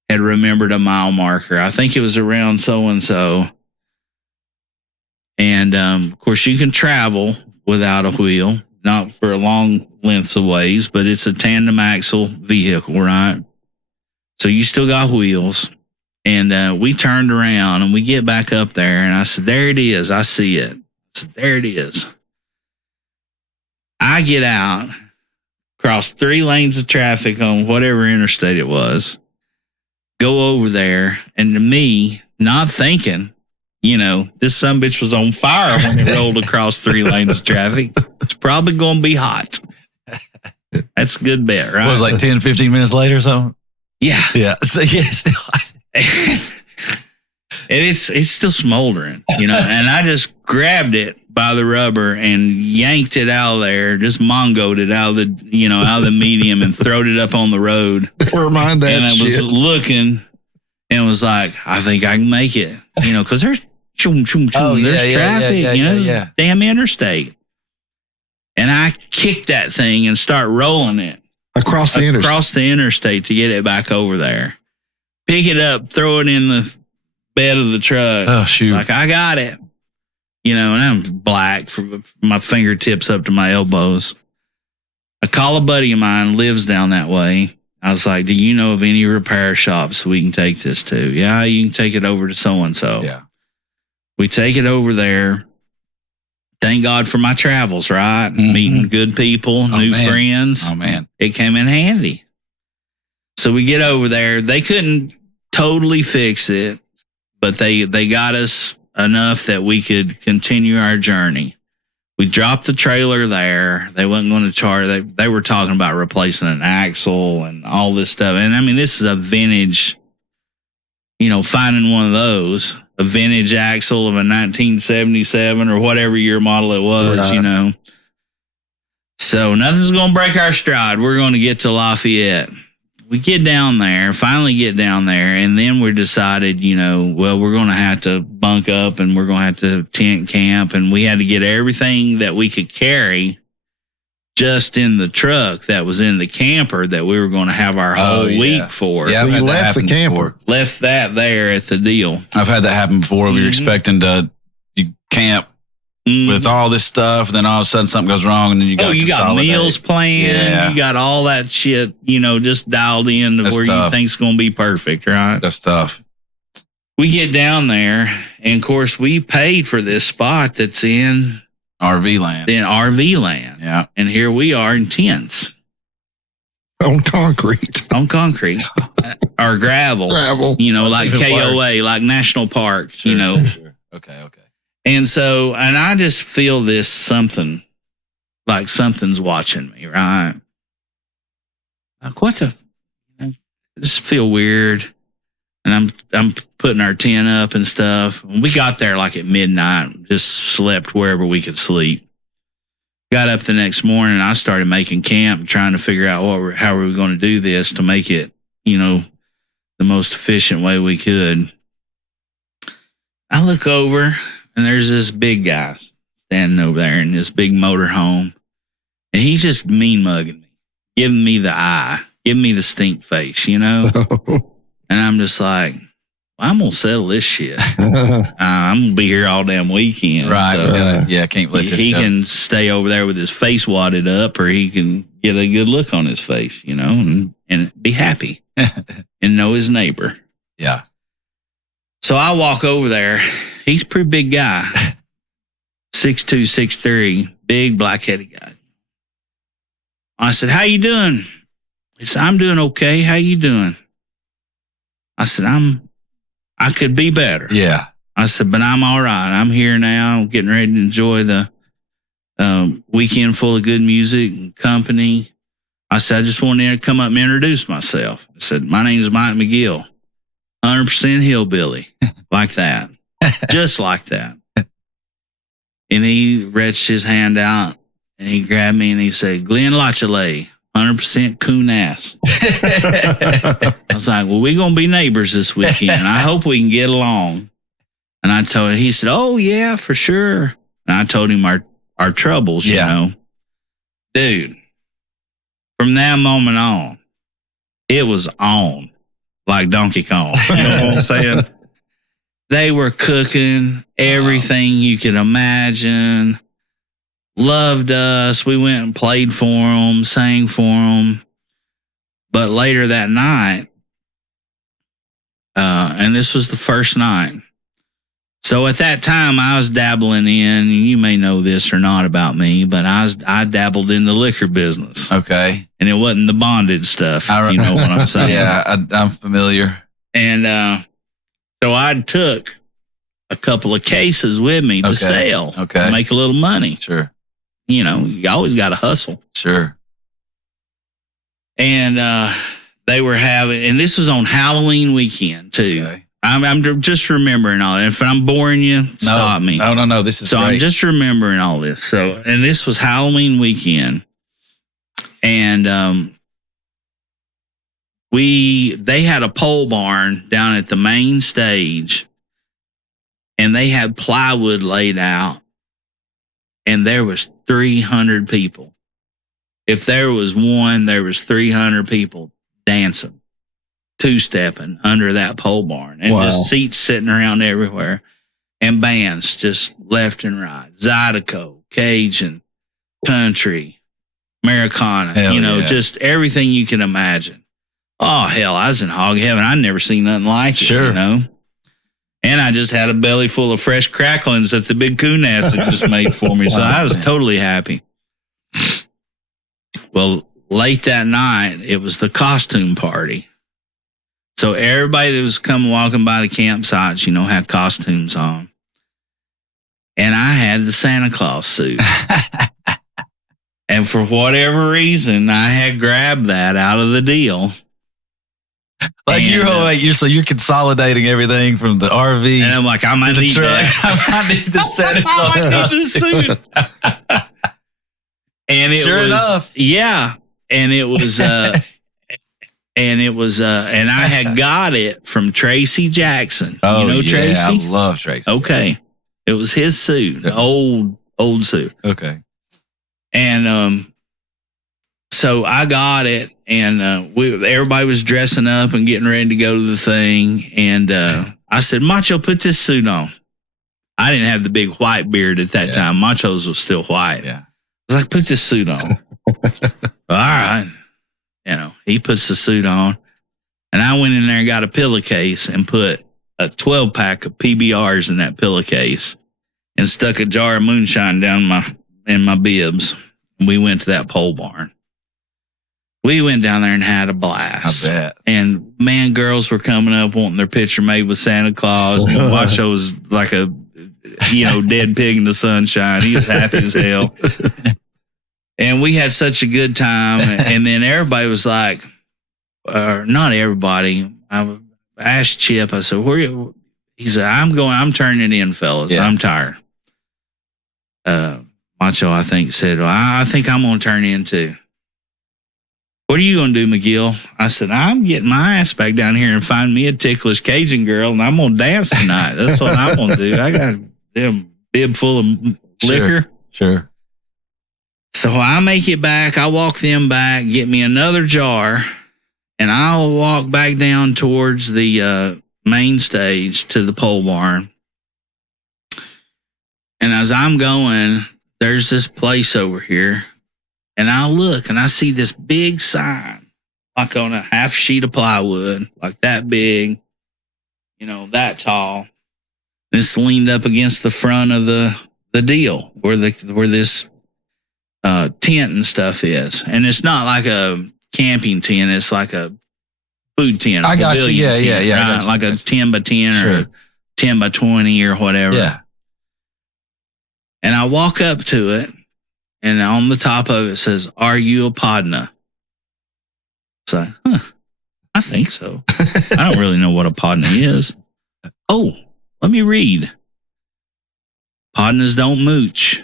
had remembered a mile marker. I think it was around so-and-so. And, of course, you can travel without a wheel, not for long lengths of ways, but it's a tandem axle vehicle, right? So you still got wheels. And we turned around and we get back up there and I said, there it is. I see it. I said, there it is. I get out, cross 3 lanes of traffic on whatever interstate it was, go over there, and to me, not thinking, this sumbitch was on fire when it rolled across 3 lanes of traffic. It's probably going to be hot. That's a good bet, right? What was it, like 10, 15 minutes later or something? Yeah. Yeah. So, yeah, it's still hot. And it's still smoldering, and I just grabbed it by the rubber and yanked it out of there, just mongoed it out of the medium and throwed it up on the road. Remind that and I was looking and was like, I think I can make it, because there's there's traffic, it's damn interstate. And I kicked that thing and start rolling it across the interstate to get it back over there. Pick it up, throw it in the bed of the truck. Oh, shoot. Like, I got it. And I'm black from my fingertips up to my elbows. I call a buddy of mine, lives down that way. I was like, do you know of any repair shops we can take this to? Yeah, you can take it over to so-and-so. Yeah. We take it over there. Thank God for my travels, right? Mm-hmm. Meeting good people, new friends. Oh, man. It came in handy. So we get over there. They couldn't totally fix it, but they got us enough that we could continue our journey. We dropped the trailer there. They wasn't going to charge. They were talking about replacing an axle and all this stuff. And I mean, this is a vintage, finding one of those, a vintage axle of a 1977 or whatever year model it was, right. So nothing's going to break our stride. We're going to get to Lafayette. We finally get down there, and then we decided, we're going to have to bunk up and we're going to have to tent camp, and we had to get everything that we could carry just in the truck that was in the camper that we were going to have our whole week for. Yeah, we left the camper. Left that there at the deal. I've had that happen before. We were expecting to camp with all this stuff, and then all of a sudden something goes wrong, and then you got meals planned, you got all that shit, just dialed in to where you think's going to be perfect, right? That's tough. We get down there, and of course we paid for this spot that's in RV land. Yeah, and here we are in tents on concrete, or gravel, like KOA, like national parks, Sure. Okay. And so, and I just feel this something, like something's watching me, right? Like, I just feel weird. And I'm putting our tent up and stuff. We got there like at midnight, just slept wherever we could sleep. Got up the next morning, I started making camp, trying to figure out how we were going to do this to make it, the most efficient way we could. I look over, and there's this big guy standing over there in this big motorhome. And he's just mean mugging me, giving me the eye, giving me the stink face, And I'm just like, I'm going to settle this shit. I'm going to be here all damn weekend. Right. So I can't let this He go. can stay over there with his face wadded up, or he can get a good look on his face, and be happy and know his neighbor. Yeah. So I walk over there. He's a pretty big guy. 6'2", 6'3", big black-headed guy. I said, how you doing? He said, I'm doing okay. How you doing? I said, I could be better. Yeah. I said, but I'm all right. I'm here now. I'm getting ready to enjoy the weekend full of good music and company. I said, I just wanted to come up and introduce myself. I said, my name is Mike McGill. 100% hillbilly. Like that. Just like that. And he reached his hand out and he grabbed me and he said, Glenn Lachele, 100% coon ass. I was like, well, we're going to be neighbors this weekend. I hope we can get along. And I told him, he said, oh, yeah, for sure. And I told him our troubles, you know. Dude, from that moment on, it was on. like Donkey Kong. You know what I'm saying? They were cooking everything you can imagine. Loved us. We went and played for them, sang for them. But later that night, and this was the first night. So at that time, I was dabbling in, and you may know this or not about me, but I dabbled in the liquor business. Okay. And it wasn't the bonded stuff. You know what I'm saying? Yeah, I'm familiar. And so I took a couple of cases with me to sell. Okay. To make a little money. Sure. You know, you always got to hustle. Sure. And they were having, and this was on Halloween weekend too. Okay. I'm just remembering all that. If I'm boring you, stop me. No. This is so great. I'm just remembering all this. So, and this was Halloween weekend, and they had a pole barn down at the main stage, and they had plywood laid out, and there was 300 people. If there was one, there was 300 people dancing, two-stepping under that pole barn, and just seats sitting around everywhere, and bands just left and right. Zydeco, Cajun, country, Americana, just everything you can imagine. Oh, hell, I was in hog heaven. I'd never seen nothing like it, you know? And I just had a belly full of fresh cracklings that the big coon ass had just made for me, so I was totally happy. Well, late that night, it was the costume party. So everybody that was walking by the campsites, had costumes on. And I had the Santa Claus suit. And for whatever reason, I had grabbed that out of the deal. Like you're consolidating everything from the RV. And I'm like, I might need that. I need the Santa Claus suit. And it was enough. Yeah. And it was and I had got it from Tracy Jackson. Oh, you know Tracy? I love Tracy. Okay. It was his suit, old suit. Okay. And so I got it, and everybody was dressing up and getting ready to go to the thing. And I said, Macho, put this suit on. I didn't have the big white beard at that time. Macho's was still white. Yeah. I was like, put this suit on. All right. He puts the suit on, and I went in there and got a pillowcase and put a 12-pack of PBRs in that pillowcase and stuck a jar of moonshine down in my bibs. We went to that pole barn. We went down there and had a blast. I bet. And man, girls were coming up wanting their picture made with Santa Claus. And Macho was like a dead pig in the sunshine. He was happy as hell. And we had such a good time. And then everybody was like, not everybody. I asked Chip, I said, where you? He said, I'm turning in, fellas. Yeah. I'm tired. Macho, I think, said, well, I think I'm going to turn in too. What are you going to do, McGill? I said, I'm getting my ass back down here and find me a ticklish Cajun girl, and I'm going to dance tonight. That's what I'm going to do. I got a damn bib full of liquor. Sure. So I make it back. I walk them back, get me another jar, and I'll walk back down towards the main stage to the pole barn. And as I'm going, there's this place over here. And I look and I see this big sign, like on a half sheet of plywood, like that big, that tall. And it's leaned up against the front of the deal where this tent and stuff is. And it's not like a camping tent. It's like a food tent. I got you. Yeah. Right? Like a 10 by 10 or 10 by 20 or whatever. Yeah. And I walk up to it, and on the top of it says, "Are you a Podna?" So, I think so. I don't really know what a Podna is. Oh, let me read. Podnas don't mooch.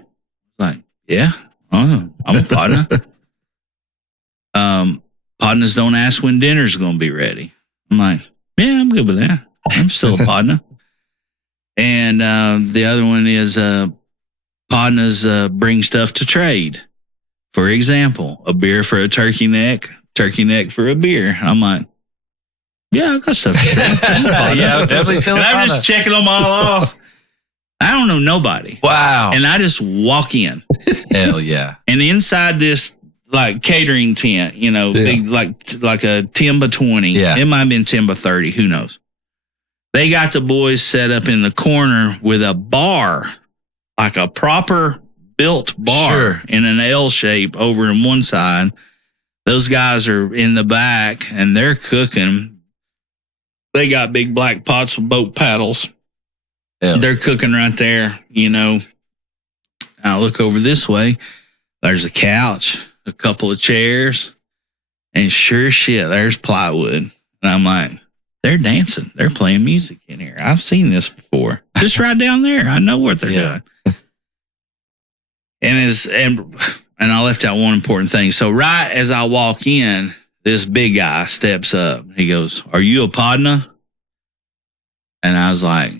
Like, yeah, I'm a Podna. Podnas don't ask when dinner's going to be ready. I'm like, yeah, I'm good with that. I'm still a Podna. And the other one is Podnas bring stuff to trade. For example, a beer for a turkey neck for a beer. I'm like, Yeah, I got stuff. Yeah, definitely still. And I'm just checking them all off. I don't know nobody. Wow. And I just walk in. Hell yeah. And inside this like catering tent, big, like a 10 by 20. Yeah. It might have been 10 by 30. Who knows? They got the boys set up in the corner with a bar, like a proper built bar in an L shape over in one side. Those guys are in the back and they're cooking. They got big black pots with boat paddles. Yeah. They're cooking right there, I look over this way. There's a couch, a couple of chairs, and sure shit, there's plywood. And I'm like, they're dancing. They're playing music in here. I've seen this before. Just right down there. I know what they're doing. And I left out one important thing. So right as I walk in, this big guy steps up. He goes, "Are you a partner?" And I was like,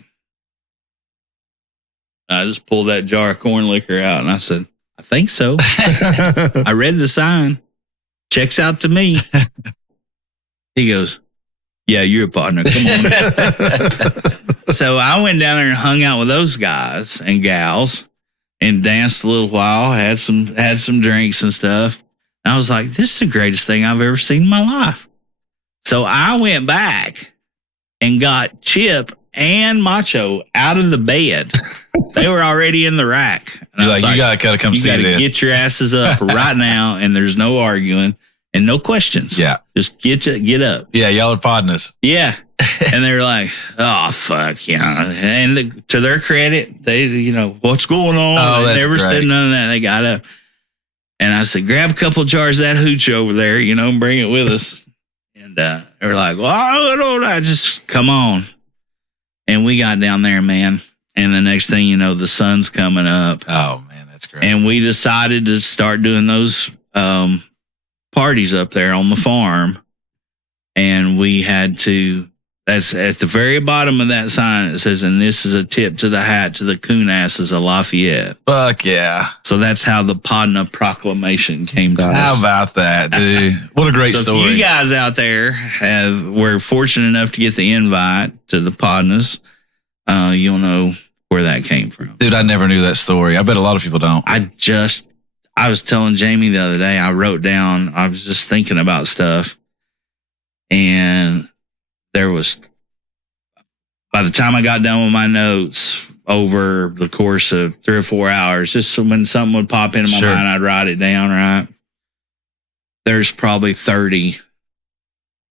I just pulled that jar of corn liquor out and I said, "I think so." I read the sign. Checks out to me. He goes, "Yeah, you're a partner. Come on." So I went down there and hung out with those guys and gals and danced a little while, had some drinks and stuff. And I was like, this is the greatest thing I've ever seen in my life. So I went back and got Chip and Macho out of the bed. They were already in the rack. And I was like, you gotta come see this. You gotta get your asses up right now, and there's no arguing and no questions. Yeah. Just get up. Yeah, y'all are partners. Yeah. And they were like, "Oh, fuck, yeah." And to their credit, they, what's going on? Oh, they that's never great. said none of that. They got up. And I said, "Grab a couple jars of that hooch over there, and bring it with us." And they were like, "Well, I don't just come on." And we got down there, man. And the next thing you know, the sun's coming up. Oh, man, that's great. And we decided to start doing those parties up there on the farm. And we had to, that's at the very bottom of that sign, it says, "And this is a tip to the hat to the coon asses of Lafayette." Fuck yeah. So that's how the Podna proclamation came to us. How about that, dude? What a great story. If you guys out there were fortunate enough to get the invite to the Podnas, you'll know where that came from. Dude, I never knew that story. I bet a lot of people don't. I was telling Jamie the other day, I was just thinking about stuff. And by the time I got done with my notes over the course of 3 or 4 hours, just so when something would pop into my mind, I'd write it down, right? There's probably 30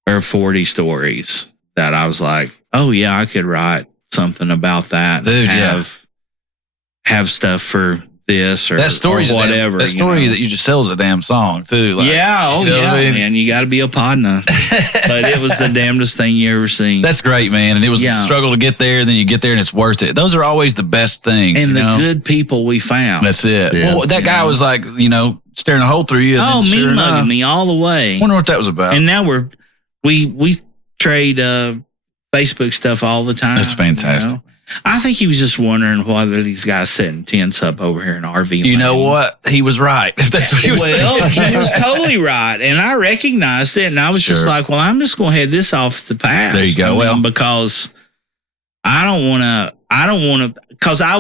or 40 stories that I was like, oh yeah, I could write something about that. Dude, have stuff for this or, that story's or whatever. That story that you just sell is a damn song too. Like, man, you got to be a partner. But it was the damnedest thing you ever seen. That's great, man. And it was a struggle to get there. And then you get there and it's worth it. Those are always the best things. And the good people we found. That's it. Yeah. Well, that guy was like, staring a hole through you. Oh, me mugging me all the way. Wonder what that was about. And now we trade Facebook stuff all the time. That's fantastic. I think he was just wondering whether these guys setting tents up over here in RV. You know what? He was right. If that's what he was thinking. He was totally right. And I recognized it. And I was just like, well, I'm just going to head this off the pass. There you go. Because I don't want to, because I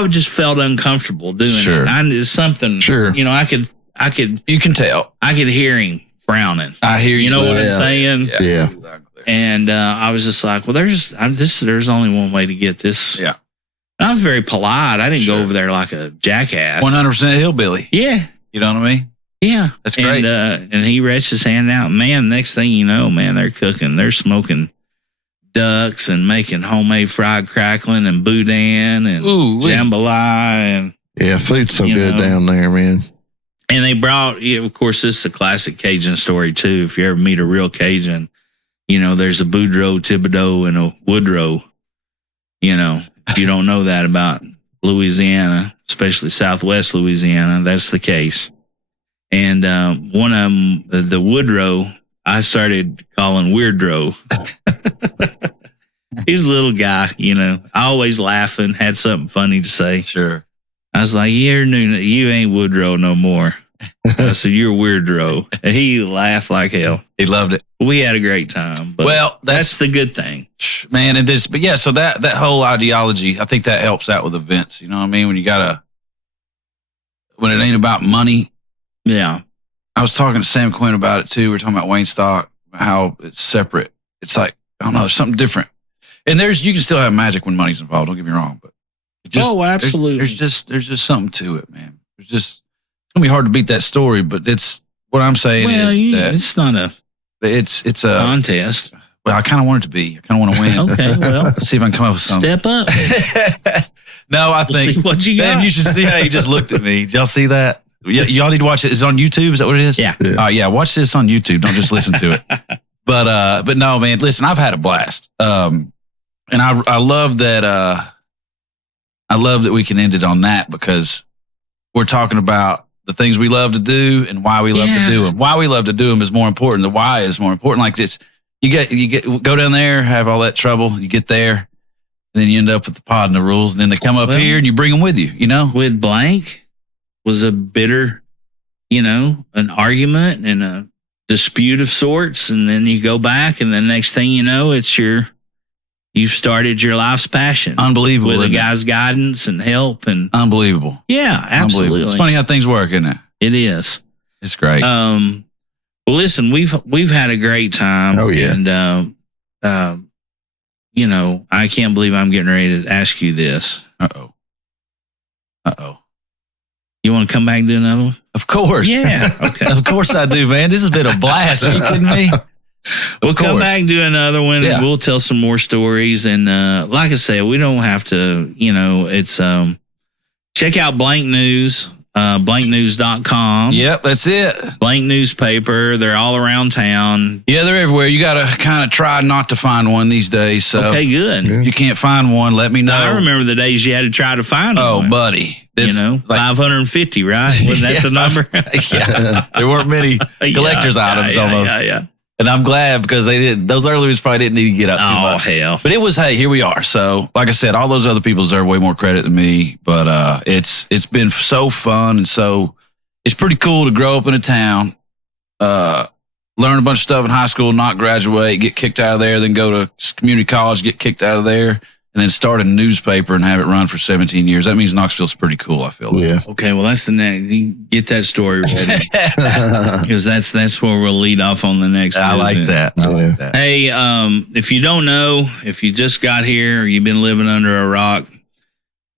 would just felt uncomfortable doing it. It's something, I could, you can tell. I could hear him frowning. I hear you. You know what I'm saying? Yeah. And I was just like, well, there's only one way to get this. Yeah. And I was very polite. I didn't go over there like a jackass. 100% hillbilly. Yeah. You know what I mean? Yeah. That's great. And he reached his hand out. Man, next thing you know, man, they're cooking. They're smoking ducks and making homemade fried crackling and boudin and jambalaya. And food's so good down there, man. And they brought, of course, this is a classic Cajun story, too. If you ever meet a real Cajun, there's a Boudreaux, Thibodeau, and a Woodrow. If you don't know that about Louisiana, especially Southwest Louisiana, that's the case. And one of them, the Woodrow, I started calling Weirdrow. He's a little guy, always laughing, had something funny to say. Sure. I was like, you ain't Woodrow no more. I said, you're Weirdrow. And he laughed like hell. He loved it. We had a great time. But well, that's the good thing, man. And this, but yeah, so that whole ideology, I think that helps out with events. You know what I mean? When it ain't about money. Yeah. I was talking to Sam Quinn about it too. We were talking about Wayne Stock, how it's separate. It's like, I don't know, there's something different. And you can still have magic when money's involved. Don't get me wrong, but absolutely. There's just something to it, man. It's gonna be hard to beat that story, but it's what I'm saying is that it's not it's a contest. Well, I kind of want it to be. I kind of want to win. Okay, well, let's see if I can come up with something. Step up. No, I think see what you got. Man, you should see how you just looked at me. Did y'all see that? Y'all need to watch it. Is it on YouTube? Is that what it is? Yeah. Yeah. Watch this on YouTube. Don't just listen to it. But no, man. Listen, I've had a blast. And I love that. I love that we can end it on that because we're talking about the things we love to do and why we love to do them. Why we love to do them is more important. The why is more important. Like this, you go down there, have all that trouble. You get there, and then you end up with the pod and the rules, and then they come up here and you bring them with you. You know, with blank was a bitter, an argument and a dispute of sorts, and then you go back, and the next thing you know, you've started your life's passion. Unbelievable. With a guy's guidance and help and unbelievable. Yeah, absolutely. It's funny how things work, isn't it? It is. It's great. Well, listen, we've had a great time. Oh yeah. And I can't believe I'm getting ready to ask you this. Uh-oh. You want to come back and do another one? Of course. Yeah. Okay. Of course I do, man. This has been a blast. Are you kidding me? We'll come back and do another one, and we'll tell some more stories. And like I said, we don't have to, it's check out Blank News, blanknews.com. Yep, that's it. Blank newspaper. They're all around town. Yeah, they're everywhere. You got to kind of try not to find one these days. So okay, good. If you can't find one, let me know. I remember the days you had to try to find one. Oh, buddy. Like 550, right? Wasn't that the number? Yeah. There weren't many collector's items almost. Yeah. And I'm glad because they didn't. Those early ones probably didn't need to get out too much. Oh, hell. But it was, hey, here we are. So, like I said, all those other people deserve way more credit than me. But it's been so fun. And so it's pretty cool to grow up in a town, learn a bunch of stuff in high school, not graduate, get kicked out of there, then go to community college, get kicked out of there, and then start a newspaper and have it run for 17 years. That means Knoxville's pretty cool, I feel. Yeah. Okay, well, that's the next. You get that story ready. Because that's where we'll lead off on the next. I like that. Hey, if you don't know, if you just got here or you've been living under a rock,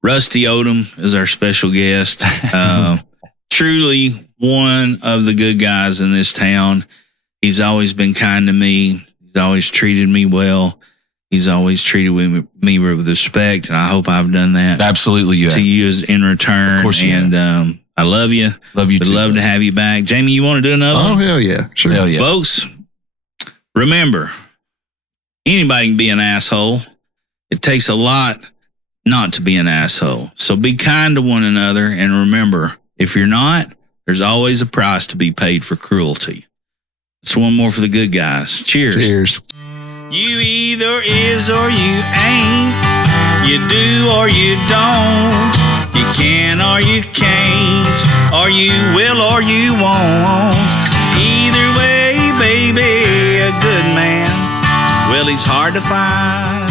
Rusty Odom is our special guest. Truly one of the good guys in this town. He's always been kind to me. He's always treated me well. He's always treated me with respect, and I hope I've done that. Absolutely, you have. To you in return. Of course you have. I love you. Love you too. Would love to have you back. Jamie, you want to do another one? Oh, hell yeah. Sure. Hell yeah. Folks, remember, anybody can be an asshole. It takes a lot not to be an asshole. So be kind to one another, and remember, if you're not, there's always a price to be paid for cruelty. It's one more for the good guys. Cheers. Cheers. You either is or you ain't. You do or you don't. You can or you can't. Or you will or you won't. Either way, baby, a good man, well, he's hard to find.